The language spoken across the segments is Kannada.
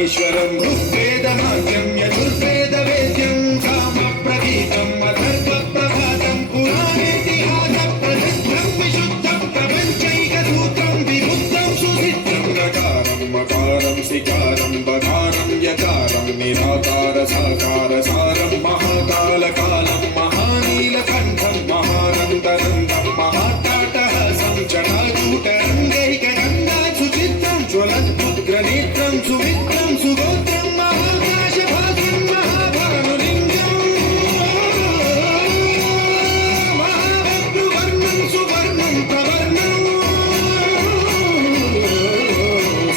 सोमनाथेश्वरं ऋग्वेदमाद्यं यजुर्वेदवेद्यं कामप्रगीतं अथर्वप्रभातं पुराणेतिहासप्रसिद्धं विशुद्धं प्रपञ्चैकसूत्रं विमुक्तं सुसिद्धं नकारं मकारं सिकारं बकारं यकारं निराकारसाकारसारं महाकालकालं महानीलकण्ठं महानन्दनन्दं महाट्टाटहसं जटाजूटरङ्गैकगङ्गा सुचित्रं ज्वलद्मुग्रनेत्रं सुमित्रं सुगोत्रं महाकाशभागं महाभानुलिङ्गं महाभक्तुवर्णं सुवर्णं प्रवर्णं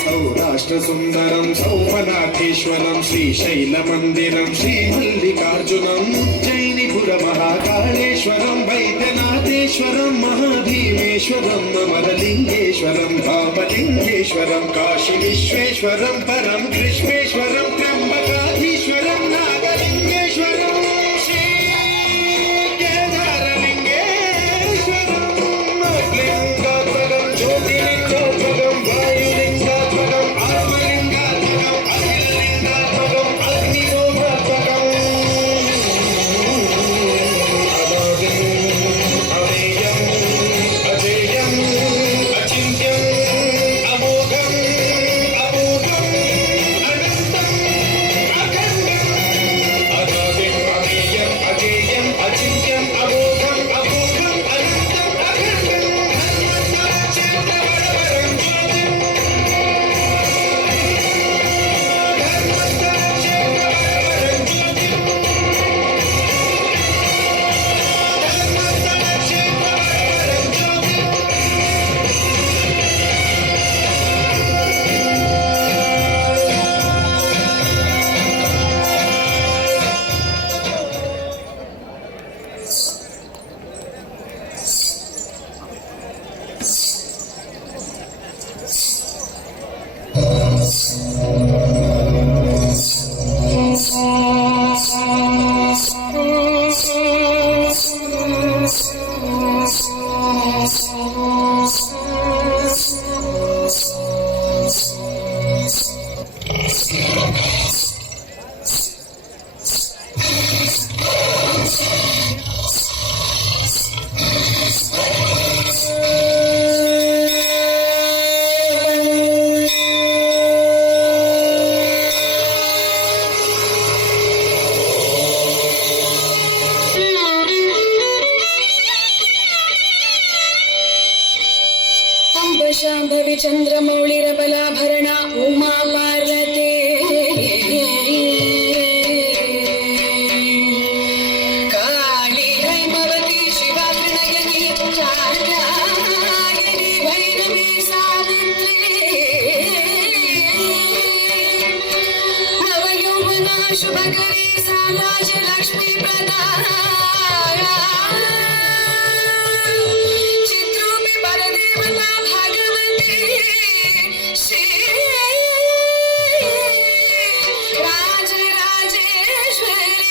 सौराष्ट्रसुन्दरं सोमनाथेश्वरं श्रीशैलमन्दिरं श्रीमल्लिकार्जुनम् उज्जयिनीपुरमहाकालेश्वरं वैद्यनाथेश्वरं महाभीमेश्वरं अमरलिङ्गेश्वरं भावलिङ्गेश्वरं काशीविश्वेश्वरं परं कृष्णेश्वरं त्र्यम्बकाधीश्वरं नागलिङ्गेश्वरं श्रीकेदारलिङ्गेश्वरं लिङ्गात्मकं ज्योतिलिङ्गात्मकं वायुलिङ्गात्मकं आत्मलिङ्गात्मकं अखिललिङ्गात्मकं अग्निहोत्रात्मकं अमेयम् अजेयम् अचिन्त्यम् अमोघम् अमोघम् अनन्तम् अखण्डम् अनादिम् अमेयम् अजेयम् अचिन्त्यम् अमोघम् अमोघम् अनन्तम् अखण्डम् धर्मस्थलक्षेत्रवरवरं ज्योतिम् धर्मस्थलक्षेत्रवरवरं ज्योतिम् धर्मस्थलक्षेत्रवरवरं ज्योतिम् शाम्भवी चन्द्रमौळिरबलाभरणा उमा पार्वते काली हैमवती शिवा त्रिनयनी चार्यायनी भैरवी सावित्री नवयौवना शुभकरी साम्राज लक्ष्मी प्रदा चित्रूपी परदेवता भगवती श्री राजराजेश्वरी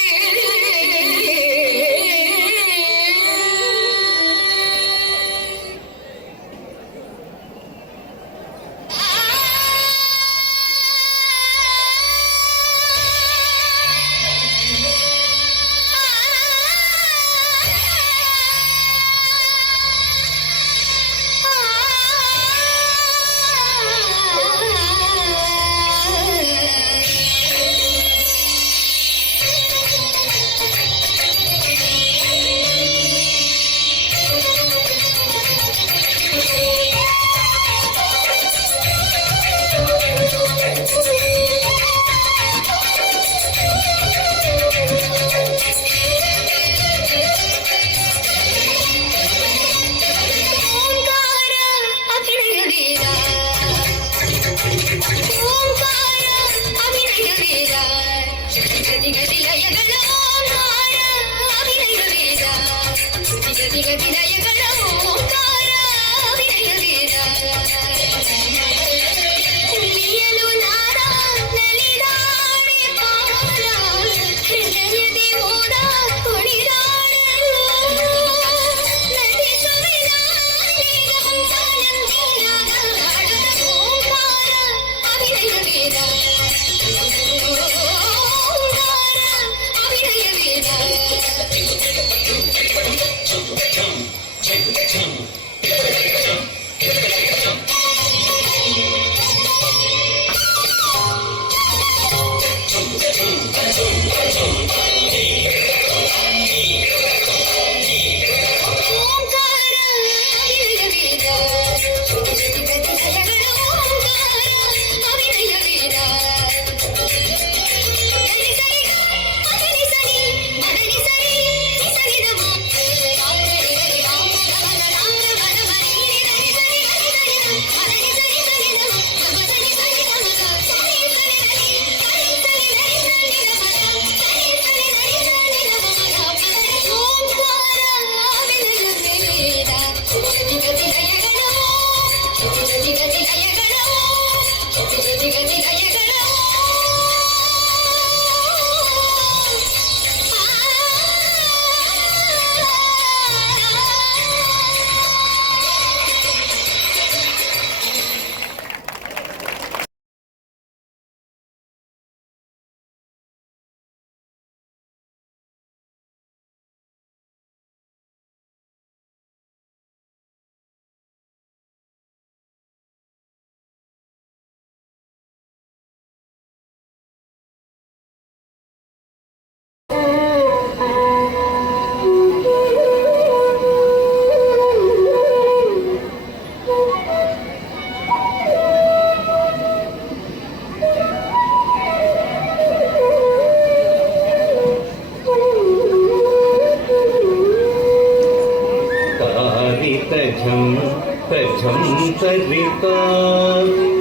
ಝಂ ತರಿತಾ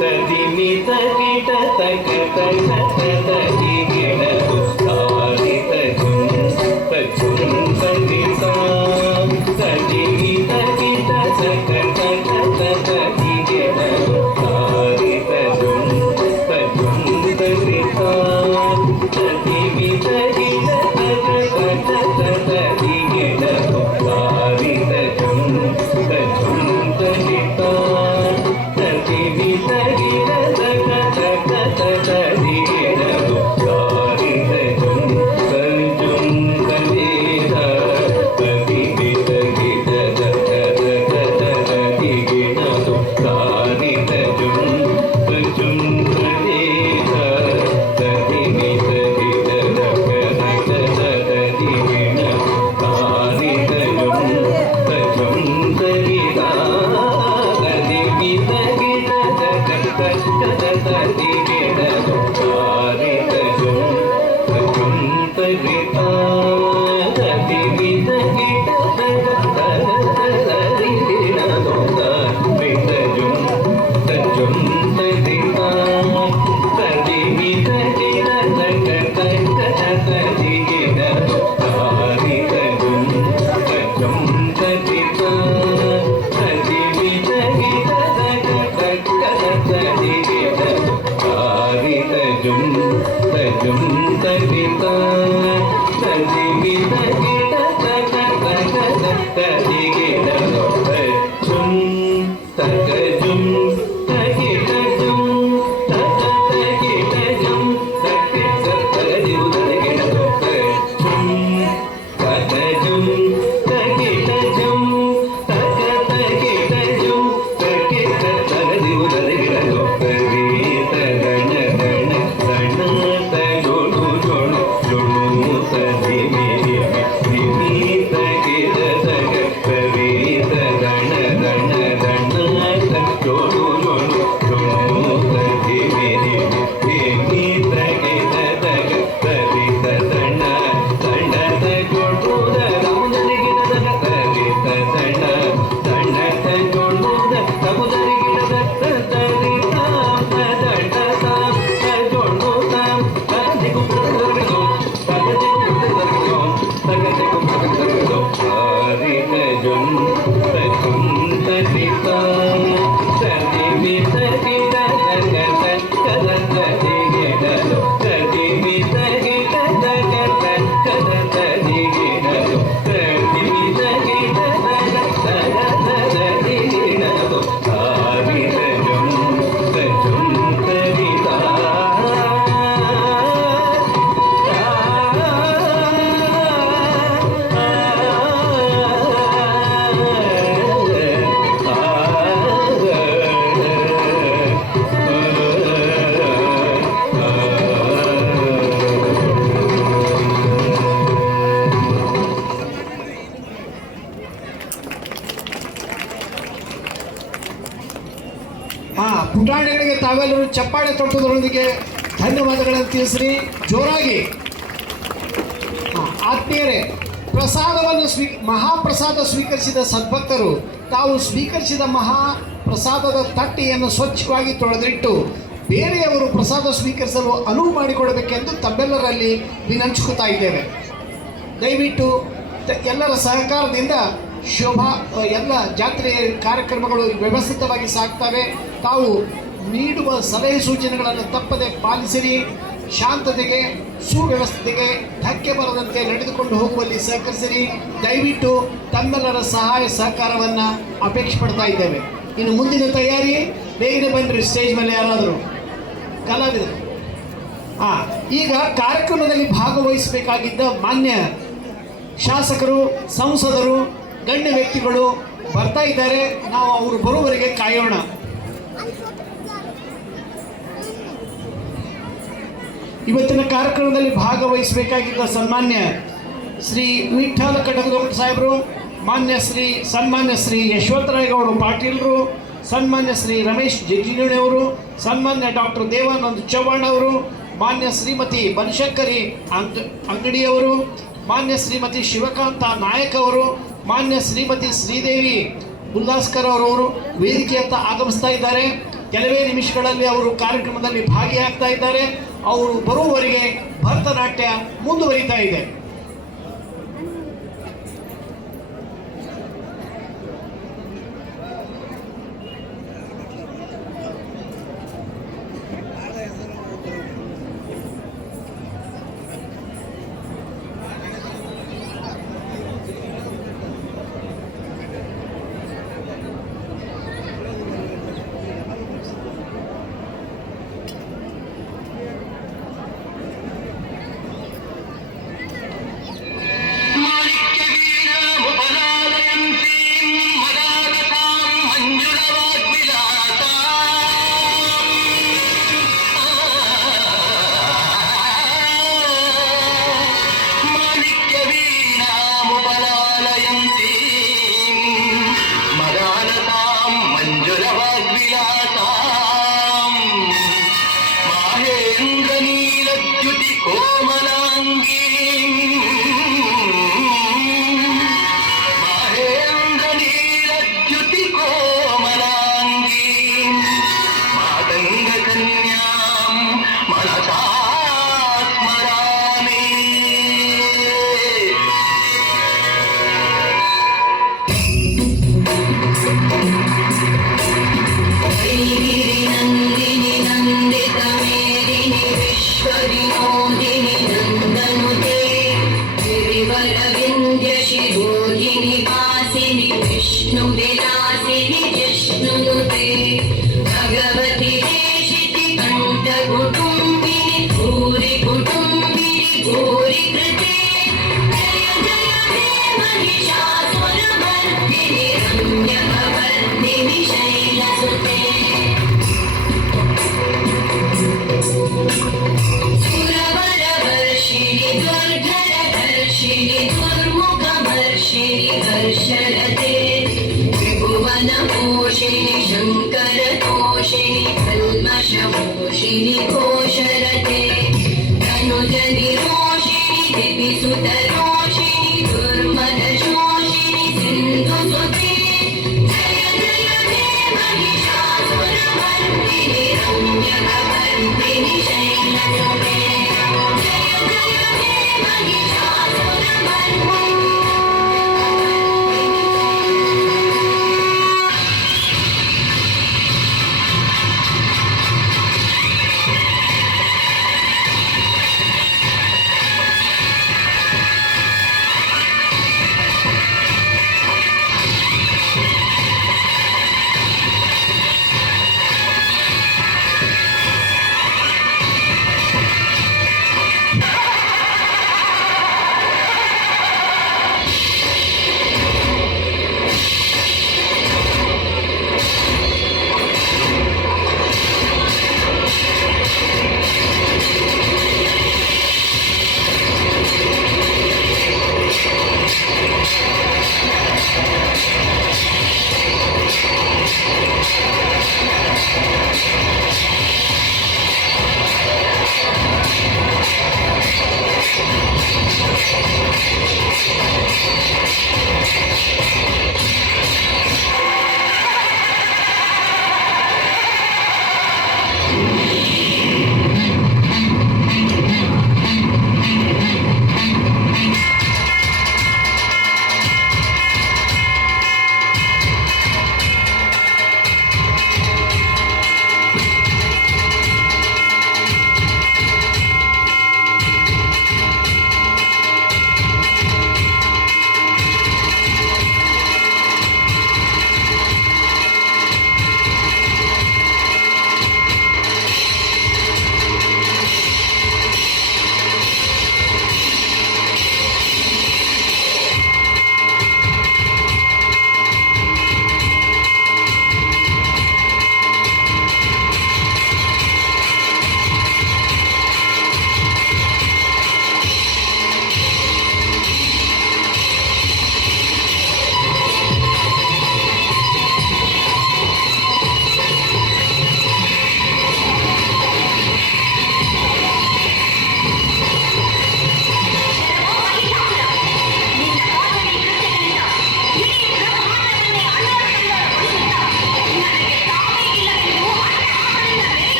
ತದಿಮಿತ ಗಿಡ ತಗ ತಗ ತದಿ ಗಿಡದು ತಾರಿತ ಝುಂ ತರಿತಾ ತದಿಮಿತ ಗಿಡ ತಗ ತಗ ತದಿ ಗಿಡದು ತಾರಿತ ಝುಂ ತರಿತಾ ತದಿಮಿತ ಗಿಡ ತಗ ತಗ ತದಿ ಗಿಡದು ತಾರಿತ ಝುಂ ತರಿತಾ ತದಿಮಿತ ಗಿಡ ತಗ ತಗ ತದಿ ಗಿಡದು ತಾರಿತ ಝುಂ ತರಿತಾ ತದಿಮಿತ ಗಿಡ ತಗ ತಗ ತದಿ ಗಿಡದು ತಾರಿತ ಝುಂ ತರಿತಾ ತದಿಮಿತ ಗಿಡ ತಗ ತಗ ತದಿ ಗಿಡದು ತಾರಿತ ಝುಂ ತರಿತಾ ತದಿಮಿತ ಗಿಡ ತಗ ತಗ ತದಿ ಗಿಡದು ತಾರಿತ ಝುಂ ತರಿತಾ ತದಿಮಿತ ಗಿಡ ತಗ ತಗ ತದಿ ಗಿಡದು ತಾರಿತ ಝುಂ ತರಿತಾ ತದಿಮಿತ ಗಿಡ ತಗ ತಗ ತದಿ ಗಿಡದು ತಾರಿತ ಝುಂ ತರಿತಾ ತದಿಮಿತ ಗಿಡ ತಗ ತಗ ತದಿ ಗಿಡದು ತಾರಿತ ಝುಂ ತರಿತಾ ತದಿಮಿತ ಗಿಡ ತಗ ತಗ ತದಿ ಗಿಡದು ಝುಂ ತಗ ಝುಂ ತಗಿಡ ಝುಂ ತಗ ತಗಿಡ ಝುಂ ತಗ ತದಿ ಉದರ ಗಿಡದು ಝುಂ ತಗ ಝುಂ ತಗಿಡ ಝುಂ ತಗ ತಗಿಡ ಝುಂ ತಗ ತದಿ ಉದರ ಗಿಡದು ತರಿತ ಗಣ ಗಣ ಗಣ ತಡೋಡು ಜೋಡು ಜೋಡು ತದಿ ಮೇರಿ ನಿಮಿತ ಗಿಡ ತಗ ತರಿತ ಗಣ ಗಣ ಗಣ ತಡೋಡು ಜೋಡು ಜೋಡು ತದಿ ಮೇರಿ ನಿಮಿತ ಗಿಡ ತಗ ತರಿತ ದಣ ದಣ ತಡೋಡು ತಗುದರಿ ಗಿಡ ತಗ ತರಿತ ದಣ ದಣ ತಡೋಡು ತಗುದರಿ ಗಿಡ ತಗ ತರಿತ ದಣ ತಡೋಡು ತಗದಿಗು ತಗದಿಗು ತಗದಿಗು ತಗದಿಗು ತಗದಿಗು ತಾರಿತ ಝುಂ ತರಿತಾ ತದಿಮಿತ ಗಿಡ ತಗ ತಗ ತದಿ ಗಿಡದು ತದಿಮಿತ ಗಿಡ ತಗ ತಗ ತದಿ ಗಿಡದು ತದಿಮಿತ ಗಿಡ ತಗ ತಗ ತದಿ ಗಿಡದು ತಾರಿತ ಝುಂ ತರಿತಾ ಪುಟಾಣಿಗಳಿಗೆ ತಾವೆಲ್ಲರೂ ಚಪ್ಪಾಳೆ ತಟ್ಟುವುದರೊಂದಿಗೆ ಧನ್ಯವಾದಗಳನ್ನು ತಿಳಿಸ್ರಿ ಜೋರಾಗಿ. ಆತ್ಮೀಯರೇ, ಪ್ರಸಾದವನ್ನು ಮಹಾಪ್ರಸಾದ ಸ್ವೀಕರಿಸಿದ ಸದ್ಭಕ್ತರು ತಾವು ಸ್ವೀಕರಿಸಿದ ಮಹಾಪ್ರಸಾದದ ತಟ್ಟೆಯನ್ನು ಸ್ವಚ್ಛವಾಗಿ ತೊಳೆದಿಟ್ಟು ಬೇರೆಯವರು ಪ್ರಸಾದ ಸ್ವೀಕರಿಸಲು ಅನುವು ಮಾಡಿಕೊಡಬೇಕೆಂದು ತಮ್ಮೆಲ್ಲರಲ್ಲಿ ವಿನಂತಿಸುತ್ತಾ ಇದ್ದೇವೆ. ದಯವಿಟ್ಟು ಎಲ್ಲರ ಸಹಕಾರದಿಂದ ಎಲ್ಲ ಜಾತ್ರೆಯ ಕಾರ್ಯಕ್ರಮಗಳು ವ್ಯವಸ್ಥಿತವಾಗಿ ಸಾಗ್ತವೆ. ತಾವು ನೀಡುವ ಸಲಹೆ ಸೂಚನೆಗಳನ್ನು ತಪ್ಪದೆ ಪಾಲಿಸಿರಿ. ಶಾಂತತೆಗೆ, ಸುವ್ಯವಸ್ಥೆಗೆ ಧಕ್ಕೆ ಬರದಂತೆ ನಡೆದುಕೊಂಡು ಹೋಗುವಲ್ಲಿ ಸಹಕರಿಸಿರಿ. ದಯವಿಟ್ಟು ತಮ್ಮೆಲ್ಲರ ಸಹಾಯ ಸಹಕಾರವನ್ನು ಅಪೇಕ್ಷೆ ಪಡ್ತಾ ಇದ್ದೇವೆ. ಇನ್ನು ಮುಂದಿನ ತಯಾರಿ ಬೇಗನೆ ಬನ್ನಿರಿ. ಸ್ಟೇಜ್ ಮೇಲೆ ಯಾರಾದರೂ ಕಲಾವಿದರು. ಈಗ ಕಾರ್ಯಕ್ರಮದಲ್ಲಿ ಭಾಗವಹಿಸಬೇಕಾಗಿದ್ದ ಮಾನ್ಯ ಶಾಸಕರು, ಸಂಸದರು, ಗಣ್ಯ ವ್ಯಕ್ತಿಗಳು ಬರ್ತಾ ಇದ್ದಾರೆ. ನಾವು ಅವರು ಬರುವವರೆಗೆ ಕಾಯೋಣ. ಇವತ್ತಿನ ಕಾರ್ಯಕ್ರಮದಲ್ಲಿ ಭಾಗವಹಿಸಬೇಕಾಗಿದ್ದ ಸನ್ಮಾನ್ಯ ಶ್ರೀ ವಿಠ್ಠಲ ಕಟಕದೊಡ್ಡ ಸಾಹೇಬರು, ಸನ್ಮಾನ್ಯ ಶ್ರೀ ಯಶವಂತರಾಯಗೌಡ ಪಾಟೀಲರು, ಸನ್ಮಾನ್ಯ ಶ್ರೀ ರಮೇಶ್ ಜಿಗಿಣಿಯವರು, ಸನ್ಮಾನ್ಯ ಡಾಕ್ಟರ್ ದೇವಾನಂದ್ ಚವ್ಹಾಣ್ ಅವರು, ಮಾನ್ಯ ಶ್ರೀಮತಿ ಬನಶಂಕರಿ ಅಂಗಡಿಯವರು, ಮಾನ್ಯ ಶ್ರೀಮತಿ ಶಿವಕಾಂತ ನಾಯಕ್ ಅವರು, ಮಾನ್ಯ ಶ್ರೀಮತಿ ಶ್ರೀದೇವಿ ಉಲ್ಲಾಸ್ಕರ್ ಅವರವರು ವೇದಿಕೆಯತ್ತ ಆಗಮಿಸ್ತಾ ಇದ್ದಾರೆ. ಕೆಲವೇ ನಿಮಿಷಗಳಲ್ಲಿ ಅವರು ಕಾರ್ಯಕ್ರಮದಲ್ಲಿ ಭಾಗಿಯಾಗ್ತಾ ಇದ್ದಾರೆ. ಅವರು ಬರುವವರೆಗೆ ಭರತನಾಟ್ಯ ಮುಂದುವರಿತಾ ಇದೆ.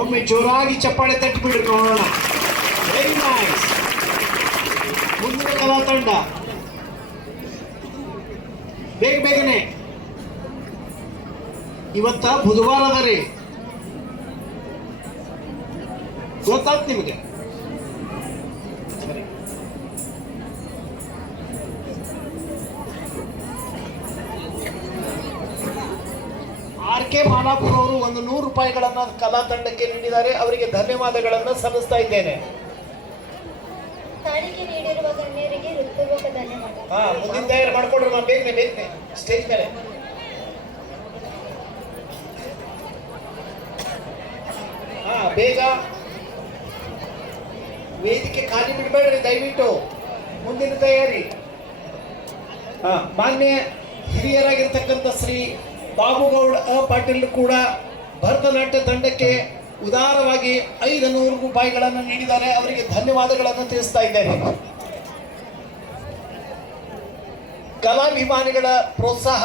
ಒಮ್ಮೆ ಜೋರಾಗಿ ಚಪ್ಪಾಳೆ ತಟ್ಟಿಬಿಡ್ರಿ ನೋಡೋಣ. Very nice. ಮುಂದಿನ ಕಲಾ ತಂಡ ಬೇಗ ಬೇಗನೆ. ಇವತ್ತ ಬುಧವಾರ ಅದ ರೀ, ಗೊತ್ತಾಯ್ತು ನಿಮಗೆ? ಆರ್.ಕೆ. ಮಾಲಾಪುರ ಅವರು 100 ರೂಪಾಯಿಗಳನ್ನ ಕಲಾ ತಂಡಕ್ಕೆ ನೀಡಿದ್ದಾರೆ. ಅವರಿಗೆ ಧನ್ಯವಾದಗಳನ್ನು ಸಲ್ಲಿಸ್ತಾ ಇದ್ದೇನೆ. ಕಾಣಿಕೆ ನೀಡಿರುವ ಗಣ್ಯರಿಗೆ ಹೃತ್ಪೂರ್ವಕ ಧನ್ಯವಾದ. ಮುಂದಿನ ತಯಾರು ಮಾಡ್ಕೊಡ್ರಿ, ಬೇಗನೆ ಸ್ಟೇಜ್ ಮೇಲೆ. ಬೇಗ ವೇದಿಕೆ ಖಾಲಿ ಬಿಡಬೇಡ್ರಿ ದಯವಿಟ್ಟು. ಮುಂದಿನ ತಯಾರಿ. ಮಾನ್ಯ ಹಿರಿಯರಾಗಿರ್ತಕ್ಕಂಥ ಶ್ರೀ ಬಾಬುಗೌಡ ಪಾಟೀಲ್ ಕೂಡ ಭರತನಾಟ್ಯ ತಂಡಕ್ಕೆ ಉದಾರವಾಗಿ 500 ರೂಪಾಯಿಗಳನ್ನು ನೀಡಿದ್ದಾರೆ. ಅವರಿಗೆ ಧನ್ಯವಾದಗಳನ್ನು ತಿಳಿಸ್ತಾ ಇದ್ದೇನೆ. ಕಲಾಭಿಮಾನಿಗಳ ಪ್ರೋತ್ಸಾಹ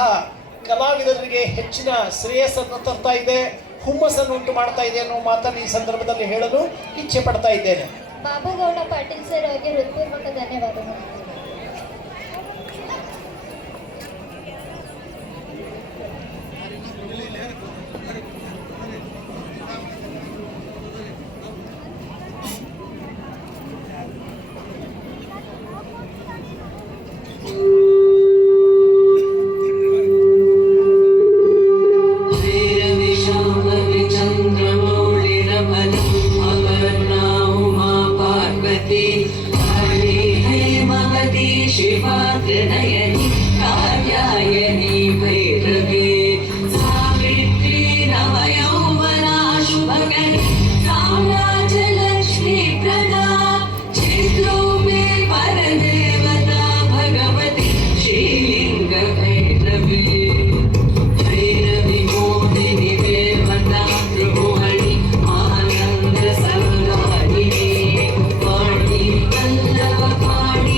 ಕಲಾವಿದರಿಗೆ ಹೆಚ್ಚಿನ ಶ್ರೇಯಸ್ಸನ್ನು ತರ್ತಾ ಇದೆ, ಹುಮ್ಮಸ್ಸನ್ನು ಉಂಟು ಮಾಡ್ತಾ ಇದೆ ಅನ್ನೋ ಮಾತನ್ನು ಈ ಸಂದರ್ಭದಲ್ಲಿ ಹೇಳಲು ಇಚ್ಛೆ ಪಡ್ತಾ ಇದ್ದೇನೆ. ಬಾಬುಗೌಡ ಪಾಟೀಲ್ ಸರ್ ಅವರಿಗೆ ಹೃತ್ಪೂರ್ವಕ ಧನ್ಯವಾದಗಳು. शिवाग्रनयनि कार्यायनि भैरवे सावित्री नवयौवना शुभकरी साम्राज्यलक्ष्मी प्रदा चिद्रूपे परदेवता भगवती श्रीलिङ्ग भैरवे भैरवी मोहिनी देवता गृहोहरि आनन्द संगारिणी वाणी वल्लभ पाणि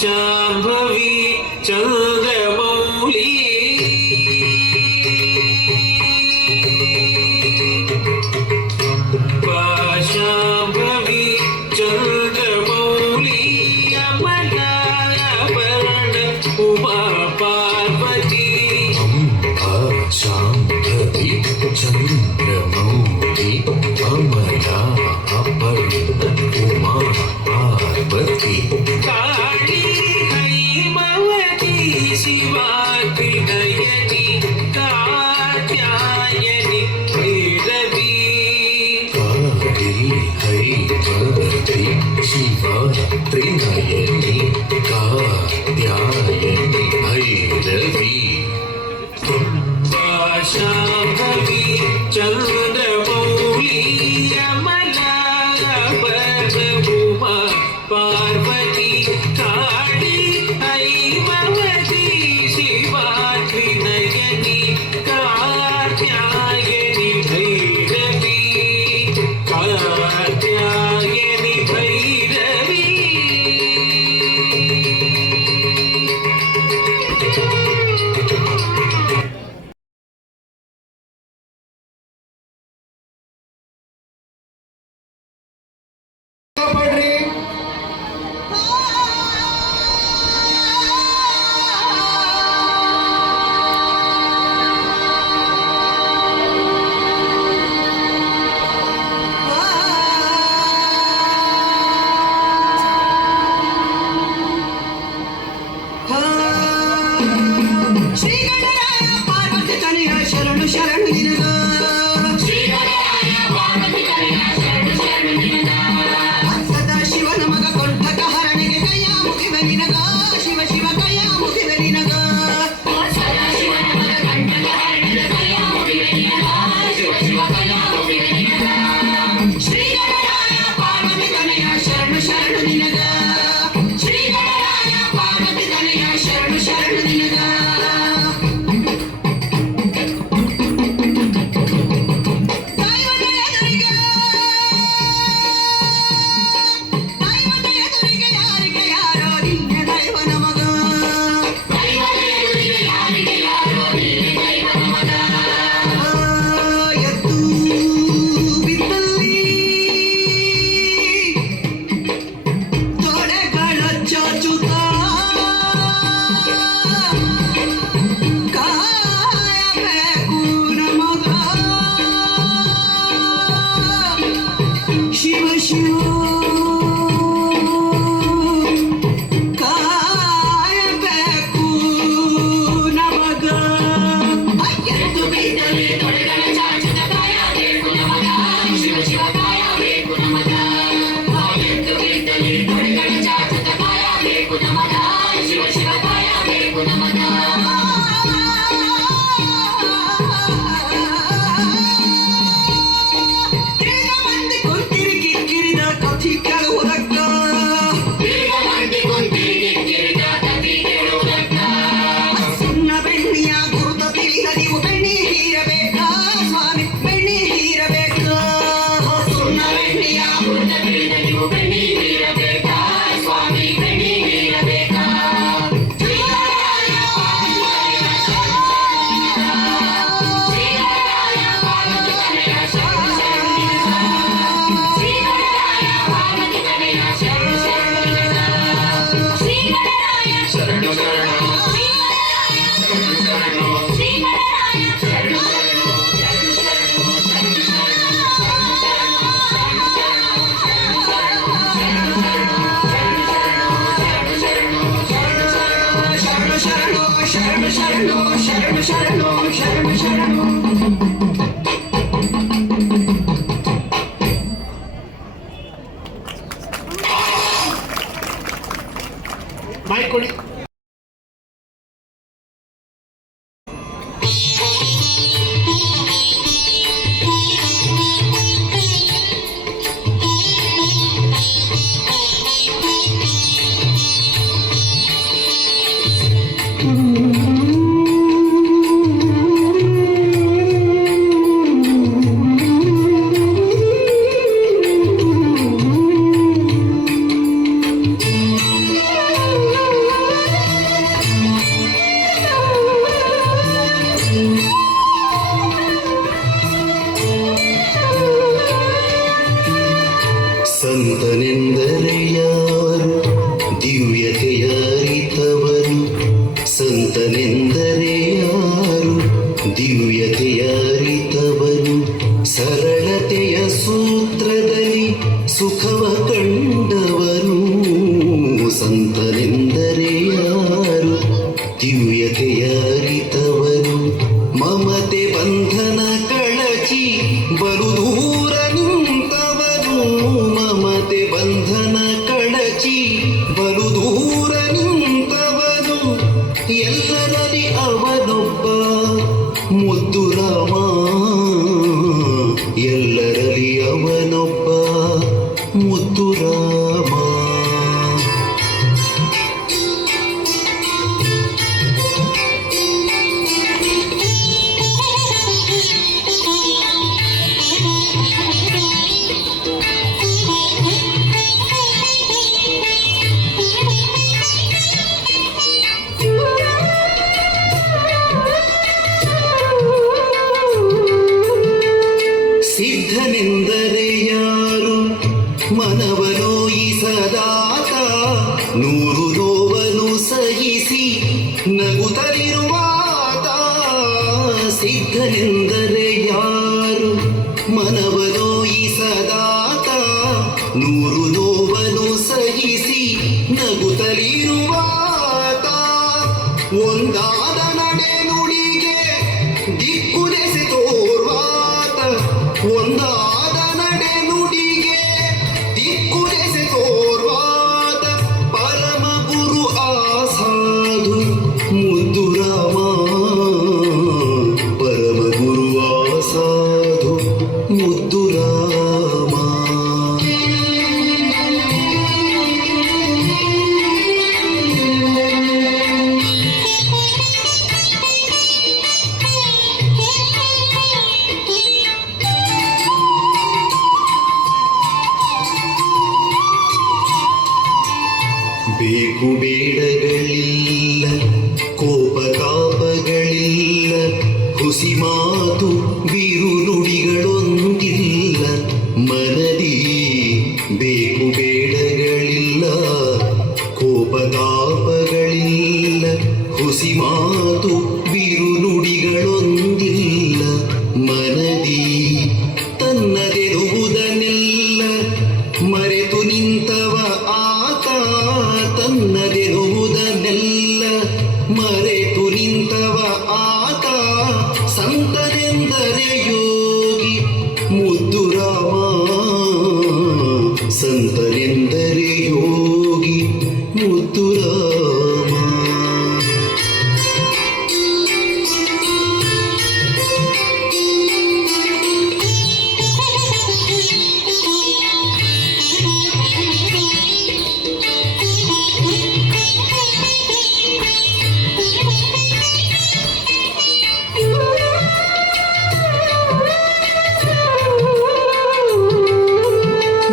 शाम्भवी चन्द्रमौली शाम्भवी चन्द्रमौली अमलापर्ण उमा पार्वती शाम्भवी चन्द्रमौली अमला अपर्ण उमा पार्वती शिवाग्रनयनि कात्यायनि भैरवी काली हैवती शिवाग्रनयनि काळी ऐमवती शिवात्रिनयनी कात्यायनी भैरवी कात्यायनी भैरवी ಪಡ್ರಿ. ಶ್ರೀಗಣರಾಯ ಪಾರ್ವತಿ ತನಯ ಶರಣು ಶರಣು ನಿನಗ ಸದಾ ಶಿವನ ಮಗ ಕೊಂಠಕ ಹರಣಿಗೆ ಕೈಯ ಮುಗಿವ ನಿನಗ ಶಿವ ಶಿವ ಕೈಯ ಮುಗಿವ ನಿನಗ ಶ್ರೀಗಣರಾಯ ಪಾರ್ವತಿ ತನಯ ಶರಣು ಶರಣು ನಿನಗ ಶ್ರೀಗಣರಾಯ ಪಾರ್ವತಿ ತನಯ ಶರಣು ಶರಣು ನಿನಗ ಶಿವ ಶಿವ ಕಾಯಬೇಕು ನಮಗ ಎದ್ದು ಬಿದ್ದರೆ ತೊಡೆಗಳ ಚಾಚುತ ಕಾಯಬೇಕು ನಮಗ ಶಿವ ಶಿವ ಕಾಯಬೇಕು ನಮಗ ಎದ್ದು ಬಿದ್ದರೆ ತೊಡೆಗಳ ಚಾಚುತ ಕಾಯಬೇಕು ನಮಗ ಶಿವ ಶಿವ ಕಾಯಬೇಕು ನಮಗ ಕಥಿ ಕೇಳುವುದಕ್ಕ ಸುಣ್ಣ ಬೆಣ್ಣಿಯ ಗುರುತ ತಿಳಿದ ನೀವು ಬೆಣ್ಣಿ ಹೀರಬೇಕಾ ಸ್ವಾಮಿ ಬೆಣ್ಣಿ ಹೀರಬೇಕಾ ಸುಣ್ಣ ಬೆಣ್ಣಿಯ ಗುರುತ ತಿಳಿದ ನೀವು ಬೆಣ್ಣಿ ಹೀರಬೇಕಾ ಸ್ವಾಮಿ ಬೆಣ್ಣಿ ಹೀರಬೇಕಾ ಶರಣು ಶರಣು ಶರಣು ಶರಣು ಶರಣು ಶರಣು ಮೈಕ್ ಕೊಡಿ. ಸಂತನೆಂದರೆ ಯಾರು ದಿವ್ಯತೆಯ ಅರಿತವರು ಸಂತನೆಂದರೆ ಯಾರು ದಿವ್ಯತೆಯ ಅರಿತವರು ಸರಳತೆಯ ಸೂತ್ರದಲ್ಲಿ ಸುಖವ ಕಂಡವರು ಸಂತನೆಂದರೆ ಯಾರು ದಿವ್ಯತೆಯ ಅರಿತವರು ಮಮತೆ ಬಂಧನ ಕಳಚಿ ಬಲು ದೂರ ನಿಂತವರು ಮಮತೆ ಬಂಧನ ಕಳಚಿ ಬಲು ದೂರ ನಿಂತವನು ಎಲ್ಲರಲ್ಲಿ ಅವನೊಬ್ಬ ಮುದ್ದು ರಾಮ ಎಲ್ಲರಲ್ಲಿ ಅವನೊಬ್ಬ ಮುದ್ದು ರಾಮ ನೂರು ನೋವನ್ನು ಸಹಿಸಿ ನಗುತ್ತಲಿರುವಾತ ಸಿದ್ಧನೆಂದರೆ ಯಾರು ಮನವನೋಯಿಸದಾತ ನೂರು ನೋವನ್ನು ಸಹಿಸಿ ನಗುತ್ತಲಿರುವಾತ ಒಂದಾದ ನಡೆ ನುಡಿಗೆ ದಿಕ್ಕುದೆಸೆ ತೋರ್ವಾತ ಒಂದಾದ ನಡೆ ನುಡಿಗೆ ದಿಕ್ಕುದೆಸೆ ತೋರ್ವಾತ ಪರಮ ಗುರು ಆಸಾಧು ಮುದ್ದು ರಾಮ ಪರಮ ಗುರು ಆಸಾಧು ಮುದ್ದು ರಾಮ ಬೇಕು ಬೇಡಗಳಿಲ್ಲ ಕೋಪ ತಾಪಗಳಿಲ್ಲ ಹುಸಿ ಮಾತು ಬಿರು ನುಡಿಗಳೊಂದಿಲ್ಲ ಮನದಿ ಬೇಕು ಬೇಡಗಳಿಲ್ಲ ಕೋಪ ತಾಪಗಳಿಲ್ಲ ಹುಸಿ ಮಾತು ಬಿರು ನುಡಿಗಳೊಂದಿಲ್ಲ ಮನದಿ ತನ್ನದೆರುವುದನ್ನೆಲ್ಲ ಮರೆತು ನಿಂತವ ಆತ ತನ್ನದೆರುವುದನ್ನೆಲ್ಲ ಮರೆತು ನಿಂತವ ಆತ ಸಂತನೆಂದರೆ ಯೋಗಿ ಮುದ್ದು ರಾಮ ಸಂತನೆಂದರೆ ಯೋಗಿ ಮುದ್ದು ರಾಮ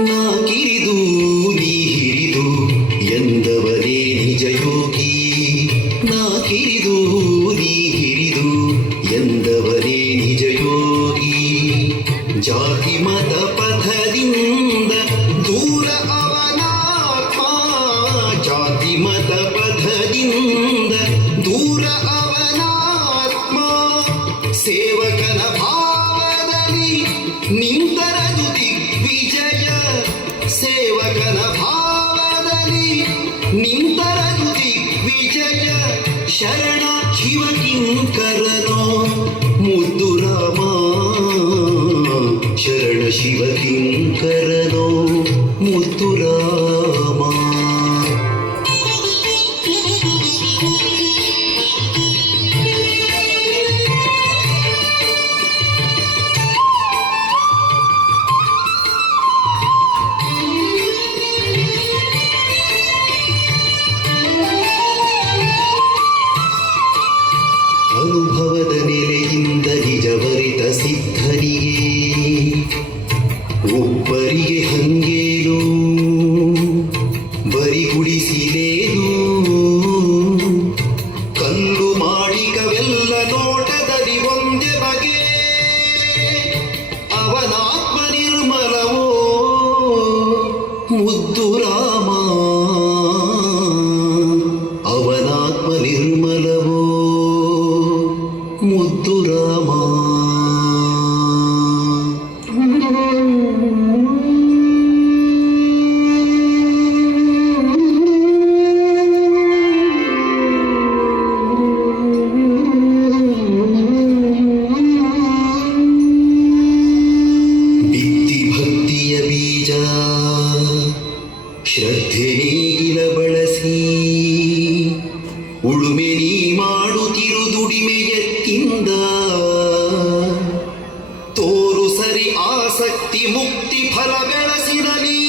ನಾ ಕಿರಿದು ನೀ ಹಿರಿದು ಎಂದವನೇ ನಿಜ ಯೋಗಿ ನಾ ಕಿರಿದು ನೀ ಹಿರಿದು ಎಂದವನೇ ನಿಜ ಯೋಗಿ ಜಾತಿ ಮತ ಪಥದಿಂದ ದೂರ ಅವನಾತ್ಮ ಜಾತಿ ಮತ ಪಥದಿಂದ ದೂರ ಅವನಾತ್ಮ ಸೇವಕನ ಭಾವದಲ್ಲಿ ನಿಂತರದು ದಿಗ್ವಿಜಯ ಸೇವಕನ ಭಾವದಲ್ಲಿ ನಿಂತರದು ದಿಗ್ವಿಜಯ ಶರಣ ಶಿವಕಿಂಕರನೋ ಮುದ್ದು ರಾಮ ಶರಣ ಶಿವಕಿಂಕರನೋ ಮುದ್ದು ರಾಮ ಅನುಭವದ ನೆಲೆಯಿಂದ ನಿಜವರಿತ ಸಿದ್ಧನಿಗೆ ಒಬ್ಬರಿಗೆ ಹಂಗೇನು ಬರಿಗುಡಿಸಿಲೇನು ಕಲ್ಲು ಮಾಡಿಕವೆಲ್ಲ ನೋಟದಲ್ಲಿ ಒಂದೇ ಬಗೆ ಅವನಾತ್ಮ ನಿರ್ಮಲವೋ ಮುದ್ದು ರಾಮ ಅವನಾತ್ಮ ನಿರ್ಮಲವೋ ಮುದ್ದು ರಾಮ ಬಿತ್ತಿ ಭಕ್ತಿಯ ಬೀಜ ಶ್ರದ್ಧೆ ನೇಗಿಲ ಬಳಸಿ ಉಳುಮೆ ನೀ ಮಾಡುತ್ತಿರು ದುಡಿಮೆ ಎತ್ತಿಂದ ತೋರು ಸರಿ ಆಸಕ್ತಿ ಮುಕ್ತಿ ಫಲ ಬೆಳಸಿರಲಿ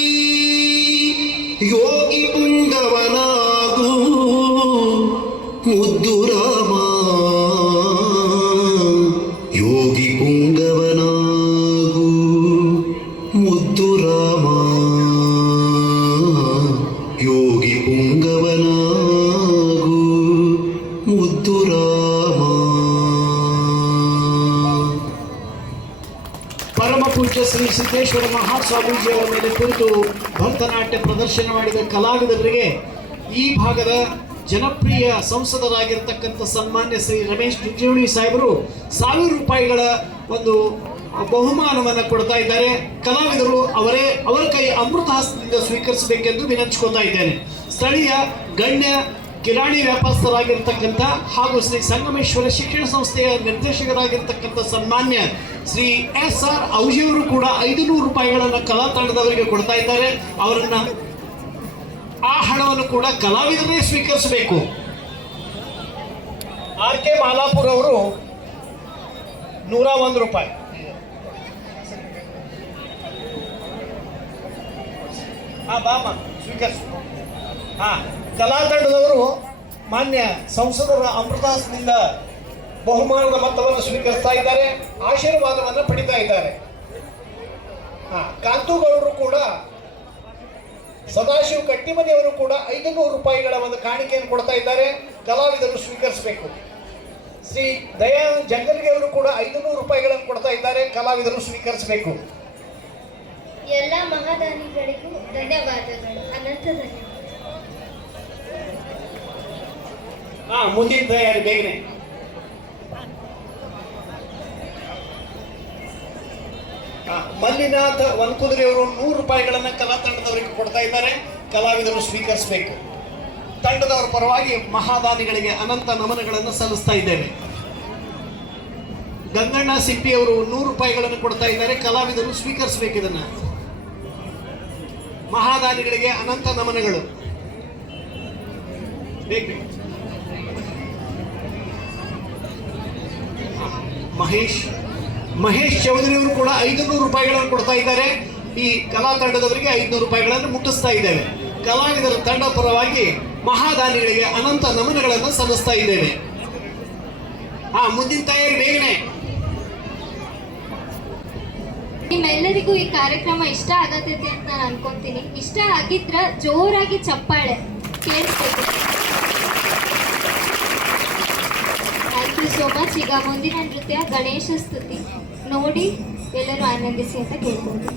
ಯೋಗಿ ಪುಂಗವನಾಗು ಮುದ್ದು ರಾಮ ಯೋಗಿ ಪುಂಗವನಾಗು ಮುದ್ದು ರಾಮ ಯೋಗಿ ಪುಂಗವನಾಗು ಮುದ್ದು ರಾಮ ಪರಮ ಪೂಜ್ಯ ಶ್ರೀ ಸಿದ್ದೇಶ್ವರ ಮಹಾಸ್ವಾಮೀಜಿ ಅವರ ಮೇಲೆ ಕುರಿತು ಭರತನಾಟ್ಯ ಪ್ರದರ್ಶನ ಮಾಡಿದ ಕಲಾವಿದರಿಗೆ ಈ ಭಾಗದ ಜನಪ್ರಿಯ ಸಂಸದರಾಗಿರ್ತಕ್ಕಂಥ ಸನ್ಮಾನ್ಯ ಶ್ರೀ ರಮೇಶ್ ಜಿಂಜೋಳಿ ಸಾಹೇಬರು 1000 ರೂಪಾಯಿಗಳ ಒಂದು ಬಹುಮಾನವನ್ನು ಕೊಡ್ತಾ ಇದ್ದಾರೆ. ಕಲಾವಿದರು ಅವರ ಕೈ ಅಮೃತ ಹಸ್ತದಿಂದ ಸ್ವೀಕರಿಸಬೇಕೆಂದು ವಿನಂತಿಸ್ಕೊತಾ ಇದ್ದೇನೆ. ಸ್ಥಳೀಯ ಗಣ್ಯ ಕಿರಾಣಿ ವ್ಯಾಪಾರಸ್ಥರಾಗಿರ್ತಕ್ಕಂಥ ಹಾಗೂ ಶ್ರೀ ಸಂಗಮೇಶ್ವರ ಶಿಕ್ಷಣ ಸಂಸ್ಥೆಯ ನಿರ್ದೇಶಕರಾಗಿರ್ತಕ್ಕಂಥ ಸನ್ಮಾನ್ಯ ಶ್ರೀ SR ಔಜಿಯವರು ಕೂಡ 500 ರೂಪಾಯಿಗಳನ್ನು ಕಲಾ ತಂಡದವರಿಗೆ ಕೊಡ್ತಾ ಇದ್ದಾರೆ. ಅವರನ್ನ ಆ ಹಣವನ್ನು ಕೂಡ ಕಲಾವಿದರೇ ಸ್ವೀಕರಿಸಬೇಕು. RK ಮಾಲಾಪುರ್ ಅವರು 101 ರೂಪಾಯಿ. ಬಾಮ ಸ್ವೀಕರಿಸ. ಕಲಾ ತಂಡದವರು ಮಾನ್ಯ ಸಂಸದರ ಅಮೃತಾಸನದಿಂದ ಬಹುಮಾನದ ಮೊತ್ತವನ್ನು ಸ್ವೀಕರಿಸ್ತಾ ಇದ್ದಾರೆ, ಆಶೀರ್ವಾದವನ್ನು ಪಡಿತಾ ಇದ್ದಾರೆ. ಕಾಂತುಗೌಡರು ಕೂಡ, ಸದಾಶಿವ ಕಟ್ಟಿಮನಿಯವರು ಕೂಡ 500 ರೂಪಾಯಿಗಳ ಒಂದು ಕಾಣಿಕೆಯನ್ನು ಕೊಡ್ತಾ ಇದ್ದಾರೆ, ಕಲಾವಿದರು ಸ್ವೀಕರಿಸಬೇಕು. ಶ್ರೀ ದಯಾನಂದ್ ಜಂಗಲ್ಗೆ ಅವರು ಕೂಡ 500 ರೂಪಾಯಿಗಳನ್ನು ಕೊಡ್ತಾ ಇದ್ದಾರೆ, ಕಲಾವಿದರು ಸ್ವೀಕರಿಸಬೇಕು. ಎಲ್ಲ ಮಹಾದಾನಿಗಳಿಗೂ ಧನ್ಯವಾದಗಳು, ಅನಂತ ಧನ್ಯವಾದ. ಮುಂದಿನ ತಯಾರಿ ಬೇಗನೆ. ಮಲ್ಲಿನಾಥ್ ವನ್ಕುದುರೆ ಅವರು 100 ರೂಪಾಯಿಗಳನ್ನು ಕಲಾ ತಂಡದವರಿಗೆ ಕೊಡ್ತಾ ಇದ್ದಾರೆ, ಕಲಾವಿದರು ಸ್ವೀಕರಿಸಬೇಕು. ತಂಡದವರ ಪರವಾಗಿ ಮಹಾದಾನಿಗಳಿಗೆ ಅನಂತ ನಮನಗಳನ್ನು ಸಲ್ಲಿಸ್ತಾ ಇದ್ದೇವೆ. ಗಂಗಣ್ಣ ಸಿಪ್ಪಿ ಅವರು 100 ರೂಪಾಯಿಗಳನ್ನು ಕೊಡ್ತಾ ಇದ್ದಾರೆ, ಕಲಾವಿದರು ಸ್ವೀಕರಿಸಬೇಕು. ಇದನ್ನ ಮಹಾದಾನಿಗಳಿಗೆ ಅನಂತ ನಮನಗಳು. ಮಹೇಶ್ ಚೌಧರಿ ಅವರು ಕೂಡ 500 ರೂಪಾಯಿಗಳನ್ನು ಕೊಡ್ತಾ ಇದ್ದಾರೆ. ಈ ಕಲಾ ತಂಡದವರಿಗೆ 500 ರೂಪಾಯಿಗಳನ್ನು ಮುಟ್ಟಿಸ್ತಾ ಇದ್ದೇವೆ. ಕಲಾವಿದರ ತಂಡ ಪರವಾಗಿ ಮಹಾದಾನಿಗಳಿಗೆ ಅನಂತ ನಮನಗಳನ್ನು ಸಲ್ಲಿಸ್ತಾ ಇದ್ದೇವೆ. ಮುಂದಿನ ತಯಾರಿ ಬೇಗನೆ. ನಿಮ್ಮೆಲ್ಲರಿಗೂ ಈ ಕಾರ್ಯಕ್ರಮ ಇಷ್ಟ ಆಗತೈತಿ ಅಂತ ನಾನು ಅನ್ಕೊಂತೀನಿ. ಇಷ್ಟ ಆಗಿದ್ರ ಜೋರಾಗಿ ಚಪ್ಪಾಳೆ ಕೇಳಿಸ್ಬೇಕು. Thank you so much. ಈಗ ಮುಂದಿನ ನೃತ್ಯ ಗಣೇಶ ಸ್ತುತಿ ನೋಡಿ ಎಲ್ಲರೂ ಆನಂದಿಸಿ ಅಂತ ಕೇಳ್ಬೋದು.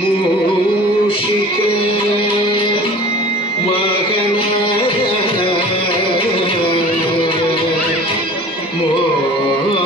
ಮೂಷಿಕ ವಾಹನ ಮೋಹನ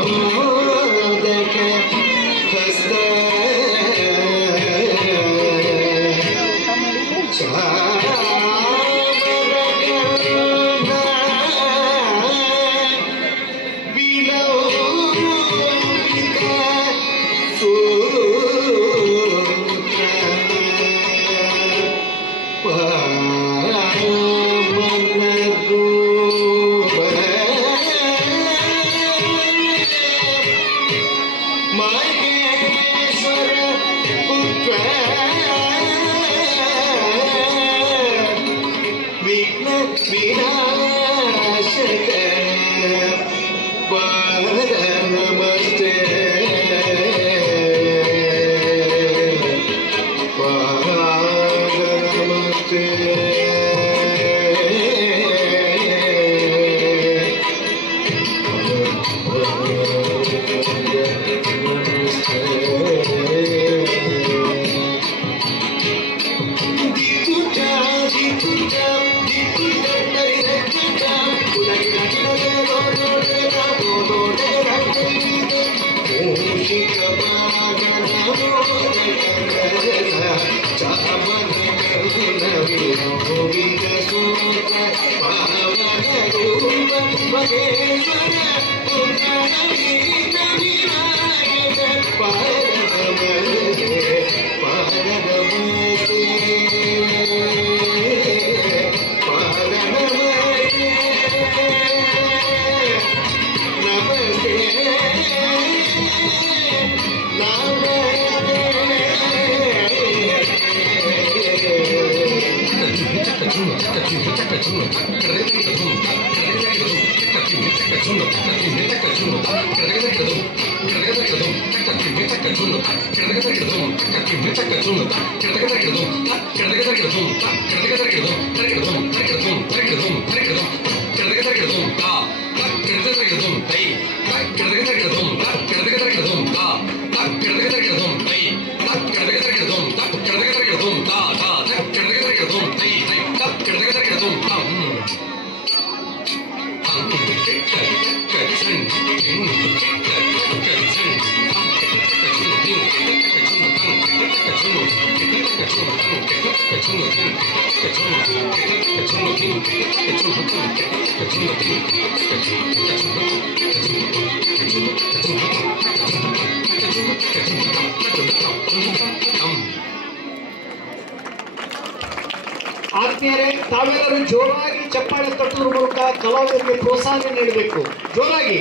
ಆತ್ಮೀಯರೇ, ತಾವೆಲ್ಲರೂ ಜೋರಾಗಿ ಚಪ್ಪಾಳೆ ತಟ್ಟುವ ಮೂಲಕ ಕಲಾವಿದರಿಗೆ ಪ್ರೋತ್ಸಾಹ ನೀಡಬೇಕು. ಜೋರಾಗಿ.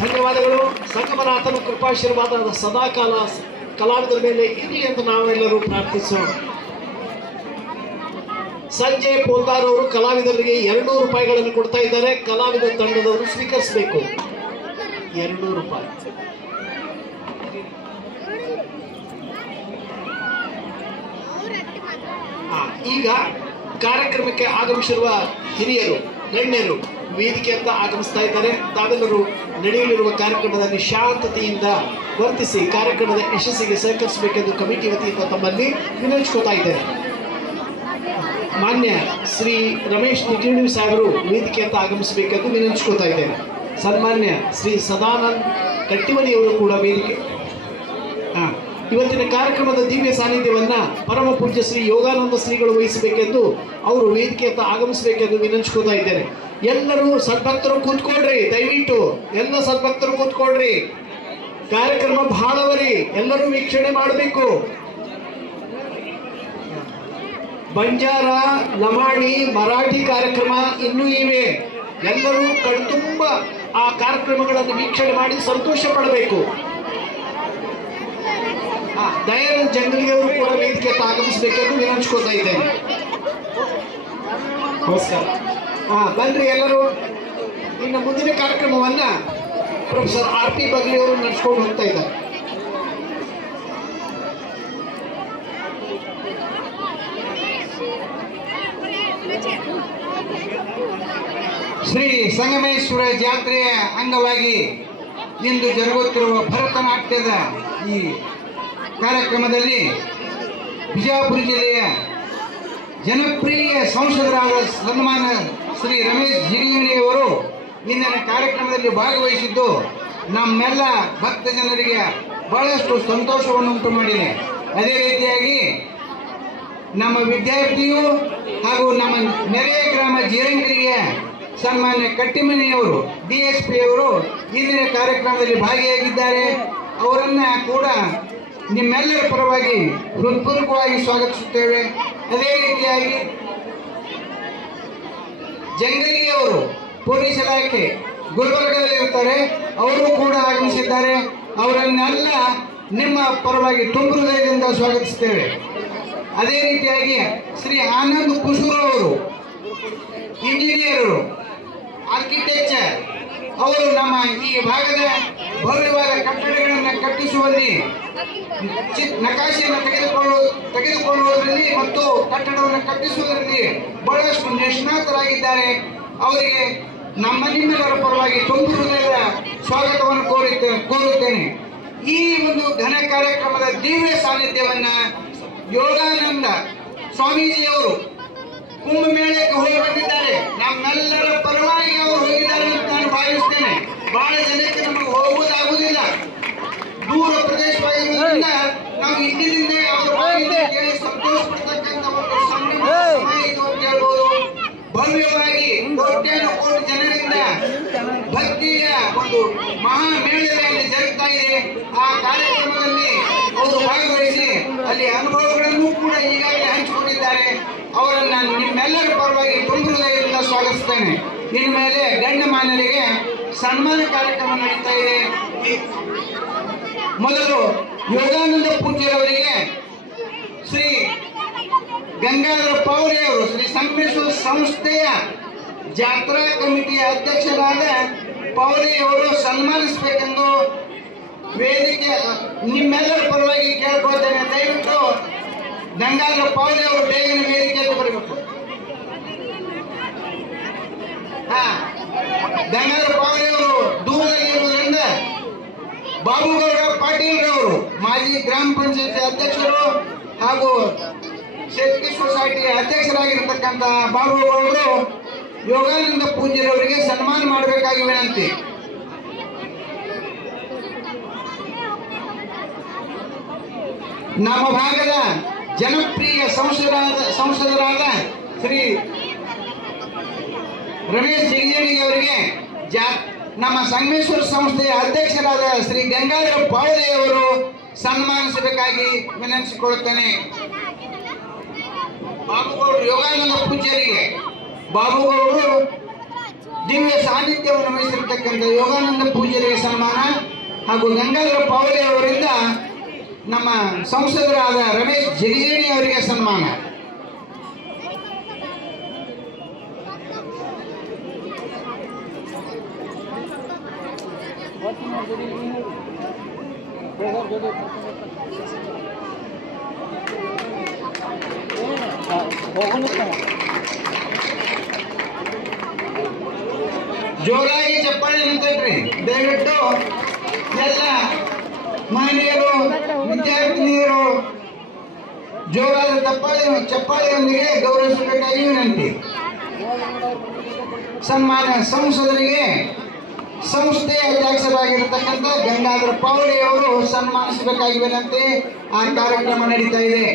ಧನ್ಯವಾದಗಳು. ಸಂಗಮನಾಥನ ಕೃಪಾಶೀರ್ವಾದ ಸದಾಕಾಲ ಕಲಾವಿದರ ಮೇಲೆ ಇರಲಿ ಎಂದು ನಾವೆಲ್ಲರೂ ಪ್ರಾರ್ಥಿಸೋಣ. ಸಂಜಯ್ ಪೋಲ್ದಾರ್ ಅವರು ಕಲಾವಿದರಿಗೆ 200 ರೂಪಾಯಿಗಳನ್ನು ಕೊಡ್ತಾ ಇದ್ದಾರೆ. ಕಲಾವಿದ ತಂಡದವರು ಸ್ವೀಕರಿಸಬೇಕು. 200 ರೂಪಾಯಿ. ಈಗ ಕಾರ್ಯಕ್ರಮಕ್ಕೆ ಆಗಮಿಸಿರುವ ಹಿರಿಯರು, ಗಣ್ಯರು ವೇದಿಕೆಯಿಂದ ಆಗಮಿಸ್ತಾ ಇದ್ದಾರೆ. ತಾವೆಲ್ಲರೂ ನಡೆಯಲಿರುವ ಕಾರ್ಯಕ್ರಮದಲ್ಲಿ ಶಾಂತತೆಯಿಂದ ವರ್ತಿಸಿ ಕಾರ್ಯಕ್ರಮದ ಯಶಸ್ಸಿಗೆ ಸಹಕರಿಸಬೇಕೆಂದು ಕಮಿಟಿ ವತಿಯಿಂದ ತಮ್ಮಲ್ಲಿ ವಿನಂತಿಸ್ಕೊತಾ ಇದ್ದೇನೆ. ಮಾನ್ಯ ಶ್ರೀ ರಮೇಶ್ ನಿಜೇಣಿ ಸಾಹೇಬರು ವೇದಿಕೆಯಿಂದ ಆಗಮಿಸಬೇಕೆಂದು ವಿನಂತಿಸ್ಕೊತಾ ಇದ್ದೇನೆ. ಸನ್ಮಾನ್ಯ ಶ್ರೀ ಸದಾನಂದ್ ಕಟ್ಟಿಮನಿಯವರು ಕೂಡ ವೇದಿಕೆ. ಇವತ್ತಿನ ಕಾರ್ಯಕ್ರಮದ ದಿವ್ಯ ಸಾನ್ನಿಧ್ಯವನ್ನು ಪರಮ ಪೂಜ್ಯ ಶ್ರೀ ಯೋಗಾನಂದ ಶ್ರೀಗಳು ವಹಿಸಬೇಕೆಂದು ಅವರು ವೇದಿಕೆಯಿಂದ ಆಗಮಿಸಬೇಕೆಂದು ವಿನಂತಿಸ್ಕೊತಾ ಇದ್ದೇನೆ. ಎಲ್ಲರೂ ಸದ್ಭಕ್ತರು ಕೂತ್ಕೊಳ್ರಿ, ದಯವಿಟ್ಟು ಎಲ್ಲ ಸದ್ಭಕ್ತರು ಕೂತ್ಕೊಳ್ರಿ. ಕಾರ್ಯಕ್ರಮ ಬಹಳವರಿ, ಎಲ್ಲರೂ ವೀಕ್ಷಣೆ ಮಾಡಬೇಕು. ಬಂಜಾರ, ಲಮಾಣಿ, ಮರಾಠಿ ಕಾರ್ಯಕ್ರಮ ಇನ್ನೂ ಇವೆ. ಎಲ್ಲರೂ ಕಣ್ತುಂಬ ಆ ಕಾರ್ಯಕ್ರಮಗಳನ್ನು ವೀಕ್ಷಣೆ ಮಾಡಿ ಸಂತೋಷ ಪಡಬೇಕು. ದಯಾನಂದ್ ಜಂಗಲಿಗೆ ಅವರು ಕೂಡ ವೇದಿಕೆಗೆ ಆಗಮಿಸಬೇಕೆಂದು ವಿನಂತಿಸ್ಕೊತಾ ಇದ್ದೇನೆ. ನಮಸ್ಕಾರ. ಬನ್ರಿ ಎಲ್ಲರೂ. ಇನ್ನು ಮುಂದಿನ ಕಾರ್ಯಕ್ರಮವನ್ನ ಪ್ರೊಫೆಸರ್ RP ಬಗ್ಲಿ ಅವರು ನಡೆಸ್ಕೊಂಡು ಹೋಗ್ತಾ ಇದ್ದಾರೆ. ಶ್ರೀ ಸಂಗಮೇಶ್ವರ ಜಾತ್ರೆಯ ಅಂಗವಾಗಿ ಇಂದು ಜರುಗುತ್ತಿರುವ ಭರತನಾಟ್ಯದ ಈ ಕಾರ್ಯಕ್ರಮದಲ್ಲಿ ಬಿಜಾಪುರ ಜಿಲ್ಲೆಯ ಜನಪ್ರಿಯ ಸಂಸದರಾದ ಸನ್ಮಾನ ಶ್ರೀ ರಮೇಶ್ ಜಿಗಜಿಣಿಯವರು ಇಂದಿನ ಕಾರ್ಯಕ್ರಮದಲ್ಲಿ ಭಾಗವಹಿಸಿದ್ದು ನಮ್ಮೆಲ್ಲ ಭಕ್ತ ಜನರಿಗೆ ಬಹಳಷ್ಟು ಸಂತೋಷವನ್ನುಂಟು ಮಾಡಿದೆ. ಅದೇ ರೀತಿಯಾಗಿ ನಮ್ಮ ವಿದ್ಯಾರ್ಥಿಯು ಹಾಗೂ ನಮ್ಮ ನೆರೆಯ ಗ್ರಾಮ ಜೀರಂಗಿರಿಗೆ ಸನ್ಮಾನ್ಯ ಕಟ್ಟಿಮನಿಯವರು DSP ಅವರು ಇಂದಿನ ಕಾರ್ಯಕ್ರಮದಲ್ಲಿ ಭಾಗಿಯಾಗಿದ್ದಾರೆ. ಅವರನ್ನ ಕೂಡ ನಿಮ್ಮೆಲ್ಲರ ಪರವಾಗಿ ಹೃತ್ಪೂರ್ವಕವಾಗಿ ಸ್ವಾಗತಿಸುತ್ತೇವೆ. ಅದೇ ರೀತಿಯಾಗಿ ಜಂಗಲಿಯವರು ಪೊಲೀಸ್ ಇಲಾಖೆ ಗುಲ್ಬರ್ಗದಲ್ಲಿ ಇರ್ತಾರೆ, ಅವರು ಕೂಡ ಆಗಮಿಸಿದ್ದಾರೆ. ಅವರನ್ನೆಲ್ಲ ನಿಮ್ಮ ಪರವಾಗಿ ತುಂಬ ಹೃದಯದಿಂದ ಸ್ವಾಗತಿಸುತ್ತೇವೆ. ಅದೇ ರೀತಿಯಾಗಿ ಶ್ರೀ ಆನಂದ್ ಕುಸೂರ್ ಅವರು ಇಂಜಿನಿಯರು, ಆರ್ಕಿಟೆಕ್ಚರ್, ಅವರು ನಮ್ಮ ಈ ಭಾಗದ ಭವ್ಯವಾದ ಕಟ್ಟಡಗಳನ್ನು ಕಟ್ಟಿಸುವಲ್ಲಿ ನಕಾಶೆಯನ್ನು ತೆಗೆದುಕೊಳ್ಳುವುದರಲ್ಲಿ ಮತ್ತು ಕಟ್ಟಡವನ್ನು ಕಟ್ಟಿಸುವುದರಲ್ಲಿ ಬಹಳಷ್ಟು ನಿಷ್ಣಾತರಾಗಿದ್ದಾರೆ. ಅವರಿಗೆ ನಿಮ್ಮೆಲ್ಲರ ಪರವಾಗಿ ತುಂಬ ಹೃದಯದ ಸ್ವಾಗತವನ್ನು ಕೋರುತ್ತೇನೆ. ಈ ಒಂದು ಘನ ಕಾರ್ಯಕ್ರಮದ ದಿವ್ಯ ಸಾನ್ನಿಧ್ಯವನ್ನ ಯೋಗಾನಂದ ಸ್ವಾಮೀಜಿಯವರು ಕುಂಭಮೇಳಕ್ಕೆ ಹೋಗಿ ಬಂದಿದ್ದಾರೆ. ನಮ್ಮೆಲ್ಲರ ಪರವಾಗಿ ಅವರು ಹೋಗಿದ್ದಾರೆ ಅಂತ ನಾನು ಭಾವಿಸ್ತೇನೆ. ಬಹಳ ಜನಕ್ಕೆ ನಮಗೆ ಹೋಗುವುದಾಗುವುದಿಲ್ಲ, ದೂರ ಪ್ರದೇಶವಾಗಿರುವುದರಿಂದ ನಾವು ಇಂದಿನಿಂದ ಅವರ ಕೇಳಿ ಸಂತೋಷ ಪಡ್ತಕ್ಕಂಥ ಒಂದು ಸಂಭ್ರಮ ಸಮಯ ಇದು ಅಂತ ಹೇಳ್ಬೋದು. ಭವ್ಯವಾಗಿ ಕೋಟ್ಯಾನುಕೋಟಿ ಜನರಿಂದ ಭಕ್ತಿಯ ಒಂದು ಮಹಾ ಮೇಳದಲ್ಲಿ ಜರುಗ್ತಾ ಇದೆ. ಆ ಕಾರ್ಯಕ್ರಮದಲ್ಲಿ ಅವರು ಭಾಗವಹಿಸಿ ಅಲ್ಲಿ ಅನುಭವಗಳನ್ನು ಕೂಡ ಈಗಾಗಲೇ ಹಂಚಿಕೊಂಡಿದ್ದಾರೆ. ಅವರನ್ನು ನಿಮ್ಮೆಲ್ಲರ ಪರವಾಗಿ ತುಂಬ ಹೃದಯದಿಂದ ಸ್ವಾಗತಿಸ್ತೇನೆ. ಇನ್ಮೇಲೆ ಗಣ್ಯಮಾನ್ಯರಿಗೆ ಸನ್ಮಾನ ಕಾರ್ಯಕ್ರಮ ನಡೀತಾ ಇದೆ. ಮೊದಲು ಯೋಗಾನಂದ ಪೂಜ್ಯರವರಿಗೆ ಶ್ರೀ ಗಂಗಾಧರ ಪೌರಿ ಅವರು ಶ್ರೀ ಸಂಗಮೇಶ್ವರ ಸಂಸ್ಥೆಯ ಜಾತ್ರಾ ಕಮಿಟಿಯ ಅಧ್ಯಕ್ಷರಾದ ಪೌರಿ ಅವರು ಸನ್ಮಾನಿಸಬೇಕೆಂದು ವೇದಿಕೆ ನಿಮ್ಮೆಲ್ಲರ ಪರವಾಗಿ ಕೇಳ್ಕೊಳ್ತೇನೆ. ದಯವಿಟ್ಟು ಗಂಗಾಧರ ಪೌರಿ ಅವರು ಬೇಗನೆ ವೇದಿಕೆಯನ್ನು ಬರಬೇಕು. ಗಂಗಾಧರ ಪೌರಿ ಅವರು ದೂರದಲ್ಲಿ ಇರುವುದರಿಂದ ಬಾಬುಗೌಡ ಪಾಟೀಲ್ ಅವರು ಮಾಜಿ ಗ್ರಾಮ ಪಂಚಾಯತಿ ಅಧ್ಯಕ್ಷರು ಹಾಗೂ ಶಕ್ತಿ ಸೊಸೈಟಿಯ ಅಧ್ಯಕ್ಷರಾಗಿರ್ತಕ್ಕಂಥ ಬಾಬುಗೌಡರು ಯೋಗಾನಂದ ಪೂಜ್ಯರವರಿಗೆ ಸನ್ಮಾನ ಮಾಡಬೇಕಾಗಿ ವಿನಂತಿ. ನಮ್ಮ ಭಾಗದ ಜನಪ್ರಿಯ ಸಂಸದರಾದ ಶ್ರೀ ರಮೇಶ್ ಜಿಗಜಿಣಗಿ ಅವರಿಗೆ ನಮ್ಮ ಸಂಗಮೇಶ್ವರ ಸಂಸ್ಥೆಯ ಅಧ್ಯಕ್ಷರಾದ ಶ್ರೀ ಗಂಗಾಧರ ಪಾವಲೆ ಅವರು ಸನ್ಮಾನಿಸಬೇಕಾಗಿ ವಿನಂತಿಸಿಕೊಳ್ಳುತ್ತೇನೆ. ಬಾಬುಗೌಡರು ಯೋಗಾನಂದ ಪೂಜ್ಯರಿಗೆ, ಬಾಬುಗೌಡರು ದಿವ್ಯ ಸಾನ್ನಿಧ್ಯವನ್ನು ವಹಿಸಿರ್ತಕ್ಕಂಥ ಯೋಗಾನಂದ ಪೂಜ್ಯರಿಗೆ ಸನ್ಮಾನ ಹಾಗೂ ಗಂಗಾಧರ ಪಾವಲೆ ಅವರಿಂದ ನಮ್ಮ ಸಂಸದರಾದ ರಮೇಶ್ ಜಿಗಜಿಣಿ ಅವರಿಗೆ ಸನ್ಮಾನ. ಜೋರಾಗಿ ಚಪ್ಪಾಳೆ ನಿಂತೈತ್ರಿ. ದಯವಿಟ್ಟು ಎಲ್ಲ ಮಹಿಳೆಯರು, ವಿದ್ಯಾರ್ಥಿನಿಯರು ಜೋರಾದ ಚಪ್ಪಾಳೆಯೊಂದಿಗೆ ಗೌರವಿಸಬೇಕಾಗಿ ವಿನಂತಿ. ಸನ್ಮಾನ್ಯ ಸಂಸದರಿಗೆ ಸಂಸ್ಥೆಯ ಅಧ್ಯಕ್ಷರಾಗಿರತಕ್ಕಂಥ ಗಂಗಾಧರ ಪಾವಳಿ ಅವರು ಸನ್ಮಾನಿಸಬೇಕಾಗಿ ವಿನಂತಿ. ಆ ಕಾರ್ಯಕ್ರಮ ನಡೀತಾ ಇದೆ.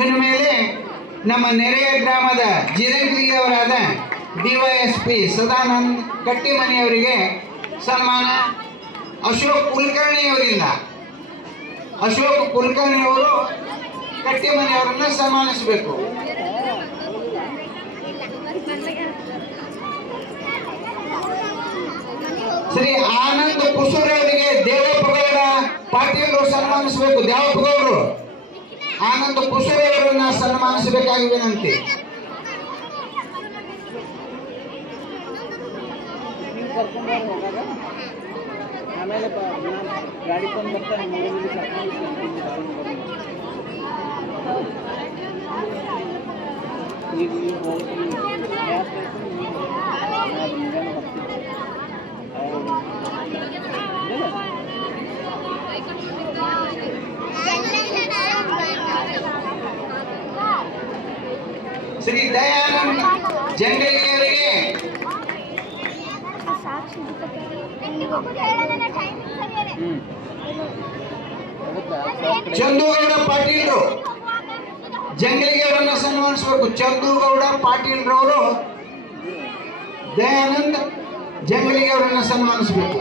ಇನ್ನು ಮೇಲೆ ನಮ್ಮ ನೆರೆಯ ಗ್ರಾಮದ ಜಿರಂಗಿಯವರಾದ ಡಿವೈಎಸ್ಪಿ ಸದಾನಂದ್ ಕಟ್ಟಿಮನಿಯವರಿಗೆ ಸನ್ಮಾನ. ಅಶೋಕ್ ಕುಲಕರ್ಣಿ ಅವರಿಂದ, ಅಶೋಕ್ ಕುಲಕರ್ಣಿ ಅವರು ಕಟ್ಟಿಮನಿಯವರನ್ನ ಸನ್ಮಾನಿಸಬೇಕು. ಶ್ರೀ ಆನಂದ್ ಕುಸೂರ್ ಅವರಿಗೆ ದೇವಪ್ಪಗೌಡ ಪಾಟೀಲ್ ಅವರು ಸನ್ಮಾನಿಸಬೇಕು. ದೇವಪ್ಪಗೌಡರು ಆನಂದ್ ಕುಸೂರ್ ಅವರನ್ನ ಸನ್ಮಾನಿಸಬೇಕಾಗಿ ವಿನಂತಿ. ಆಮೇಲೆ ಗಾಡಿ ತಂದು ಬರ್ತಾರೆ. ಶ್ರೀ ದಯಾನಂದ್ ಜಂಗಲಿಯವರಿಗೆ, ಚಂದೂಗೌಡ ಪಾಟೀಲ್ರು ಜಂಗಲಿಗೆ ಅವರನ್ನ ಸನ್ಮಾನಿಸಬೇಕು. ಚಂದೂಗೌಡ ಪಾಟೀಲ್ರವರು ದಯಾನಂದ್ ಜಂಗಲಿಗೆ ಅವರನ್ನ ಸನ್ಮಾನಿಸಬೇಕು.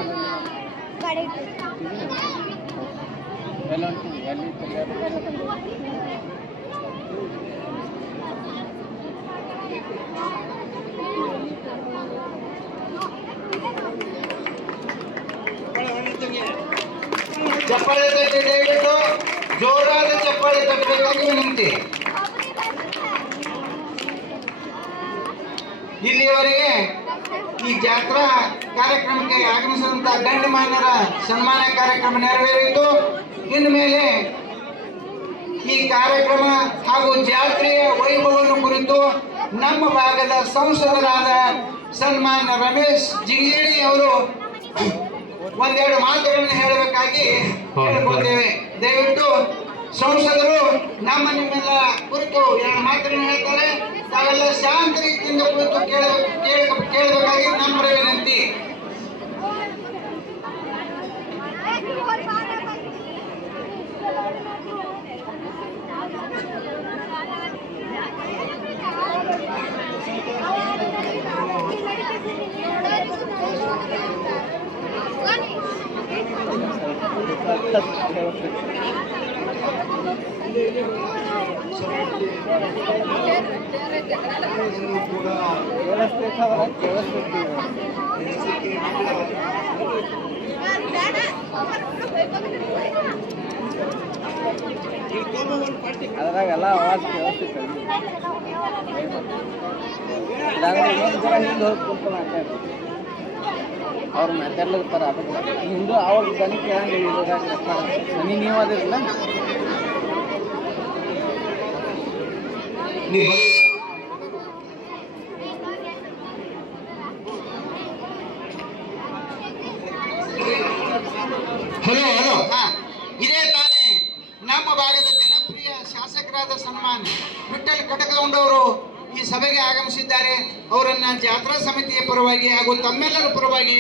ಚಪ್ಪಾಳೆ ತಟ್ಟಿ, ದಯವಿಟ್ಟು ಜೋರಾದ ಚಪ್ಪಾಳೆ ತಟ್ಟಬೇಕಾಗಿ ವಿನಂತಿ. ಇಲ್ಲಿಯವರೆಗೆ ಈ ಜಾತ್ರಾ ಕಾರ್ಯಕ್ರಮಕ್ಕೆ ಆಗಮಿಸಿದಂತ ಗಣ್ಯಮಾನ್ಯರ ಸನ್ಮಾನ ಕಾರ್ಯಕ್ರಮ ನೆರವೇರಿತು. ಇನ್ನು ಮೇಲೆ ಈ ಕಾರ್ಯಕ್ರಮ ಹಾಗೂ ಜಾತ್ರೆಯ ವೈಭವವನ್ನು ಕುರಿತು ನಮ್ಮ ಭಾಗದ ಸಂಸದರಾದ ಸನ್ಮಾನ್ಯ ರಮೇಶ್ ಜಿಗಜಿಣಿ ಅವರು ಒಂದೆರಡು ಮಾತುಗಳನ್ನು ಹೇಳಬೇಕಾಗಿ ಕೇಳಿಕೊಳ್ತೇವೆ. ದಯವಿಟ್ಟು ಸಂಸದರು ನಿಮ್ಮೆಲ್ಲ ಕುರಿತು ಎರಡು ಮಾತುಗಳನ್ನು ಹೇಳ್ತಾರೆ. ತಾವೆಲ್ಲ ಶಾಂತ ರೀತಿಯಿಂದ ಕುರಿತು ಕೇಳಬೇಕಾಗಿ ನಮ್ಮ ವಿನಂತಿ. ಅದ್ರಾಗೆಲ್ಲ ಅವಾಜ್ ವ್ಯವಸ್ಥಿತ ಹಿಂದೆ ಹೋಗಿ ಕುಂತು ಮಾತಾಡ್ರಿ. ಅವ್ರು ಮಾತಾಡ್ಲಿರ್ತಾರ. ಅದಕ್ಕೆ ಹಿಂದೂ ಅವಾಗ ಬನ್ನಿ ಕೇಳಂಗಿಲ್ಲ. ಮನಿ ನೀವು ಅದಿರಲ್ಲ. ಹಲೋ ಹಲೋ, ಇದೇ ತಾನೇ ನಮ್ಮ ಭಾಗದ ಜನಪ್ರಿಯ ಶಾಸಕರಾದ ಸನ್ಮಾನ್ಯ ವಿಠಲ್ ಕಟಕದೊಂಡವರು ಈ ಸಭೆಗೆ ಆಗಮಿಸಿದ್ದಾರೆ. ಅವರನ್ನ ಜಾತ್ರಾ ಸಮಿತಿಯ ಪರವಾಗಿ ಹಾಗೂ ತಮ್ಮೆಲ್ಲರ ಪರವಾಗಿ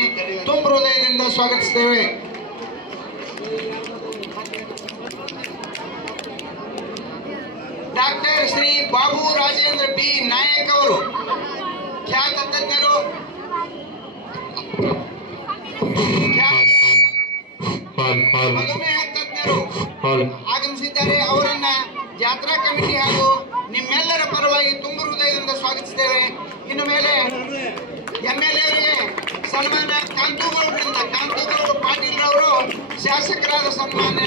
ತುಂಬ ಹೃದಯದಿಂದ ಸ್ವಾಗತಿಸುತ್ತೇವೆ. ಡಾಕ್ಟರ್ ಶ್ರೀ ಬಾಬು ರಾಜೇಂದ್ರ ಬಿ ನಾಯಕ್ ಅವರು ಖ್ಯಾತ ತಜ್ಞರು, ಮಧುಮೇಹ ತಜ್ಞರು ಆಗಮಿಸಿದ್ದಾರೆ. ಅವರನ್ನ ಜಾತ್ರಾ ಕಮಿಟಿ ಹಾಗೂ ನಿಮ್ಮೆಲ್ಲರ ಪರವಾಗಿ ತುಂಬ ಹೃದಯದಿಂದ ಸ್ವಾಗತಿಸ್ತೇವೆ. ಇನ್ನು ಮೇಲೆ MLA ಅವರಿಗೆ ಸನ್ಮಾನ ಕಾಂತೂಗೌಡರು ಪಾಟೀಲ್ ರವರು ಶಾಸಕರಾದ ಸನ್ಮಾನ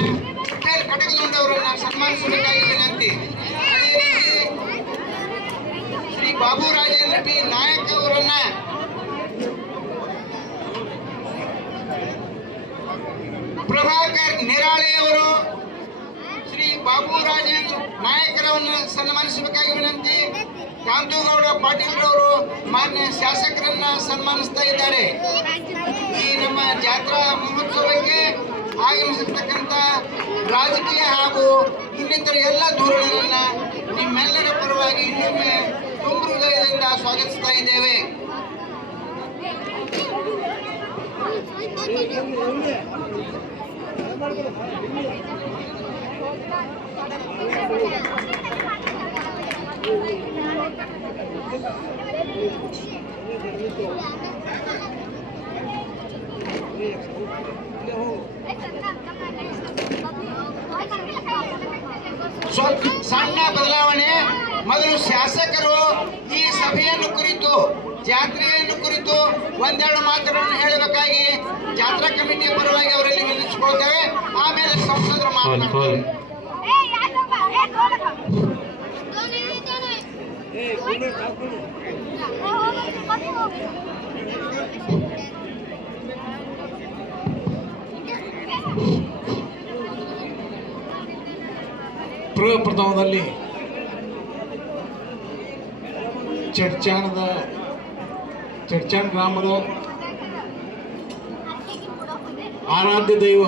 ಕಟಕದೊಂಡವರನ್ನ ಸನ್ಮಾನಿಸಬೇಕಾಗಿ ವಿನಂತಿ. ಅದೇ ರೀತಿ ಶ್ರೀ ಬಾಬು ರಾಜೇಂದ್ರ ಟಿ ನಾಯಕ್ ಅವರನ್ನ ಪ್ರಭಾಕರ್ ನಿರಾಳೆ ಅವರು ಶ್ರೀ ಬಾಬು ರಾಜೇಂದ್ರ ನಾಯಕರನ್ನು ಸನ್ಮಾನಿಸಬೇಕಾಗಿ ವಿನಂತಿ. ಕಾಂತೂಗೌಡ ಪಾಟೀಲ್ ರವರು ಮಾನ್ಯ ಶಾಸಕರನ್ನ ಸನ್ಮಾನಿಸ್ತಾ ಇದ್ದಾರೆ. ಈ ನಮ್ಮ ಜಾತ್ರಾ ಮಹೋತ್ಸವಕ್ಕೆ ಆಗಮಿಸಿರ್ತಕ್ಕಂಥ ರಾಜಕೀಯ ಹಾಗೂ ಇನ್ನಿತರ ಎಲ್ಲ ಧೋರಣೆಗಳನ್ನ ನಿಮ್ಮೆಲ್ಲರ ಪರವಾಗಿ ಇನ್ನೊಮ್ಮೆ ತುಂಬ ಹೃದಯದಿಂದ ಸ್ವಾಗತಿಸ್ತಾ ಇದ್ದೇವೆ. ಸಣ್ಣ ಬದಲಾವಣೆ. ಮೊದಲು ಶಾಸಕರು ಈ ಸಭೆಯನ್ನು ಕುರಿತು ಜಾತ್ರೆಯನ್ನು ಕುರಿತು ಒಂದೆರಡು ಮಾತುಗಳನ್ನು ಹೇಳಬೇಕಾಗಿ ಜಾತ್ರಾ ಕಮಿಟಿಯ ಪರವಾಗಿ ಅವರಲ್ಲಿ ವಿನಂತಿಸಿಕೊಳ್ತೇವೆ. ಆಮೇಲೆ ಸಂಸದರು ಮಾತನಾಡ್ತಾರೆ. ಪ್ರಥಮದಲ್ಲಿ ಚಡ್ಚಾಣ ಗ್ರಾಮದ ಆರಾಧ್ಯ ದೈವ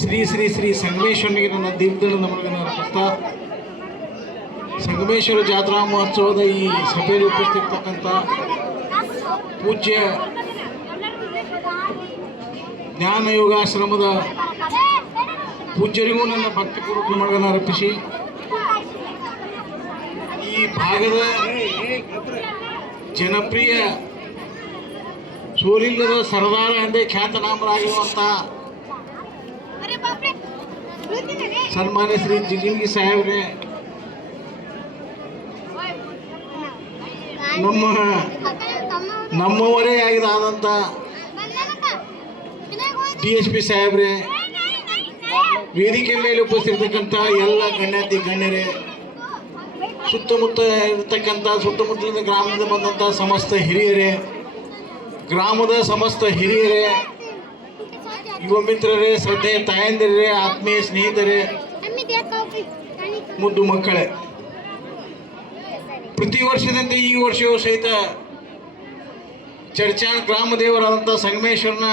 ಶ್ರೀ ಶ್ರೀ ಶ್ರೀ ಸಂಗಮೇಶ್ವರನಿಗೆ ನನ್ನ ದೀಪದಳ ನಮನಗಳನ್ನು ಅರ್ಪಿಸ್ತಾ ಸಂಗಮೇಶ್ವರ ಜಾತ್ರಾ ಮಹೋತ್ಸವದ ಈ ಸಭೆಯಲ್ಲಿ ಉಪಸ್ಥಿತಕ್ಕಂಥ ಪೂಜ್ಯ ಜ್ಞಾನ ಯೋಗಾಶ್ರಮದ ಪೂಜ್ಯರಿಗೂ ನನ್ನ ಭಕ್ತಿಪೂರ್ವಕ ನಮನಗಳನ್ನು ಅರ್ಪಿಸಿ ಈ ಭಾಗದ ಜನಪ್ರಿಯ ಸೋಲಿಲ್ಲದ ಸರದಾರ ಎಂದೇ ಖ್ಯಾತನಾಮರಾಗಿರುವಂಥ ಸನ್ಮಾನ್ಯ ಶ್ರೀ ಜಿಜಿಂಗಿ ಸಾಹೇಬ್ರೆ ನಮ್ಮವರೇ ಆಗಿದಾದಂಥ DSP ಸಾಹೇಬ್ರೆ, ವೇದಿಕೆ ಮೇಲೆ ಉಪಸ್ಥಿತಕ್ಕಂಥ ಎಲ್ಲ ಗಣ್ಯಾತಿ ಗಣ್ಯರೇ, ಸುತ್ತಮುತ್ತ ಇರತಕ್ಕಂಥ ಸುತ್ತಮುತ್ತಲಿನ ಗ್ರಾಮದಿಂದ ಬಂದಂಥ ಸಮಸ್ತ ಹಿರಿಯರೇ, ಗ್ರಾಮದ ಸಮಸ್ತ ಹಿರಿಯರೇ, ಯುವ ಮಿತ್ರರೇ, ಶ್ರದ್ಧೆಯ ತಾಯಂದಿರೇ, ಆತ್ಮೀಯ ಸ್ನೇಹಿತರೇ, ಮುದ್ದು ಮಕ್ಕಳೇ, ಪ್ರತಿ ವರ್ಷದಂತೆ ಈ ವರ್ಷವೂ ಸಹಿತ ಚಡ್ಚಾಣ ಗ್ರಾಮ ದೇವರಾದಂಥ ಸಂಗಮೇಶ್ವರನ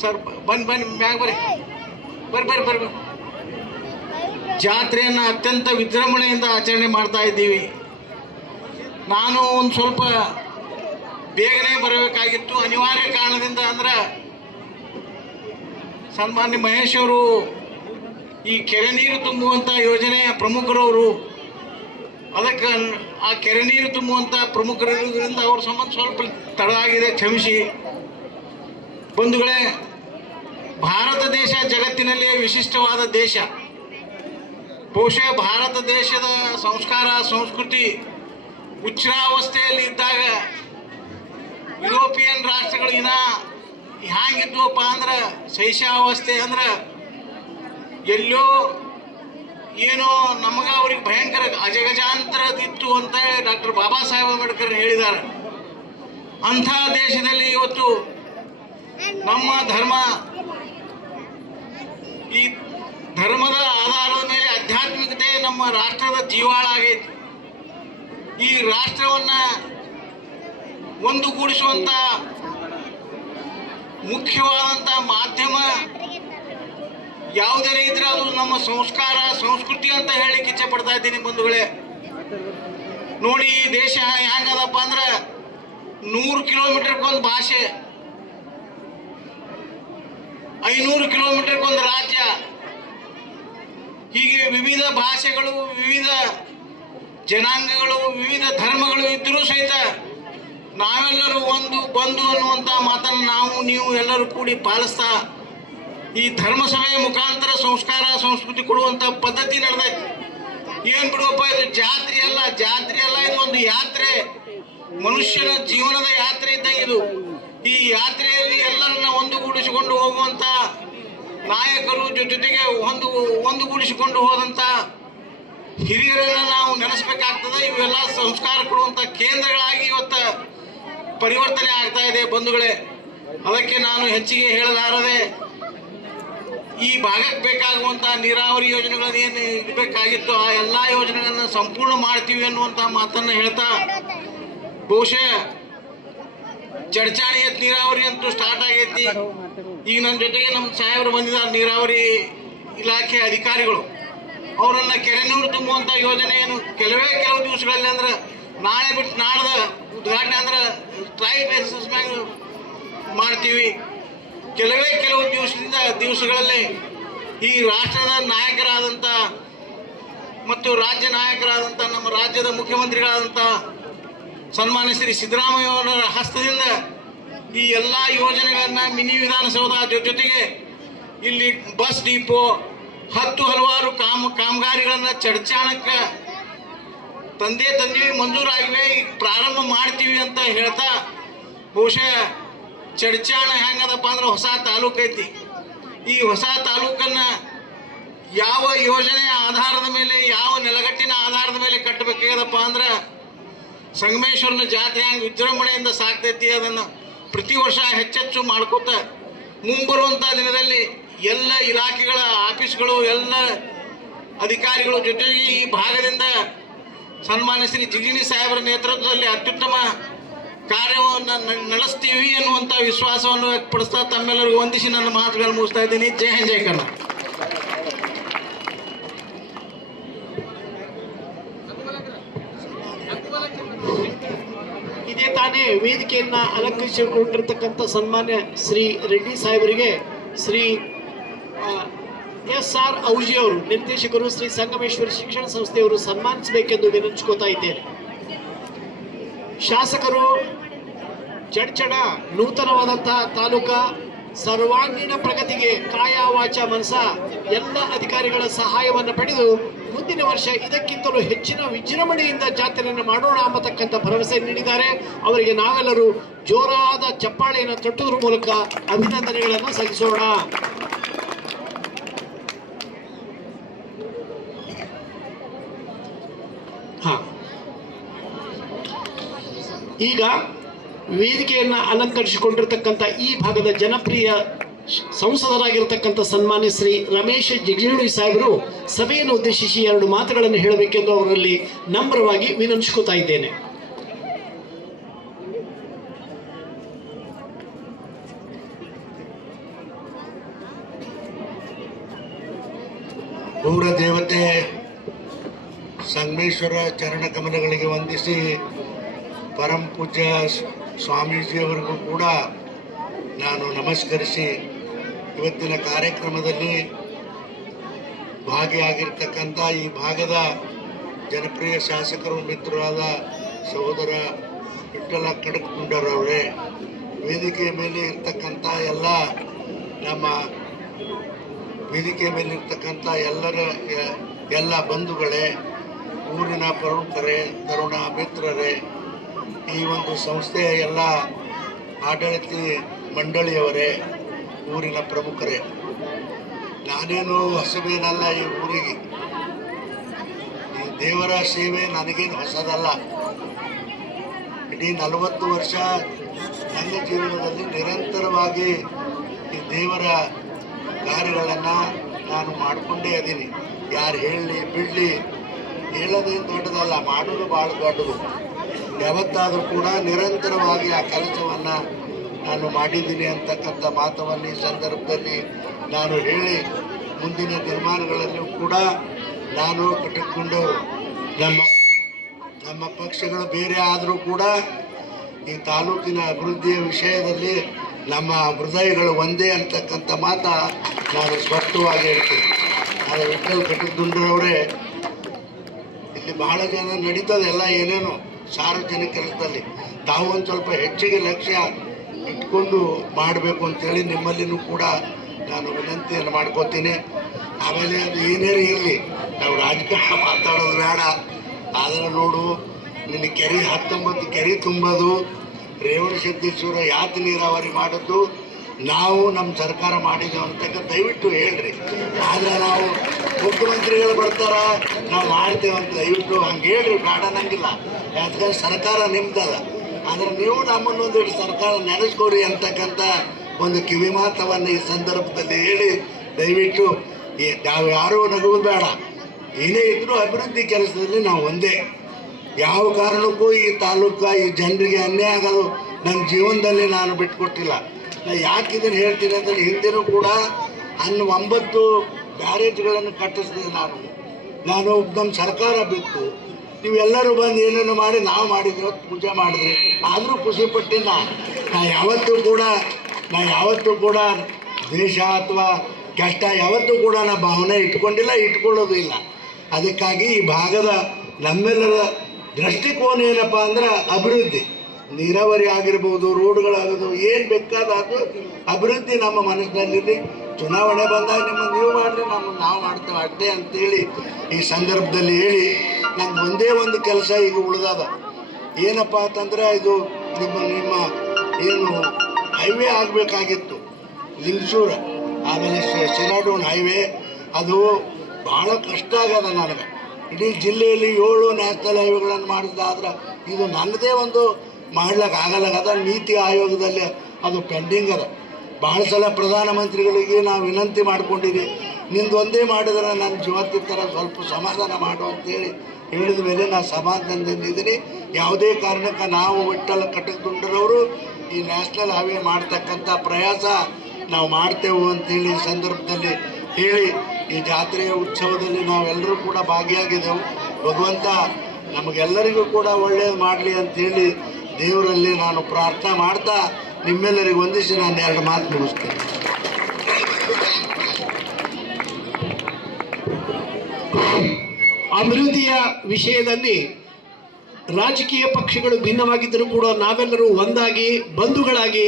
ಸರ್ ಬನ್ನಿ ಮ್ಯಾಗ ಬರ್ರಿ ಜಾತ್ರೆಯನ್ನು ಅತ್ಯಂತ ವಿಜೃಂಭಣೆಯಿಂದ ಆಚರಣೆ ಮಾಡ್ತಾ ಇದ್ದೀವಿ. ನಾನು ಒಂದು ಸ್ವಲ್ಪ ಬೇಗನೆ ಬರಬೇಕಾಗಿತ್ತು, ಅನಿವಾರ್ಯ ಕಾರಣದಿಂದ. ಅಂದ್ರೆ ಸನ್ಮಾನ್ಯ ಮಹೇಶ್ ಅವರು ಈ ಕೆರೆ ನೀರು ತುಂಬುವಂಥ ಯೋಜನೆಯ ಪ್ರಮುಖರವರು, ಅದಕ್ಕೆ ಆ ಕೆರೆ ನೀರು ತುಂಬುವಂಥ ಪ್ರಮುಖರಿರುವುದರಿಂದ ಅವ್ರ ಸಂಬಂಧ ಸ್ವಲ್ಪ ತಡ ಆಗಿದೆ, ಕ್ಷಮಿಸಿ. ಬಂಧುಗಳೇ, ಭಾರತ ದೇಶ ಜಗತ್ತಿನಲ್ಲೇ ವಿಶಿಷ್ಟವಾದ ದೇಶ. ಬಹುಶಃ ಭಾರತ ದೇಶದ ಸಂಸ್ಕಾರ ಸಂಸ್ಕೃತಿ ಉಚ್ಛ್ರಾವಸ್ಥೆಯಲ್ಲಿ ಇದ್ದಾಗ ಯುರೋಪಿಯನ್ ರಾಷ್ಟ್ರಗಳು ಹ್ಯಾಂಗಿದ್ವಪ್ಪ ಅಂದ್ರೆ ಶೈಶಾವಸ್ಥೆ ಅಂದ್ರೆ ಎಲ್ಲೋ ಏನೋ ನಮಗೆ ಅವ್ರಿಗೆ ಭಯಂಕರ ಅಜಗಜಾಂತರದಿತ್ತು ಅಂತ ಡಾಕ್ಟರ್ ಬಾಬಾ ಸಾಹೇಬ್ ಅಂಬೇಡ್ಕರ್ ಹೇಳಿದ್ದಾರೆ. ಅಂಥ ದೇಶದಲ್ಲಿ ಇವತ್ತು ನಮ್ಮ ಧರ್ಮ, ಈ ಧರ್ಮದ ಆಧಾರದ ಮೇಲೆ ಆಧ್ಯಾತ್ಮಿಕತೆ ನಮ್ಮ ರಾಷ್ಟ್ರದ ಜೀವಾಳ ಆಗೈತಿ. ಈ ರಾಷ್ಟ್ರವನ್ನ ಒಂದುಗೂಡಿಸುವಂತ ಮುಖ್ಯವಾದಂಥ ಮಾಧ್ಯಮ ಯಾವುದೇ ಇದ್ರೆ ಅದು ನಮ್ಮ ಸಂಸ್ಕಾರ ಸಂಸ್ಕೃತಿ ಅಂತ ಹೇಳಿಕ್ಕೆ ಇಚ್ಛೆ ಪಡ್ತಾ ಇದ್ದೀನಿ. ಬಂಧುಗಳೇ, ನೋಡಿ, ಈ ದೇಶ ಹೆಂಗದಪ್ಪ ಅಂದ್ರೆ 100 ಕಿಲೋಮೀಟರ್ಗೊಂದು ಭಾಷೆ, 500 ಕಿಲೋಮೀಟರ್ಗೊಂದು ರಾಜ್ಯ, ಹೀಗೆ ವಿವಿಧ ಭಾಷೆಗಳು, ವಿವಿಧ ಜನಾಂಗಗಳು ವಿವಿಧ ಧರ್ಮಗಳು ಇದ್ದರೂ ಸಹಿತ ನಾವೆಲ್ಲರೂ ಒಂದು ಬಂಧು ಅನ್ನುವಂಥ ಮಾತನ್ನು ನಾವು ನೀವು ಎಲ್ಲರೂ ಕೂಡಿ ಪಾಲಿಸ್ತಾ ಈ ಧರ್ಮಸಭೆಯ ಮುಖಾಂತರ ಸಂಸ್ಕಾರ ಸಂಸ್ಕೃತಿ ಕೊಡುವಂಥ ಪದ್ಧತಿ ನಡೆದೈತೆ. ಏನು ಬಿಡುವಪ್ಪ, ಇದು ಜಾತ್ರೆ ಅಲ್ಲ, ಇದು ಒಂದು ಯಾತ್ರೆ, ಮನುಷ್ಯನ ಜೀವನದ ಯಾತ್ರೆ ಇದ್ದಂಗೆ ಇದು. ಈ ಯಾತ್ರೆಯಲ್ಲಿ ಎಲ್ಲರನ್ನ ಒಂದುಗೂಡಿಸಿಕೊಂಡು ಹೋಗುವಂಥ ನಾಯಕರು ಜೊತೆಗೆ ಒಂದುಗೂಡಿಸಿಕೊಂಡು ಹೋದಂಥ ಹಿರಿಯರನ್ನ ನಾವು ನೆನೆಸ್ಬೇಕಾಗ್ತದೆ. ಇವೆಲ್ಲ ಸಂಸ್ಕಾರ ಕೊಡುವಂಥ ಕೇಂದ್ರಗಳಾಗಿ ಇವತ್ತು ಪರಿವರ್ತನೆ ಆಗ್ತಾ ಇದೆ ಬಂಧುಗಳೇ. ಅದಕ್ಕೆ ನಾನು ಹೆಚ್ಚಿಗೆ ಹೇಳಲಾರದೆ ಈ ಭಾಗಕ್ಕೆ ಬೇಕಾಗುವಂಥ ನೀರಾವರಿ ಯೋಜನೆಗಳನ್ನು ಏನು ಇರಬೇಕಾಗಿತ್ತು ಆ ಎಲ್ಲ ಯೋಜನೆಗಳನ್ನು ಸಂಪೂರ್ಣ ಮಾಡ್ತೀವಿ ಅನ್ನುವಂಥ ಮಾತನ್ನು ಹೇಳ್ತಾ, ಬಹುಶಃ ಚಡ್ಚಾಣಿ ನೀರಾವರಿ ಅಂತೂ ಸ್ಟಾರ್ಟ್ ಆಗೈತಿ. ಈಗ ನನ್ನ ಜೊತೆಗೆ ನಮ್ಮ ಸಾಹೇಬರು ಬಂದಿದ್ದಾರೆ, ನೀರಾವರಿ ಇಲಾಖೆ ಅಧಿಕಾರಿಗಳು. ಅವರನ್ನು ಕೆರೆ ನೀರು ತುಂಬುವಂಥ ಯೋಜನೆಯನ್ನು ಕೆಲವು ದಿವಸಗಳಲ್ಲಿ ಅಂದ್ರೆ ನಾಳೆ ಬಿಟ್ಟು ನಾಡ್ದ ಉದ್ಘಾಟನೆ ಅಂದ್ರೆ ಟ್ರಯಲ್ ಬೇಸಿಸ್ ಮ್ಯಾಗ ಮಾಡ್ತೀವಿ. ಕೆಲವು ದಿವಸಗಳಲ್ಲಿ ಈ ರಾಷ್ಟ್ರದ ನಾಯಕರಾದಂಥ ಮತ್ತು ರಾಜ್ಯ ನಾಯಕರಾದಂಥ ನಮ್ಮ ರಾಜ್ಯದ ಮುಖ್ಯಮಂತ್ರಿಗಳಾದಂಥ ಸನ್ಮಾನ್ಯ ಶ್ರೀ ಸಿದ್ದರಾಮಯ್ಯವರ ಹಸ್ತದಿಂದ ಈ ಎಲ್ಲ ಯೋಜನೆಗಳನ್ನು ಮಿನಿ ವಿಧಾನಸೌಧ ಜೊತೆಗೆ ಇಲ್ಲಿ ಬಸ್ ಡಿಪೋ ಹಲವಾರು ಕಾಮಗಾರಿಗಳನ್ನು ಚಡ್ಚಾಣಕ್ಕೆ ತಂದೆ ಮಂಜೂರಾಗಿವೆ, ಈಗ ಪ್ರಾರಂಭ ಮಾಡ್ತೀವಿ ಅಂತ ಹೇಳ್ತಾ, ಬಹುಶಃ ಚಡ್ಚಾಣ ಹೆಂಗದಪ್ಪ ಅಂದ್ರೆ ಹೊಸ ತಾಲೂಕು ಐತಿ. ಈ ಹೊಸ ತಾಲೂಕನ್ನು ಯಾವ ಯೋಜನೆಯ ಆಧಾರದ ಮೇಲೆ, ಯಾವ ನೆಲಗಟ್ಟಿನ ಆಧಾರದ ಮೇಲೆ ಕಟ್ಟಬೇಕಾಗದಪ್ಪ ಅಂದ್ರೆ ಸಂಗಮೇಶ್ವರನ ಜಾತ್ರೆ ಹಂಗೆ ವಿಜೃಂಭಣೆಯಿಂದ ಸಾಕ್ತೈತಿ. ಅದನ್ನು ಪ್ರತಿ ವರ್ಷ ಹೆಚ್ಚೆಚ್ಚು ಮಾಡ್ಕೋತ ಮುಂಬರುವಂಥ ದಿನದಲ್ಲಿ ಎಲ್ಲ ಇಲಾಖೆಗಳ ಆಫೀಸ್ಗಳು ಎಲ್ಲ ಅಧಿಕಾರಿಗಳು ಜೊತೆಗೆ ಈ ಭಾಗದಿಂದ ಸನ್ಮಾನ್ಯ ಶ್ರೀ ಜಿಗಿಣಿ ಸಾಹೇಬರ ನೇತೃತ್ವದಲ್ಲಿ ಅತ್ಯುತ್ತಮ ಕಾರ್ಯವನ್ನು ನಡೆಸ್ತೀವಿ ಅನ್ನುವಂಥ ವಿಶ್ವಾಸವನ್ನು ವ್ಯಕ್ತಪಡಿಸ್ತಾ ತಮ್ಮೆಲ್ಲರಿಗೂ ವಂದಿಸಿ ನನ್ನ ಮಾತುಗಳನ್ನು ಮುಗಿಸ್ತಾ ಇದ್ದೀನಿ. ಜೈ ಹಿಂದ್ ಜೈ ಕನ್ನಡ. ಇದೇ ತಾನೇ ವೇದಿಕೆಯನ್ನ ಅಲಂಕರಿಸಿಕೊಂಡಿರ್ತಕ್ಕಂಥ ಸನ್ಮಾನ್ಯ ಶ್ರೀ ರೆಡ್ಡಿ ಸಾಹೇಬರಿಗೆ ಶ್ರೀ SR ಔಜಿ ಅವರು, ನಿರ್ದೇಶಕರು, ಶ್ರೀ ಸಂಗಮೇಶ್ವರಿ ಶಿಕ್ಷಣ ಸಂಸ್ಥೆಯವರು ಸನ್ಮಾನಿಸಬೇಕೆಂದು ವಿನಂತಿಸ್ಕೋತಾ ಇದ್ದೇನೆ. ಶಾಸಕರು ಚಡ್ಚಡ ನೂತನವಾದಂತಹ ತಾಲೂಕ ಸರ್ವಾಂಗೀಣ ಪ್ರಗತಿಗೆ ಕಾಯ ವಾಚ ಮನಸ ಎಲ್ಲ ಅಧಿಕಾರಿಗಳ ಸಹಾಯವನ್ನು ಪಡೆದು ಮುಂದಿನ ವರ್ಷ ಇದಕ್ಕಿಂತಲೂ ಹೆಚ್ಚಿನ ವಿಜೃಂಭಣೆಯಿಂದ ಜಾತ್ರೆಯನ್ನು ಮಾಡೋಣ ಎಂಬತಕ್ಕಂಥ ಭರವಸೆ ನೀಡಿದ್ದಾರೆ. ಅವರಿಗೆ ನಾವೆಲ್ಲರೂ ಜೋರಾದ ಚಪ್ಪಾಳೆಯನ್ನು ತಟ್ಟುವುದರ ಮೂಲಕ ಅಭಿನಂದನೆಗಳನ್ನು ಸಲ್ಲಿಸೋಣ. ಈಗ ವೇದಿಕೆಯನ್ನು ಅಲಂಕರಿಸಿಕೊಂಡಿರ್ತಕ್ಕಂಥ ಈ ಭಾಗದ ಜನಪ್ರಿಯ ಸಂಸದರಾಗಿರ್ತಕ್ಕಂಥ ಸನ್ಮಾನ್ಯ ಶ್ರೀ ರಮೇಶ್ ಜಿಗಜಿಣಗಿ ಸಾಹೇಬರು ಸಭೆಯನ್ನು ಉದ್ದೇಶಿಸಿ 2 ಮಾತುಗಳನ್ನು ಹೇಳಬೇಕೆಂದು ಅವರಲ್ಲಿ ನಮ್ರವಾಗಿ ವಿನಂತಿಸ್ಕೋತಾ ಇದ್ದೇನೆ. ಊರ ದೇವತೆ ಸಂಗಮೇಶ್ವರ ಚರಣ ಕಮಲಗಳಿಗೆ ವಂದಿಸಿ ಪರಂ ಪೂಜ್ಯ ಸ್ವಾಮೀಜಿಯವರಿಗೂ ಕೂಡ ನಾನು ನಮಸ್ಕರಿಸಿ ಇವತ್ತಿನ ಕಾರ್ಯಕ್ರಮದಲ್ಲಿ ಭಾಗಿಯಾಗಿರ್ತಕ್ಕಂಥ ಈ ಭಾಗದ ಜನಪ್ರಿಯ ಶಾಸಕರು ಮಿತ್ರರಾದ ಸಹೋದರ ವಿಠ್ಠಲ ಕಡಕುಂಡರವರೇ, ವೇದಿಕೆಯ ಮೇಲೆ ಇರ್ತಕ್ಕಂಥ ನಮ್ಮ ವೇದಿಕೆ ಮೇಲಿರ್ತಕ್ಕಂಥ ಎಲ್ಲ ಬಂಧುಗಳೇ, ಊರಿನ ಪ್ರಮುಖರೇ, ತರುಣ ಮಿತ್ರರೇ, ಈ ಒಂದು ಸಂಸ್ಥೆಯ ಎಲ್ಲ ಆಡಳಿತ ಮಂಡಳಿಯವರೇ, ಊರಿನ ಪ್ರಮುಖರೇ, ನಾನೇನು ಹೊಸಬೇನಲ್ಲ. ಈ ಊರಿಗೆ ಈ ದೇವರ ಸೇವೆ ನನಗೇನು ಹೊಸದಲ್ಲ. ಇಡೀ 40 ವರ್ಷ ನನ್ನ ಜೀವನದಲ್ಲಿ ನಿರಂತರವಾಗಿ ಈ ದೇವರ ಕಾರ್ಯಗಳನ್ನು ನಾನು ಮಾಡಿಕೊಂಡೇ ಇದ್ದೀನಿ. ಯಾರು ಹೇಳಲಿ ಬಿಡಲಿ, ಹೇಳೋದೇನು ದೊಡ್ಡದಲ್ಲ, ಮಾಡೋದು ಭಾಳ ದೊಡ್ಡದು. ಯಾವತ್ತಾದರೂ ಕೂಡ ನಿರಂತರವಾಗಿ ಆ ಕೆಲಸವನ್ನು ನಾನು ಮಾಡಿದ್ದೀನಿ ಅಂತಕ್ಕಂಥ ಮಾತವನ್ನು ಈ ಸಂದರ್ಭದಲ್ಲಿ ನಾನು ಹೇಳಿ, ಮುಂದಿನ ದಿನಮಾನಗಳಲ್ಲೂ ಕೂಡ ನಾನು ಕಟ್ಟಿಕೊಂಡು ನಮ್ಮ ಪಕ್ಷಗಳು ಬೇರೆ ಆದರೂ ಕೂಡ ಈ ತಾಲೂಕಿನ ಅಭಿವೃದ್ಧಿಯ ವಿಷಯದಲ್ಲಿ ನಮ್ಮ ಹೃದಯಗಳು ಒಂದೇ ಅಂತಕ್ಕಂಥ ಮಾತ ನಾನು ಸ್ಪಷ್ಟವಾಗಿ ಹೇಳ್ತೀನಿ. ಆದರೆ ವಿಠ್ಠಲ್ ಕಟಕದುಂಡರವರೇ, ಇಲ್ಲಿ ಬಹಳ ಜನ ನಡೀತದೆ ಎಲ್ಲ ಏನೇನೋ ಸಾರ್ವಜನಿಕ ಕೆಲಸದಲ್ಲಿ. ತಾವು ಒಂದು ಸ್ವಲ್ಪ ಹೆಚ್ಚಿಗೆ ಲಕ್ಷ್ಯ ಇಟ್ಕೊಂಡು ಮಾಡಬೇಕು ಅಂತೇಳಿ ನಿಮ್ಮಲ್ಲಿನೂ ಕೂಡ ನಾನು ವಿನಂತಿಯನ್ನು ಮಾಡ್ಕೋತೀನಿ. ಆಮೇಲೆ ಅದು ಏನೇ ಇರಲಿ, ನಾವು ರಾಜಕಾರಣ ಮಾತಾಡೋದು ಬೇಡ. ಆದರೆ ನೋಡು, ನಿನ್ನ ಕೆರೆ 19 ಕೆರೆ ತುಂಬೋದು, ರೇವಣಸಿದ್ದೇಶ್ವರ ಯಾತ್ ನೀರಾವರಿ ಮಾಡೋದು ನಾವು ನಮ್ಮ ಸರ್ಕಾರ ಮಾಡಿದ್ದೇವೆ ಅಂತಕ್ಕ ದಯವಿಟ್ಟು ಹೇಳ್ರಿ. ಆದರೆ ನಾವು ಮುಖ್ಯಮಂತ್ರಿಗಳು ಬರ್ತಾರ, ನಾವು ಮಾಡ್ತೇವೆ ಅಂತ ದಯವಿಟ್ಟು ಹಂಗೆ ಹೇಳ್ರಿ, ಬೇಡ ಅನ್ನಂಗಿಲ್ಲ. ಯಾಕಂದ್ರೆ ಸರ್ಕಾರ ನಿಮ್ದದ. ಆದರೆ ನೀವು ನಮ್ಮನ್ನೊಂದು ಸರ್ಕಾರ ನೆನೆಸ್ಕೊರಿ ಅಂತಕ್ಕಂಥ ಒಂದು ಕಿವಿ ಮಾತವನ್ನು ಈ ಸಂದರ್ಭದಲ್ಲಿ ಹೇಳಿ, ದಯವಿಟ್ಟು ನಾವು ಯಾರೂ ನಗುವುದು ಬೇಡ. ಏನೇ ಇದ್ರೂ ಅಭಿವೃದ್ಧಿ ಕೆಲಸದಲ್ಲಿ ನಾವು ಒಂದೇ. ಯಾವ ಕಾರಣಕ್ಕೂ ಈ ತಾಲೂಕು ಈ ಜನರಿಗೆ ಅನ್ಯಾಯ ಆಗೋದು ನನ್ನ ಜೀವನದಲ್ಲಿ ನಾನು ಬಿಟ್ಕೊಟ್ಟಿಲ್ಲ. ನಾನು ಯಾಕೆ ಇದನ್ನು ಹೇಳ್ತೀನಿ ಅಂದರೆ, ಹಿಂದೆನೂ ಕೂಡ 9 ಬ್ಯಾರೇಜ್ಗಳನ್ನು ಕಟ್ಟಿಸಿದೆ ನಾನು ನಮ್ಮ ಸರ್ಕಾರ ಬಿಟ್ಟು ನೀವೆಲ್ಲರೂ ಬಂದು ಏನೇನು ಮಾಡಿ ನಾವು ಮಾಡಿದ್ರೆ ಪೂಜೆ ಮಾಡಿದ್ರಿ, ಆದರೂ ಖುಷಿಪಟ್ಟಿನ. ನಾ ಯಾವತ್ತೂ ಕೂಡ ದ್ವೇಷ ಅಥವಾ ಕಷ್ಟ ಯಾವತ್ತೂ ಕೂಡ ನಾ ಭಾವನೆ ಇಟ್ಕೊಳ್ಳೋದು ಇಲ್ಲ. ಅದಕ್ಕಾಗಿ ಈ ಭಾಗದ ನಮ್ಮೆಲ್ಲರ ದೃಷ್ಟಿಕೋನ ಏನಪ್ಪ ಅಂದ್ರೆ ಅಭಿವೃದ್ಧಿ. ನೀರಾವರಿ ಆಗಿರ್ಬೋದು, ರೋಡ್ಗಳಾಗೋದು, ಏನು ಬೇಕಾದಾದ್ರು ಅಭಿವೃದ್ಧಿ ನಮ್ಮ ಮನಸ್ಸಿನಲ್ಲಿ. ಚುನಾವಣೆ ಬಂದಾಗ ನೀವು ಮಾಡಿರಿ, ನಾವು ಮಾಡ್ತೇವೆ ಅಷ್ಟೇ ಅಂತೇಳಿ ಈ ಸಂದರ್ಭದಲ್ಲಿ ಹೇಳಿ, ನಮ್ಗೆ ಒಂದೇ ಒಂದು ಕೆಲಸ ಈಗ ಉಳಿದದ. ಏನಪ್ಪ ಅಂತಂದರೆ, ಇದು ನಿಮ್ಮ ಏನು ಹೈವೇ ಆಗಬೇಕಾಗಿತ್ತು, ಲಿಂಗಸೂರು ಆಮೇಲೆ ಶಿರಾಡೋಣ ಹೈವೇ, ಅದು ಭಾಳ ಕಷ್ಟ ಆಗ್ಯದ ನನಗೆ. ಇಡೀ ಜಿಲ್ಲೆಯಲ್ಲಿ 7 ನ್ಯಾಷನಲ್ ಹೈವೇಗಳನ್ನು ಮಾಡಿದ್ದಾದ್ರೆ ಇದು ನನ್ನದೇ ಒಂದು ಮಾಡ್ಲಿಕ್ಕೆ ಆಗಲಾಗದ. ನೀತಿ ಆಯೋಗದಲ್ಲಿ ಅದು ಪೆಂಡಿಂಗ್ ಅದ. ಭಾಳ ಸಲ ಪ್ರಧಾನಮಂತ್ರಿಗಳಿಗೆ ನಾವು ವಿನಂತಿ ಮಾಡ್ಕೊಂಡಿದ್ದೀವಿ, ನಿಂದು ಒಂದೇ ಮಾಡಿದ್ರೆ ನನ್ನ ಜೀವತ್ತಿ ಥರ ಸ್ವಲ್ಪ ಸಮಾಧಾನ ಮಾಡು ಅಂತೇಳಿ ಹೇಳಿದ ಮೇಲೆ ನಾನು ಸಮಾಧಾನದಿಂದಿದ್ದೀನಿ. ಯಾವುದೇ ಕಾರಣಕ್ಕೆ ನಾವು ವಿಠ್ಠಲ ಕಟಕದುಂಡರವರು ಈ ನ್ಯಾಷನಲ್ ಹೈವೇ ಮಾಡ್ತಕ್ಕಂಥ ಪ್ರಯಾಸ ನಾವು ಮಾಡ್ತೇವೆ ಅಂತೇಳಿ ಈ ಸಂದರ್ಭದಲ್ಲಿ ಹೇಳಿ, ಈ ಜಾತ್ರೆಯ ಉತ್ಸವದಲ್ಲಿ ನಾವೆಲ್ಲರೂ ಕೂಡ ಭಾಗಿಯಾಗಿದ್ದೆವು. ಭಗವಂತ ನಮಗೆಲ್ಲರಿಗೂ ಕೂಡ ಒಳ್ಳೆಯದು ಮಾಡಲಿ ಅಂಥೇಳಿ ದೇವರಲ್ಲಿ ನಾನು ಪ್ರಾರ್ಥನೆ ಮಾಡ್ತಾ ನಿಮ್ಮೆಲ್ಲರಿಗೂ ವಂದಿಸಿ ನಾನು 2 ಮಾತು ಮುಗಿಸ್ತೇನೆ. ಅಭಿವೃದ್ಧಿಯ ವಿಷಯದಲ್ಲಿ ರಾಜಕೀಯ ಪಕ್ಷಗಳು ಭಿನ್ನವಾಗಿದ್ದರೂ ಕೂಡ ನಾವೆಲ್ಲರೂ ಒಂದಾಗಿ ಬಂಧುಗಳಾಗಿ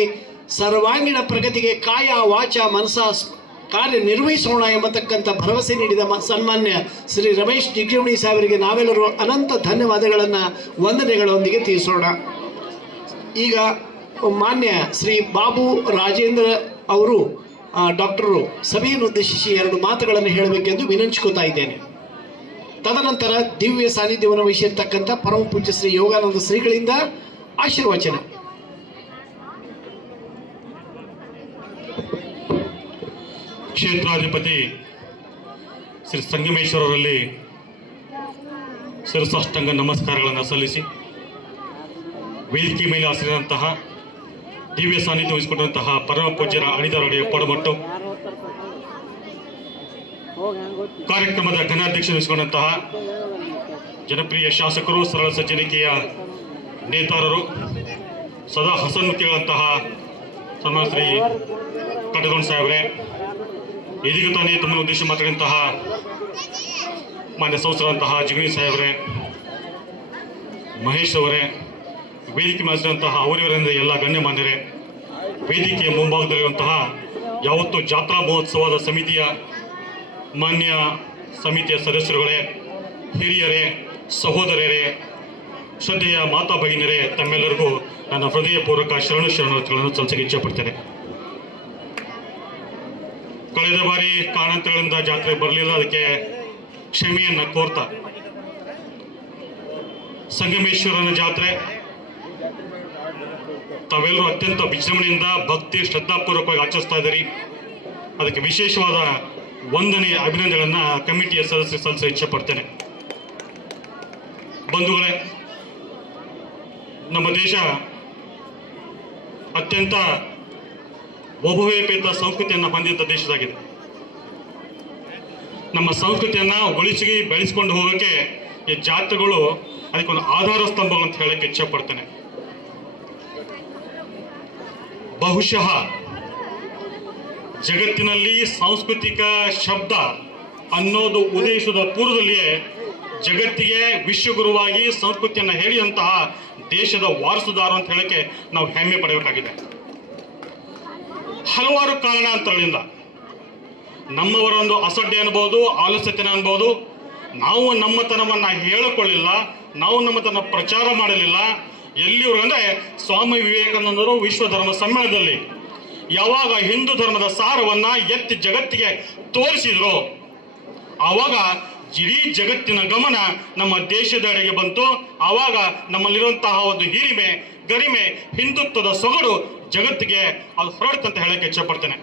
ಸರ್ವಾಂಗೀಣ ಪ್ರಗತಿಗೆ ಕಾಯ ವಾಚ ಮನಸ ಕಾರ್ಯನಿರ್ವಹಿಸೋಣ ಎಂಬತಕ್ಕಂಥ ಭರವಸೆ ನೀಡಿದ ಸನ್ಮಾನ್ಯ ಶ್ರೀ ರಮೇಶ್ ಜಿಗಜಿಣಗಿ ಸಾಹೇಬರಿಗೆ ನಾವೆಲ್ಲರೂ ಅನಂತ ಧನ್ಯವಾದಗಳನ್ನು ವಂದನೆಗಳೊಂದಿಗೆ ತಿಳಿಸೋಣ. ಈಗ ಮಾನ್ಯ ಶ್ರೀ ಬಾಬು ರಾಜೇಂದ್ರ ಅವರು ಡಾಕ್ಟರು ಸಭೆಯನ್ನು ಉದ್ದೇಶಿಸಿ 2 ಮಾತುಗಳನ್ನು ಹೇಳಬೇಕೆಂದು ವಿನಂತಿಸ್ಕೊತಾ ಇದ್ದೇನೆ. ತದನಂತರ ದಿವ್ಯ ಸಾನ್ನಿಧ್ಯವನ್ನು ವಹಿಸಿರ್ತಕ್ಕಂಥ ಪರಮ ಪೂಜ್ಯ ಶ್ರೀ ಯೋಗಾನಂದ ಶ್ರೀಗಳಿಂದ ಆಶೀರ್ವಚನ. ಕ್ಷೇತ್ರಾಧಿಪತಿ ಶ್ರೀ ಸಂಗಮೇಶ್ವರರಲ್ಲಿ ಶಿರಸಾಷ್ಟಾಂಗ ನಮಸ್ಕಾರಗಳನ್ನು ಸಲ್ಲಿಸಿ, ವೇದಿಕೆ ಮೇಲೆ ಆಸರಿಸಿದಂತಹ ದಿವ್ಯ ಸಾನ್ನಿಧ್ಯ ವಹಿಸಿಕೊಂಡಂತಹ ಪರಮ ಪೂಜ್ಯರ ಅಣಿದಾರಡಿಯ ಪಡಮಟ್ಟು, ಕಾರ್ಯಕ್ರಮದ ಘನಾಧ್ಯಕ್ಷ ವಹಿಸಿಕೊಂಡಂತಹ ಜನಪ್ರಿಯ ಶಾಸಕರು, ಸರಳ ಸಜ್ಜನಿಕೆಯ ನೇತಾರರು, ಸದಾ ಹಸನ್ಮುಖಿಗಳಂತಹ ಸನ್ಮಾನ ಶ್ರೀ ಕಟಗೌಡ ಸಾಹೇಬ್ರೆ, ಇದೀಗ ತಾನೇ ತಮ್ಮನ್ನು ಉದ್ದೇಶ ಮಾತಾಡಿದಂತಹ ಮಾನ್ಯ ಸಂಸ್ಥರಂತಹ ಜಿಗಣಿ ಸಾಹೇಬ್ರೆ, ಮಹೇಶ್ ಅವರೇ, ವೇದಿಕೆ ಮಾಡಿಸಿದಂತಹ ಅವರಿವರಿಂದ ಎಲ್ಲ ಗಣ್ಯಮಾನ್ಯರೇ, ವೇದಿಕೆಯ ಮುಂಭಾಗದಲ್ಲಿರುವಂತಹ ಯಾವತ್ತು ಜಾತ್ರಾ ಮಹೋತ್ಸವದ ಸಮಿತಿಯ ಮಾನ್ಯ ಸಮಿತಿಯ ಸದಸ್ಯರುಗಳೇ, ಹಿರಿಯರೇ, ಸಹೋದರರೇ, ಶ್ರದ್ಧೆಯ ಮಾತಾ ಭಗಿನರೇ, ತಮ್ಮೆಲ್ಲರಿಗೂ ನನ್ನ ಹೃದಯಪೂರ್ವಕ ಶರಣಾರ್ಥಿಗಳನ್ನು ಸಲ್ಲಿಸಕ್ಕೆ ಇಚ್ಛೆಪಡ್ತೇನೆ. ಕಳೆದ ಬಾರಿ ಕಾರಣಾಂತರಗಳಿಂದ ಜಾತ್ರೆ ಬರಲಿಲ್ಲ, ಅದಕ್ಕೆ ಕ್ಷಮೆಯನ್ನು ಕೋರ್ತಾ, ಸಂಗಮೇಶ್ವರನ ಜಾತ್ರೆ ತಾವೆಲ್ಲರೂ ಅತ್ಯಂತ ವಿಜೃಂಭಣೆಯಿಂದ ಭಕ್ತಿ ಶ್ರದ್ಧಾಪೂರ್ವಕವಾಗಿ ಆಚರಿಸ್ತಾ ಇದ್ದೀರಿ. ಅದಕ್ಕೆ ವಿಶೇಷವಾದ ವಂದನೆ, ಅಭಿನಂದನೆಗಳನ್ನು ಕಮಿಟಿಯ ಸದಸ್ಯರು ಸಲ್ಲಿಸ ಇಚ್ಛೆಪಡ್ತೇನೆ. ಬಂಧುಗಳೇ, ನಮ್ಮ ದೇಶ ಅತ್ಯಂತ ಬಹುವೇಪೇತ ಸಂಸ್ಕೃತಿಯನ್ನು ಹೊಂದಿದ್ದ ದೇಶದಾಗಿದೆ. ನಮ್ಮ ಸಂಸ್ಕೃತಿಯನ್ನು ಉಳಿಸಿ ಬೆಳೆಸ್ಕೊಂಡು ಹೋಗೋಕ್ಕೆ ಈ ಜಾತ್ರೆಗಳು ಅದಕ್ಕೊಂದು ಆಧಾರ ಸ್ತಂಭಗಳು ಅಂತ ಹೇಳಕ್ಕೆ ಇಚ್ಛೆಪಡ್ತೇನೆ. ಬಹುಶಃ ಜಗತ್ತಿನಲ್ಲಿ ಸಾಂಸ್ಕೃತಿಕ ಶಬ್ದ ಅನ್ನೋದು ಉದಯಿಸಿದ ಪೂರ್ವದಲ್ಲಿಯೇ ಜಗತ್ತಿಗೆ ವಿಶ್ವಗುರುವಾಗಿ ಸಂಸ್ಕೃತಿಯನ್ನು ಹೇಳಿದಂತಹ ದೇಶದ ವಾರಸುದಾರ ಅಂತ ಹೇಳಕ್ಕೆ ನಾವು ಹೆಮ್ಮೆ ಪಡಬೇಕಾಗಿದೆ. ಹಲವಾರು ಕಾರಣಾಂತರಗಳಿಂದ ನಮ್ಮವರೊಂದು ಅಸಡ್ಡೆ ಅನ್ಬೋದು, ಆಲಸ್ಯತೆ ಅನ್ಬೋದು, ನಾವು ನಮ್ಮತನವನ್ನು ಹೇಳಿಕೊಳ್ಳಿಲ್ಲ, ನಾವು ನಮ್ಮತನ ಪ್ರಚಾರ ಮಾಡಲಿಲ್ಲ. ಎಲ್ಲಿವರು ಅಂದರೆ ಸ್ವಾಮಿ ವಿವೇಕಾನಂದರು ವಿಶ್ವ ಧರ್ಮ ಸಮ್ಮೇಳನದಲ್ಲಿ ಯಾವಾಗ ಹಿಂದೂ ಧರ್ಮದ ಸಾರವನ್ನು ಎತ್ತಿ ಜಗತ್ತಿಗೆ ತೋರಿಸಿದ್ರು, ಆವಾಗ ಇಡೀ ಜಗತ್ತಿನ ಗಮನ ನಮ್ಮ ದೇಶದೆಡೆಗೆ ಬಂತು. ಆವಾಗ ನಮ್ಮಲ್ಲಿರುವಂತಹ ಒಂದು ಹಿರಿಮೆ, ಗರಿಮೆ, ಹಿಂದುತ್ವದ ಸೊಗಡು ಜಗತ್ತಿಗೆ ಅದು ಹೊರಡ್ತಂತ ಹೇಳಕ್ಕೆ ಇಚ್ಛಪಡ್ತೇನೆ.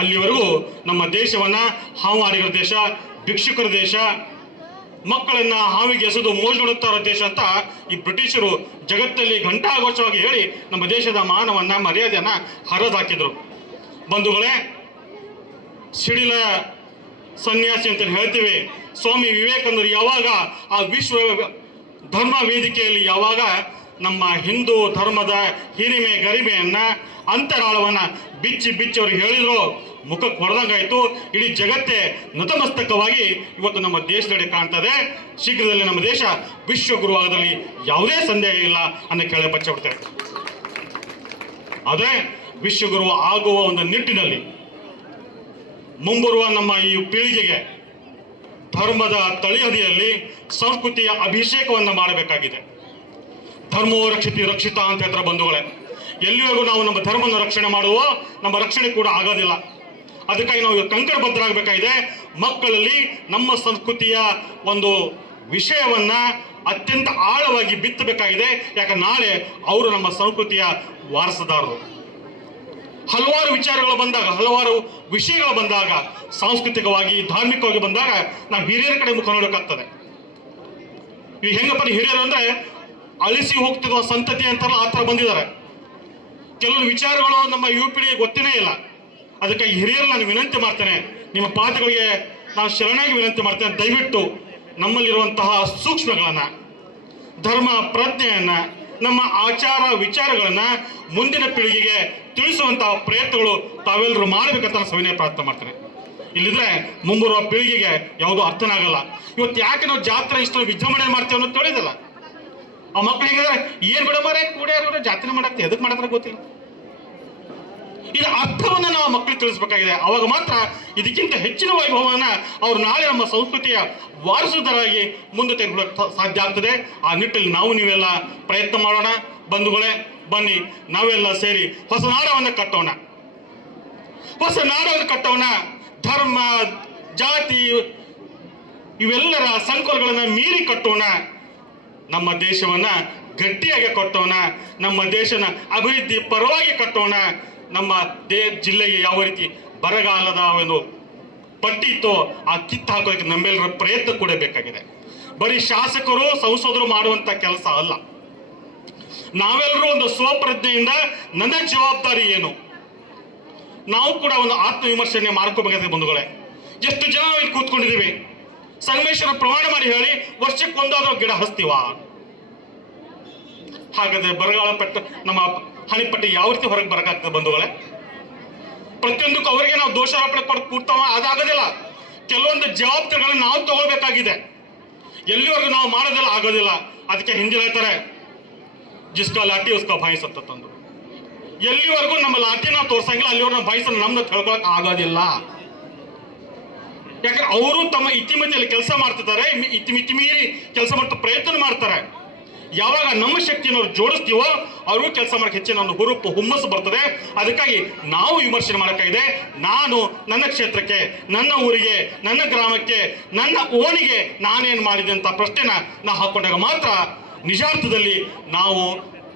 ಅಲ್ಲಿವರೆಗೂ ನಮ್ಮ ದೇಶವನ್ನು ಹಾವಾಡಿಗರ ದೇಶ, ಭಿಕ್ಷುಕರ ದೇಶ, ಮಕ್ಕಳನ್ನ ಹಾವಿಗೆ ಎಸೆದು ಮೋಜು ನೋಡುತ್ತಾ ಇರೋ ದೇಶ ಅಂತ ಈ ಬ್ರಿಟಿಷರು ಜಗತ್ತಲ್ಲಿ ಘಂಟಾಘೋಷವಾಗಿ ಹೇಳಿ ನಮ್ಮ ದೇಶದ ಮಾನವನ್ನ, ಮರ್ಯಾದೆಯನ್ನ ಹರಿದಾಕಿದ್ರು. ಬಂಧುಗಳೇ, ಸಿಡಿಲ ಸನ್ಯಾಸಿ ಅಂತ ಹೇಳ್ತೀವಿ. ಸ್ವಾಮಿ ವಿವೇಕಾನಂದರು ಯಾವಾಗ ಆ ವಿಶ್ವ ಧರ್ಮ ವೇದಿಕೆಯಲ್ಲಿ ಯಾವಾಗ ನಮ್ಮ ಹಿಂದೂ ಧರ್ಮದ ಹಿರಿಮೆ, ಗರಿಮೆಯನ್ನ, ಅಂತರಾಳವನ್ನ ಬಿಚ್ಚಿ ಅವ್ರಿಗೆ ಹೇಳಿದ್ರು, ಮುಖಕ್ಕೆ ಹೊಡೆದಂಗಾಯ್ತು. ಇಡೀ ಜಗತ್ತೇ ನತಮಸ್ತಕವಾಗಿ ಇವತ್ತು ನಮ್ಮ ದೇಶದೆಡೆ ಕಾಣ್ತದೆ. ಶೀಘ್ರದಲ್ಲಿ ನಮ್ಮ ದೇಶ ವಿಶ್ವಗುರುವಾಗದಲ್ಲಿ ಯಾವುದೇ ಸಂದೇಹ ಇಲ್ಲ ಅನ್ನೋ ಕೆಳ ಪಚ್ಚಬಿಡ್ತೇವೆ. ಆದರೆ ವಿಶ್ವಗುರು ಆಗುವ ಒಂದು ನಿಟ್ಟಿನಲ್ಲಿ ಮುಂಬರುವ ನಮ್ಮ ಈ ಪೀಳಿಗೆಗೆ ಧರ್ಮದ ತಳಿಹದಿಯಲ್ಲಿ ಸಂಸ್ಕೃತಿಯ ಅಭಿಷೇಕವನ್ನು ಮಾಡಬೇಕಾಗಿದೆ. ಧರ್ಮೋ ರಕ್ಷಿತಿ ರಕ್ಷಿತ ಅಂತ ಹೇಳ್ತಾರೆ ಬಂಧುಗಳೇ. ಎಲ್ಲಿವರೆಗೂ ನಾವು ನಮ್ಮ ಧರ್ಮವನ್ನು ರಕ್ಷಣೆ ಮಾಡುವ ನಮ್ಮ ರಕ್ಷಣೆ ಕೂಡ ಆಗೋದಿಲ್ಲ. ಅದಕ್ಕಾಗಿ ನಾವು ಕಂಕಣಬದ್ಧರಾಗಬೇಕಾಗಿದೆ. ಮಕ್ಕಳಲ್ಲಿ ನಮ್ಮ ಸಂಸ್ಕೃತಿಯ ಒಂದು ವಿಷಯವನ್ನ ಅತ್ಯಂತ ಆಳವಾಗಿ ಬಿತ್ತಬೇಕಾಗಿದೆ. ಯಾಕಂದ್ರೆ ನಾಳೆ ಅವರು ನಮ್ಮ ಸಂಸ್ಕೃತಿಯ ವಾರಸುದಾರರು. ಹಲವಾರು ವಿಚಾರಗಳು ಬಂದಾಗ, ಹಲವಾರು ವಿಷಯಗಳು ಬಂದಾಗ, ಸಾಂಸ್ಕೃತಿಕವಾಗಿ, ಧಾರ್ಮಿಕವಾಗಿ ಬಂದಾಗ ನಾವು ಹಿರಿಯರ ಕಡೆ ಮುಖ ನೋಡೋಕ್ಕಾಗ್ತದೆ. ಈಗ ಹೆಂಗಪ್ಪ ಹಿರಿಯರು ಅಂದ್ರೆ ಅಳಿಸಿ ಹೋಗ್ತಿರುವ ಸಂತತಿ ಅಂತಾರಲ್ಲ, ಆ ಥರ ಬಂದಿದ್ದಾರೆ. ಕೆಲವೊಂದು ವಿಚಾರಗಳು ನಮ್ಮ ಯುವ ಪೀಳಿಗೆ ಗೊತ್ತೇ ಇಲ್ಲ. ಅದಕ್ಕಾಗಿ ಹಿರಿಯರು ನಾನು ವಿನಂತಿ ಮಾಡ್ತೇನೆ, ನಿಮ್ಮ ಪಾತ್ರಗಳಿಗೆ ನಾನು ಶರಣಾಗಿ ವಿನಂತಿ ಮಾಡ್ತೇನೆ. ದಯವಿಟ್ಟು ನಮ್ಮಲ್ಲಿರುವಂತಹ ಸೂಕ್ಷ್ಮಗಳನ್ನ, ಧರ್ಮ ಪ್ರಜ್ಞೆಯನ್ನ, ನಮ್ಮ ಆಚಾರ ವಿಚಾರಗಳನ್ನ ಮುಂದಿನ ಪೀಳಿಗೆಗೆ ತಿಳಿಸುವಂತಹ ಪ್ರಯತ್ನಗಳು ತಾವೆಲ್ಲರೂ ಮಾಡಬೇಕಂತ ನಾನು ಸವಿನಯ ಪ್ರಾರ್ಥನೆ ಮಾಡ್ತೇನೆ. ಇಲ್ಲಿದ್ರೆ ಮುಂಬರುವ ಪೀಳಿಗೆಗೆ ಯಾವುದೂ ಅರ್ಥನಾಗಲ್ಲ. ಇವತ್ತು ಯಾಕೆ ನಾವು ಜಾತ್ರೆ ಇಷ್ಟು ವಿಜೃಂಭಣೆ ಮಾಡ್ತೇವೆ ಅನ್ನೋದು ತಿಳಿದಲ್ಲ. ಆ ಮಕ್ಕಳು ಹೇಗಿದ್ರೆ ಏನ್ ಬಿಡ ಮಾರೆ ಕೂಡ್ಯಾರ ಜಾತ್ರೆ ಮಾಡಕ್ಕೆ ಎದಕ್ಕೆ ಮಾಡಿದ್ರೆ ಗೊತ್ತಿಲ್ಲ. ಇದರ ಅರ್ಥವನ್ನ ನಾವು ಮಕ್ಕಳಿಗೆ ತಿಳಿಸ್ಬೇಕಾಗಿದೆ. ಅವಾಗ ಮಾತ್ರ ಇದಕ್ಕಿಂತ ಹೆಚ್ಚಿನ ವೈಭವವನ್ನ ಅವ್ರು ನಾಳೆ ನಮ್ಮ ಸಂಸ್ಕೃತಿಯ ವಾರಸುದಾರರಾಗಿ ಮುಂದೆ ತೆಗೆದುಕೊಳ್ಳಕ್ಕೆ ಸಾಧ್ಯ ಆಗ್ತದೆ. ಆ ನಿಟ್ಟಿನಲ್ಲಿ ನಾವು ನೀವೆಲ್ಲ ಪ್ರಯತ್ನ ಮಾಡೋಣ. ಬಂಧುಗಳೇ, ಬನ್ನಿ ನಾವೆಲ್ಲ ಸೇರಿ ಹೊಸ ನಾಡವನ್ನು ಕಟ್ಟೋಣ. ಹೊಸ ನಾಡವನ್ನು ಕಟ್ಟೋಣ. ಧರ್ಮ, ಜಾತಿ ಇವೆಲ್ಲರ ಸಂಕೋಲಗಳನ್ನ ಮೀರಿ ಕಟ್ಟೋಣ. ನಮ್ಮ ದೇಶವನ್ನ ಗಟ್ಟಿಯಾಗಿ ಕಟ್ಟೋಣ. ನಮ್ಮ ದೇಶನ ಅಭಿವೃದ್ಧಿ ಪರವಾಗಿ ಕಟ್ಟೋಣ. ನಮ್ಮ ಜಿಲ್ಲೆಗೆ ಯಾವ ರೀತಿ ಬರಗಾಲದ ಒಂದು ಪಟ್ಟಿ ಇತ್ತೋ ಆ ಕಿತ್ತು ಹಾಕೋದಕ್ಕೆ ನಮ್ಮೆಲ್ಲರ ಪ್ರಯತ್ನ ಕೂಡ ಬೇಕಾಗಿದೆ. ಬರೀ ಶಾಸಕರು, ಸಂಸದರು ಮಾಡುವಂತ ಕೆಲಸ ಅಲ್ಲ. ನಾವೆಲ್ಲರೂ ಒಂದು ಸ್ವಪ್ರಜ್ಞೆಯಿಂದ ನನ್ನ ಜವಾಬ್ದಾರಿ ಏನು, ನಾವು ಕೂಡ ಒಂದು ಆತ್ಮವಿಮರ್ಶನೆ ಮಾಡ್ಕೋಬೇಕಾದ್ರೆ ಬಂಧುಗಳೇ. ಎಷ್ಟು ಜನ ನಾವು ಇಲ್ಲಿ ಕೂತ್ಕೊಂಡಿದ್ದೀವಿ, ಸಂಗಮೇಶ್ವರ ಪ್ರಮಾಣ ಮಾಡಿ ಹೇಳಿ ವರ್ಷಕ್ಕೊಂದಾದ್ರೂ ಗಿಡ ಹಚ್ತೀವ? ಹಾಗಾದ್ರೆ ಬರಗಾಲ ಪಟ್ಟ ನಮ್ಮ ಹಣಿಪಟ್ಟಿ ಯಾವ ರೀತಿ ಹೊರಗೆ ಬರಕಾಗ್ತದೆ ಬಂಧುಗಳೇ? ಪ್ರತಿಯೊಂದಕ್ಕೂ ಅವರಿಗೆ ನಾವು ದೋಷಾರೋಪಣೆ ಕೊಟ್ಟು ಕೂಡ್ತಾವ, ಅದಾಗೋದಿಲ್ಲ. ಕೆಲವೊಂದು ಜವಾಬ್ದಾರಿಗಳನ್ನ ನಾವು ತಗೊಳ್ಬೇಕಾಗಿದೆ. ಎಲ್ಲಿವರೆಗೂ ನಾವು ಮಾಡೋದಿಲ್ಲ ಆಗೋದಿಲ್ಲ. ಅದಕ್ಕೆ ಹಿಂದಿನ ಹೇಳ್ತಾರೆ, ಜಿಸ್ಕಾ ಲಾಠಿ ಉಸ್ಕಾ ಭಾಯಿಸ್ ಅಂತ ತಂದು. ಎಲ್ಲಿವರೆಗೂ ನಮ್ಮ ಲಾಠಿ ನಾವು ತೋರ್ಸಂಗಿಲ್ಲ ಅಲ್ಲಿವರೆಗೂ ನಮ್ಮ ಭಾಯಿಸನ್ನು ನಮ್ದು ತಿಳ್ಕೊಳಕ್ ಆಗೋದಿಲ್ಲ. ಯಾಕಂದ್ರೆ ಅವರು ತಮ್ಮ ಇತಿಮಿತಿಯಲ್ಲಿ ಕೆಲಸ ಮಾಡ್ತಿದ್ದಾರೆ, ಇತಿಮಿತಿ ಮೀರಿ ಕೆಲಸ ಮಾಡ್ತಾ ಪ್ರಯತ್ನ ಮಾಡ್ತಾರೆ. ಯಾವಾಗ ನಮ್ಮ ಶಕ್ತಿಯನ್ನು ಅವ್ರು ಜೋಡಿಸ್ತೀವೋ ಅವ್ರಿಗೂ ಕೆಲಸ ಮಾಡಕ್ಕೆ ಹೆಚ್ಚಿನ ಒಂದು ಹುರುಪು, ಹುಮ್ಮಸ್ಸು ಬರ್ತದೆ. ಅದಕ್ಕಾಗಿ ನಾವು ವಿಮರ್ಶೆ ಮಾಡೋಕ್ಕಾಗಿದೆ. ನಾನು ನನ್ನ ಕ್ಷೇತ್ರಕ್ಕೆ, ನನ್ನ ಊರಿಗೆ, ನನ್ನ ಗ್ರಾಮಕ್ಕೆ, ನನ್ನ ಓಣಿಗೆ ನಾನೇನು ಮಾಡಿದೆ ಅಂತ ಪ್ರಶ್ನೆನ ನಾವು ಹಾಕೊಂಡಾಗ ಮಾತ್ರ ನಿಜಾರ್ಥದಲ್ಲಿ ನಾವು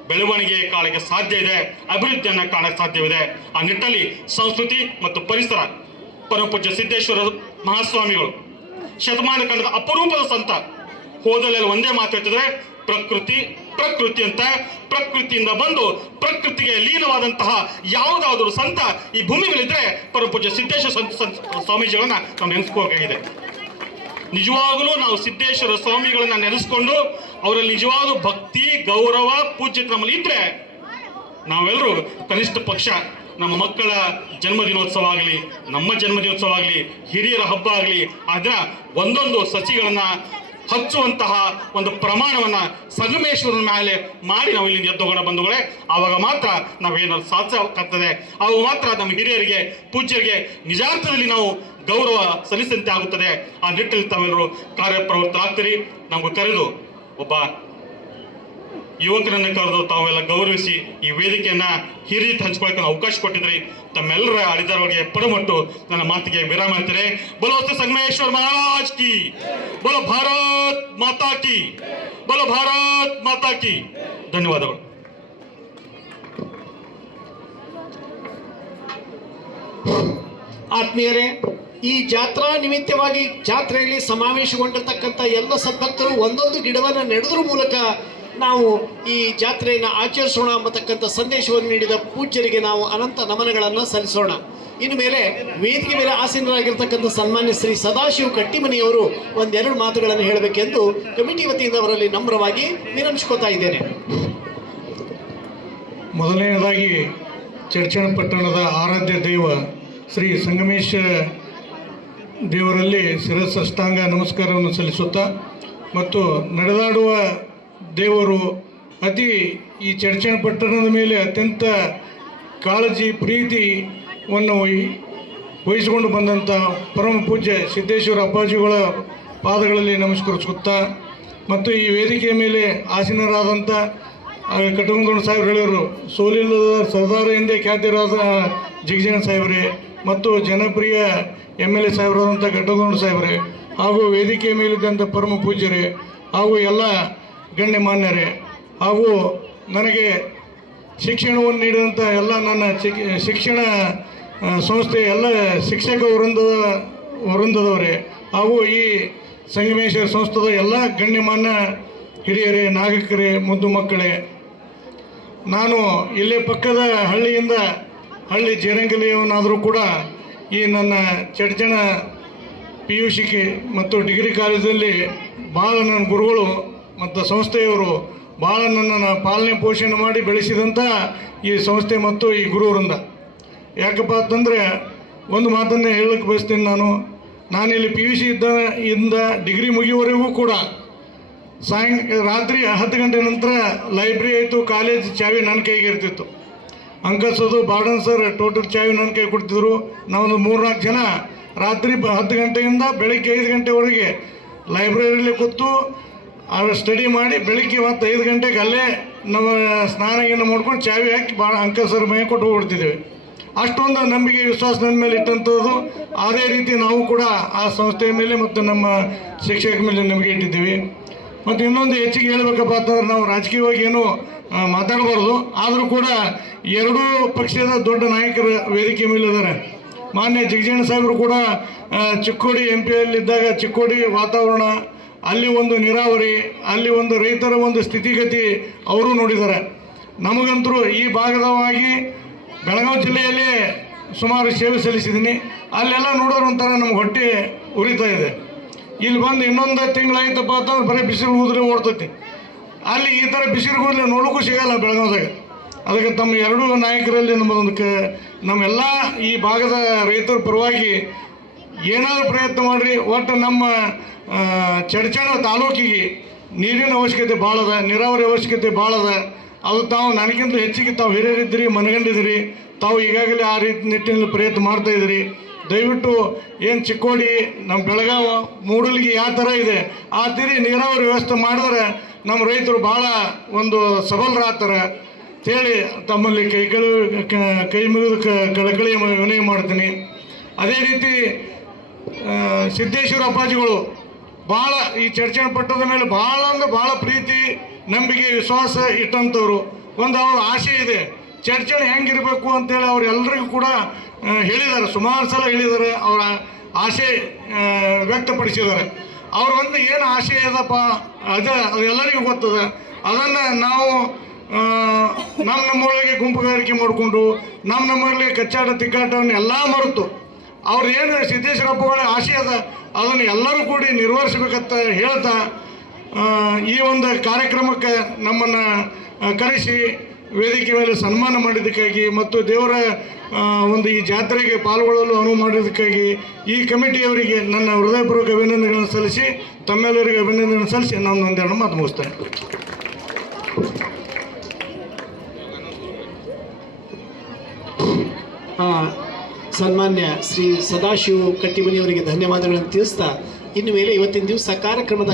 ಬೆಳವಣಿಗೆ ಕಾಣಕ್ಕೆ ಸಾಧ್ಯ ಇದೆ, ಅಭಿವೃದ್ಧಿಯನ್ನು ಕಾಣಕ್ಕೆ ಸಾಧ್ಯವಿದೆ. ಆ ನಿಟ್ಟಲ್ಲಿ ಸಂಸ್ಕೃತಿ ಮತ್ತು ಪರಿಸರ, ಪರಮಪೂಜ್ಯ ಸಿದ್ದೇಶ್ವರ ಮಹಾಸ್ವಾಮಿಗಳು ಶತಮಾನ ಕಂಡದ ಅಪರೂಪದ ಸಂತ. ಹೋದಲ್ಲಿ ಒಂದೇ ಮಾತು ಹೇಳ್ತಿದ್ರೆ, ಪ್ರಕೃತಿ ಪ್ರಕೃತಿ ಅಂತ. ಪ್ರಕೃತಿಯಿಂದ ಬಂದು ಪ್ರಕೃತಿಗೆ ಲೀನವಾದಂತಹ ಯಾವುದಾದರೂ ಸಂತ ಈ ಭೂಮಿಗಳಿದ್ರೆ ಪರಮಪೂಜ್ಯ ಸಿದ್ದೇಶ್ವರ ಸ್ವಾಮೀಜಿಗಳನ್ನ ನಾವು ನೆನೆಸ್ಕೋಬೇಕಾಗಿದೆ. ನಿಜವಾಗಲೂ ನಾವು ಸಿದ್ದೇಶ್ವರ ಸ್ವಾಮಿಗಳನ್ನ ನೆನೆಸ್ಕೊಂಡು ಅವರಲ್ಲಿ ನಿಜವಾದ ಭಕ್ತಿ, ಗೌರವ, ಪೂಜ್ಯತೆ ನಮ್ಮಲ್ಲಿ ಇದ್ರೆ ನಾವೆಲ್ಲರೂ ಕನಿಷ್ಠ ಪಕ್ಷ ನಮ್ಮ ಮಕ್ಕಳ ಜನ್ಮದಿನೋತ್ಸವ ಆಗಲಿ, ನಮ್ಮ ಜನ್ಮದಿನೋತ್ಸವ ಆಗಲಿ, ಹಿರಿಯರ ಹಬ್ಬ ಆಗಲಿ, ಅದರ ಒಂದೊಂದು ಸಸಿಗಳನ್ನ ಹಚ್ಚುವಂತಹ ಒಂದು ಪ್ರಮಾಣವನ್ನು ಸಂಗಮೇಶ್ವರನ ಮೇಲೆ ಮಾಡಿ ನಾವು ಇಲ್ಲಿ ಎದ್ದೋಗೋಣ ಬಂಧುಗಳೇ. ಆವಾಗ ಮಾತ್ರ ನಾವೇನಾದ್ರು ಸಾಧಿಸಬೇಕಾಗ್ತದೆ. ಆವಾಗ ಮಾತ್ರ ನಮ್ಮ ಹಿರಿಯರಿಗೆ ಪೂಜ್ಯರಿಗೆ ನಿಜಾರ್ಥದಲ್ಲಿ ನಾವು ಗೌರವ ಸಲ್ಲಿಸಂತೆ ಆಗುತ್ತದೆ. ಆ ನಿಟ್ಟಿನಲ್ಲಿ ತಾವೆಲ್ಲರೂ ಕಾರ್ಯಪ್ರವೃತ್ತರಾಗ್ತೀರಿ. ನಮ್ಗೆ ಕರೆದು ಒಬ್ಬ ಯುವಕರನ್ನು ಕರೆದು ತಾವೆಲ್ಲ ಗೌರವಿಸಿ ಈ ವೇದಿಕೆಯನ್ನ ಹಿರಿದು ಹಂಚ್ಕೊಳ್ಳೋಕೆ ಅವಕಾಶ ಕೊಟ್ಟಿದ್ರಿ. ತಮ್ಮೆಲ್ಲರ ಅಳಿದಾರರಿಗೆ ಪಡಮಟ್ಟು ನನ್ನ ಮಾತಿಗೆ ವಿರಾಮ ಹೇಳ್ತಾರೆ. ಬೋಲೋ ಸಂಗಮೇಶ್ವರ ಮಹಾರಾಜ್ ಕಿ, ಬೋಲೋ ಭಾರತ್ ಮಾತಾ ಕಿ, ಬೋಲೋ ಭಾರತ್ ಮಾತಾ ಕಿ. ಧನ್ಯವಾದಗಳು. ಆತ್ಮೀಯರೇ, ಈ ಜಾತ್ರಾ ನಿಮಿತ್ತವಾಗಿ ಜಾತ್ರೆಯಲ್ಲಿ ಸಮಾವೇಶಗೊಂಡಿರ್ತಕ್ಕಂಥ ಎಲ್ಲ ಸದ್ಭಕ್ತರು ಒಂದೊಂದು ಗಿಡವನ್ನು ನೆಡುವುದರ ಮೂಲಕ ನಾವು ಈ ಜಾತ್ರೆಯನ್ನು ಆಚರಿಸೋಣ ಎಂಬತಕ್ಕಂಥ ಸಂದೇಶವನ್ನು ನೀಡಿದ ಪೂಜ್ಯರಿಗೆ ನಾವು ಅನಂತ ನಮನಗಳನ್ನು ಸಲ್ಲಿಸೋಣ. ಇನ್ನು ಮೇಲೆ ವೇದಿಕೆ ಮೇಲೆ ಆಸೀನರಾಗಿರ್ತಕ್ಕಂಥ ಸನ್ಮಾನ್ಯ ಶ್ರೀ ಸದಾಶಿವ ಕಟ್ಟಿಮನಿಯವರು ಒಂದೆರಡು ಮಾತುಗಳನ್ನು ಹೇಳಬೇಕೆಂದು ಕಮಿಟಿ ವತಿಯಿಂದ ಅವರಲ್ಲಿ ನಮ್ರವಾಗಿ ವಿನಂತಿಸ್ಕೊತಾ ಇದ್ದೇನೆ. ಮೊದಲನೆಯದಾಗಿ ಚರ್ಚಣ ಪಟ್ಟಣದ ಆರಾಧ್ಯ ದೈವ ಶ್ರೀ ಸಂಗಮೇಶ ದೇವರಲ್ಲಿ ಶಿರಸ್ಸಾಷ್ಟಾಂಗ ನಮಸ್ಕಾರವನ್ನು ಸಲ್ಲಿಸುತ್ತಾ, ಮತ್ತು ನಡೆದಾಡುವ ದೇವರು ಅತಿ ಈ ಚರ್ಚಣ ಪಟ್ಟಣದ ಮೇಲೆ ಅತ್ಯಂತ ಕಾಳಜಿ ಪ್ರೀತಿಯನ್ನು ವಹಿಸಿಕೊಂಡು ಬಂದಂಥ ಪರಮ ಪೂಜ್ಯ ಸಿದ್ದೇಶ್ವರ ಅಪ್ಪಾಜಿಗಳ ಪಾದಗಳಲ್ಲಿ ನಮಸ್ಕರಿಸುತ್ತಾ, ಮತ್ತು ಈ ವೇದಿಕೆಯ ಮೇಲೆ ಆಸೀನರಾದಂಥ ಕಟಗುಂದೋಣ ಸಾಹೇಬ್ರು ಹೇಳಿದರು, ಸೋಲಿಲ್ಲದ ಸರ್ದಾರ ಎಂದೇ ಖ್ಯಾತಿರಾದ ಜಿಗಜನ ಸಾಹೇಬ್ರೆ, ಮತ್ತು ಜನಪ್ರಿಯ MLA ಸಾಹೇಬರಾದಂಥ ಕಟಗುಂದೋಣ ಸಾಹೇಬ್ರೆ, ಹಾಗೂ ವೇದಿಕೆಯ ಮೇಲಿದ್ದಂಥ ಪರಮ ಪೂಜ್ಯರೇ, ಹಾಗೂ ಎಲ್ಲ ಗಣ್ಯಮಾನ್ಯರೇ, ಹಾಗೂ ನನಗೆ ಶಿಕ್ಷಣವನ್ನು ನೀಡಿದಂಥ ಎಲ್ಲ ನನ್ನ ಶಿಕ್ಷಣ ಸಂಸ್ಥೆ ಎಲ್ಲ ಶಿಕ್ಷಕ ವೃಂದದವರೇ, ಹಾಗೂ ಈ ಸಂಗಮೇಶ್ವರ ಸಂಸ್ಥೆದ ಎಲ್ಲ ಗಣ್ಯಮಾನ್ಯ ಹಿರಿಯರೇ, ನಾಗರಿಕರೇ, ಮುದ್ದು ಮಕ್ಕಳೇ, ನಾನು ಇಲ್ಲೇ ಪಕ್ಕದ ಹಳ್ಳಿ ಜೇರಂಗಲಿಯವನಾದರೂ ಕೂಡ ಈ ನನ್ನ ಚಡ್ಜನ PUC ಮತ್ತು ಡಿಗ್ರಿ ಕಾಲೇಜಲ್ಲಿ ಭಾಳ ನನ್ನ ಗುರುಗಳು ಮತ್ತು ಸಂಸ್ಥೆಯವರು ಭಾಳ ನನ್ನನ್ನು ಪಾಲನೆ ಪೋಷಣೆ ಮಾಡಿ ಬೆಳೆಸಿದಂಥ ಈ ಸಂಸ್ಥೆ ಮತ್ತು ಈ ಗುರುವೃಂದ. ಯಾಕಪ್ಪ ಅಂತಂದರೆ ಒಂದು ಮಾತನ್ನೇ ಹೇಳಕ್ಕೆ ಬಯಸ್ತೀನಿ. ನಾನಿಲ್ಲಿ PUC ಇಂದ ಡಿಗ್ರಿ ಮುಗಿಯುವವರೆಗೂ ಕೂಡ ರಾತ್ರಿ 10 ಗಂಟೆ ನಂತರ ಲೈಬ್ರರಿ ಆಯಿತು, ಕಾಲೇಜ್ ಚಾವಿ ನನ್ನ ಕೈಗೆ ಇರ್ತಿತ್ತು. ಅಂಕಲ್ಸೋದು ಬಾರ್ಡನ್ ಸರ್ ಟೋಟಲ್ ಚಾವಿ ನನ್ನ ಕೈ ಕೊಡ್ತಿದ್ರು. ನಾವೊಂದು 3-4 ಜನ ರಾತ್ರಿ 10 ಗಂಟೆಯಿಂದ ಬೆಳಗ್ಗೆ 5 ಗಂಟೆವರೆಗೆ ಲೈಬ್ರರಿಯಲ್ಲಿ ಕೂತು ಸ್ಟಡಿ ಮಾಡಿ ಬೆಳಿಗ್ಗೆ 5 ಗಂಟೆಗೆ ಅಲ್ಲೇ ನಮ್ಮ ಸ್ನಾನ ಮಾಡ್ಕೊಂಡು ಚಾವಿ ಹಾಕಿ ಅಂಕಲ್ ಸರ್ ಮೈ ಕೊಟ್ಟು ಹೋಗ್ಬಿಡ್ತಿದ್ದೇವೆ. ಅಷ್ಟೊಂದು ನಂಬಿಕೆ ವಿಶ್ವಾಸ ನನ್ನ ಮೇಲೆ ಇಟ್ಟಂಥದ್ದು. ಅದೇ ರೀತಿ ನಾವು ಕೂಡ ಆ ಸಂಸ್ಥೆಯ ಮೇಲೆ ಮತ್ತು ನಮ್ಮ ಶಿಕ್ಷಕರ ಮೇಲೆ ನಂಬಿಕೆ ಇಟ್ಟಿದ್ದೀವಿ. ಮತ್ತು ಇನ್ನೊಂದು ಹೆಚ್ಚಿಗೆ ಹೇಳಬೇಕಪ್ಪ ಅಂತಂದ್ರೆ, ನಾವು ರಾಜಕೀಯವಾಗಿ ಏನೂ ಮಾತಾಡಬಾರ್ದು, ಆದರೂ ಕೂಡ ಎರಡೂ ಪಕ್ಷದ ದೊಡ್ಡ ನಾಯಕರು ವೇದಿಕೆ ಮೇಲಿದ್ದಾರೆ. ಮಾನ್ಯ ಜಿಗಜಣ್ಣ ಸಾಹೇಬರು ಕೂಡ ಚಿಕ್ಕೋಡಿ MP ಯಲ್ಲಿದ್ದಾಗ ಚಿಕ್ಕೋಡಿ ವಾತಾವರಣ, ಅಲ್ಲಿ ಒಂದು ನೀರಾವರಿ, ಅಲ್ಲಿ ಒಂದು ರೈತರ ಒಂದು ಸ್ಥಿತಿಗತಿ ಅವರು ನೋಡಿದ್ದಾರೆ. ನಮಗಂತರೂ ಈ ಭಾಗದವಾಗಿ ಬೆಳಗಾವಿ ಜಿಲ್ಲೆಯಲ್ಲಿ ಸುಮಾರು ಸೇವೆ ಸಲ್ಲಿಸಿದ್ದೀನಿ. ಅಲ್ಲೆಲ್ಲ ನೋಡಿದ್ರೆ ಒಂಥರ ನಮ್ಗೆ ಹೊಟ್ಟೆ ಉರಿತಾ ಇದೆ. ಇಲ್ಲಿ ಬಂದು ಇನ್ನೊಂದು ತಿಂಗಳಾಯ್ತಪ್ಪ ಅಂತಂದ್ರೆ ಬರೀ ಬಿಸಿಲು ಊದ್ರೆ ಓಡ್ತೈತಿ. ಅಲ್ಲಿ ಈ ಥರ ಬಿಸಿಲು ಊದ್ರೆ ನೋಡೋಕ್ಕೂ ಸಿಗಲ್ಲ ಬೆಳಗಾವಿದಾಗ. ಅದಕ್ಕೆ ತಮ್ಮ ಎರಡೂ ನಾಯಕರಲ್ಲಿ ನಮ್ಮೆಲ್ಲ ಈ ಭಾಗದ ರೈತರ ಪರವಾಗಿ ಏನಾದರೂ ಪ್ರಯತ್ನ ಮಾಡಿರಿ. ಒಟ್ಟು ನಮ್ಮ ಚಡ್ಚಣ ತಾಲೂಕಿಗೆ ನೀರಿನ ಅವಶ್ಯಕತೆ ಭಾಳ ಅದ, ನೀರಾವರಿ ಅವಶ್ಯಕತೆ ಭಾಳ ಅದ. ಅದು ತಾವು ನನಗಿಂತ ಹೆಚ್ಚಿಗೆ ತಾವು ಹಿರಿಯರಿದ್ದೀರಿ, ಮನಗಂಡಿದ್ದೀರಿ. ತಾವು ಈಗಾಗಲೇ ಆ ರೀತಿ ನಿಟ್ಟಿನಲ್ಲಿ ಪ್ರಯತ್ನ ಮಾಡ್ತಾಯಿದ್ದೀರಿ. ದಯವಿಟ್ಟು ಏನು ಚಿಕ್ಕೋಡಿ ನಮ್ಮ ಬೆಳಗಾವಿ ಮೂಡಲಿಗೆ ಯಾವ ಥರ ಇದೆ ಆ ತೀರಿ ನೀರಾವರಿ ವ್ಯವಸ್ಥೆ ಮಾಡಿದ್ರೆ ನಮ್ಮ ರೈತರು ಭಾಳ ಒಂದು ಸಬಲರಾಗ್ತಾರೆ ಅಂತೇಳಿ ತಮ್ಮಲ್ಲಿ ಕೈ ಮುಗಿದು ಕಳಕಳಿ ವಿನಯ ಮಾಡ್ತೀನಿ. ಅದೇ ರೀತಿ ಸಿದ್ದೇಶ್ವರ ಅಪ್ಪಾಜಿಗಳು ಭಾಳ ಈ ಚರ್ಚಣ ಪಟ್ಟದ ಮೇಲೆ ಭಾಳ ಅಂದ್ರೆ ಭಾಳ ಪ್ರೀತಿ, ನಂಬಿಕೆ, ವಿಶ್ವಾಸ ಇಟ್ಟಂಥವ್ರು. ಒಂದು ಅವ್ರ ಆಸೆ ಇದೆ, ಚರ್ಚಣೆ ಹೆಂಗಿರಬೇಕು ಅಂತೇಳಿ ಅವ್ರು ಎಲ್ರಿಗೂ ಕೂಡ ಹೇಳಿದ್ದಾರೆ, ಸುಮಾರು ಸಲ ಹೇಳಿದ್ದಾರೆ, ಅವರ ಆಸೆ ವ್ಯಕ್ತಪಡಿಸಿದ್ದಾರೆ. ಅವ್ರ ಒಂದು ಏನು ಆಸೆ ಇದಪ್ಪ ಅದು ಎಲ್ಲರಿಗೂ ಗೊತ್ತದೆ. ಅದನ್ನು ನಾವು ನಮ್ಮೊಳಗೆ ಗುಂಪುಗಾರಿಕೆ ಮಾಡಿಕೊಂಡು ನಮ್ಮಲ್ಲಿ ಕಚ್ಚಾಟ ತಿಕ್ಕಾಟವನ್ನು ಎಲ್ಲ ಮರೆತು ಅವ್ರು ಏನು ಸಿದ್ದೇಶ್ವರಪ್ಪಗಳ ಆಸೆ ಅದ ಅದನ್ನು ಎಲ್ಲರೂ ಕೂಡಿ ನಿರ್ವಹಿಸಬೇಕಂತ ಹೇಳ್ತಾ ಈ ಒಂದು ಕಾರ್ಯಕ್ರಮಕ್ಕೆ ನಮ್ಮನ್ನು ಕರೆಸಿ ವೇದಿಕೆ ಮೇಲೆ ಸನ್ಮಾನ ಮಾಡಿದ್ದಕ್ಕಾಗಿ ಮತ್ತು ದೇವರ ಒಂದು ಈ ಜಾತ್ರೆಗೆ ಪಾಲ್ಗೊಳ್ಳಲು ಅನುವು ಮಾಡಿದ್ದಕ್ಕಾಗಿ ಈ ಕಮಿಟಿಯವರಿಗೆ ನನ್ನ ಹೃದಯಪೂರ್ವಕ ಅಭಿನಂದನೆಗಳನ್ನು ಸಲ್ಲಿಸಿ ತಮ್ಮೆಲ್ಲರಿಗೆ ಅಭಿನಂದನೆಗಳನ್ನು ಸಲ್ಲಿಸಿ ನಾನು ಒಂದೆರಡು ಮಾತು ಮುಗಿಸ್ತೇನೆ. ಸನ್ಮಾನ್ಯ ಶ್ರೀ ಸದಾಶಿವ ಕಟ್ಟಿಮನಿಯವರಿಗೆ ಧನ್ಯವಾದಗಳನ್ನು ತಿಳಿಸ್ತಾ ಇನ್ನು ಮೇಲೆ ಇವತ್ತಿನ ದಿವಸ ಕಾರ್ಯಕ್ರಮದ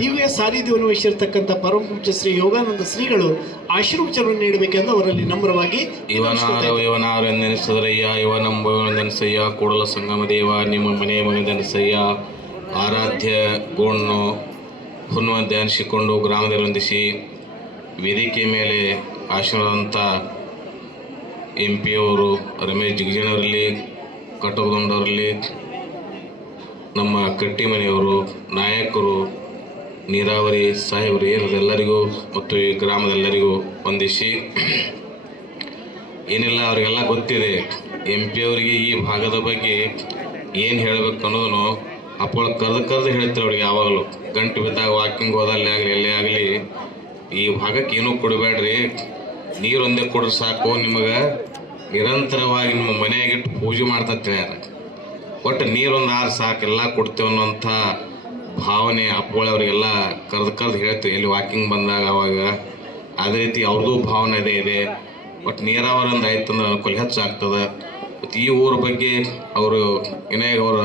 ದಿವ್ಯ ಸಾನ್ನಿಧ್ಯವನ್ನು ವಹಿಸಿರ್ತಕ್ಕಂಥ ಪರಮ ಪೂಜ್ಯ ಶ್ರೀ ಯೋಗಾನಂದ ಶ್ರೀಗಳು ಆಶೀರ್ವಚನವನ್ನು ನೀಡಬೇಕೆಂದು ಅವರಲ್ಲಿ ನಮ್ರವಾಗಿ ಇವನಾರು ಎಂದೆನಿಸಿದರಯ್ಯ ಇವನೆಂಬನೆನಿಸಯ್ಯ ಕೂಡಲ ಸಂಗಮ ದೇವ ನಿಮ್ಮ ಮನೆ ಮನೆದೆನಿಸಯ್ಯ ಆರಾಧ್ಯ ಗುಣನು ಹುನ್ವ ಧ್ಯಾನಿಸಿಕೊಂಡು ಗ್ರಾಮದಲ್ಲಿಂದಿಸಿ ವೇದಿಕೆ ಮೇಲೆ ಆಶೀರ್ವಾದಂಥ MP ಅವರು ರಮೇಶ್ ಜಿಗಜಿಣವರಲ್ಲಿ ಕಟ್ಟಬದೊಂಡವರಲ್ಲಿ ನಮ್ಮ ಕಟ್ಟಿಮನೆಯವರು ನಾಯಕರು ನೀರಾವರಿ ಸಾಹೇಬರು ಎಲ್ಲರಿಗೂ ಮತ್ತು ಈ ಗ್ರಾಮದೆಲ್ಲರಿಗೂ ವಂದಿಸಿ ಏನಿಲ್ಲ ಅವರಿಗೆಲ್ಲ ಗೊತ್ತಿದೆ MP ಅವರಿಗೆ ಈ ಭಾಗದ ಬಗ್ಗೆ ಏನು ಹೇಳಬೇಕು ಅನ್ನೋದನ್ನು ಅಪ್ಪಳ ಕರೆದು ಹೇಳ್ತಾರೆ ಅವ್ರಿಗೆ ಯಾವಾಗಲೂ ಗಂಟು ಬಿದ್ದಾಗ ವಾಕಿಂಗ್ ಹೋದಲ್ಲಿ ಆಗಲಿ ಎಲ್ಲೇ ಆಗಲಿ ಈ ಭಾಗಕ್ಕೆ ಏನೂ ಕೊಡಬೇಡ್ರಿ, ನೀರೊಂದೇ ಕೊಡ್ರಿ ಸಾಕು, ನಿಮಗೆ ನಿರಂತರವಾಗಿ ನಿಮ್ಮ ಮನೆಯಾಗಿಟ್ಟು ಪೂಜೆ ಮಾಡ್ತಾ ಹೇಳ್ಯಾರ. ಒಟ್ಟು ನೀರೊಂದು ಆರು ಸಾಕು ಎಲ್ಲ ಕೊಡ್ತೇವೆ ಅನ್ನೋಂಥ ಭಾವನೆ ಅಪ್ಪಗಳವರಿಗೆಲ್ಲ ಕರೆದು ಹೇಳ್ತೀವಿ ಎಲ್ಲಿ ವಾಕಿಂಗ್ ಬಂದಾಗ ಅವಾಗ. ಅದೇ ರೀತಿ ಅವ್ರದ್ದು ಭಾವನೆ ಇದೆ. ಒಟ್ಟು ನೀರಾವರಿ ಒಂದು ಆಯ್ತು ಅಂದ್ರೆ ಅನುಕೂಲ ಹೆಚ್ಚಾಗ್ತದೆ. ಮತ್ತು ಈ ಊರ ಬಗ್ಗೆ ಅವರು ವಿನಾಯಕ್ ಅವರ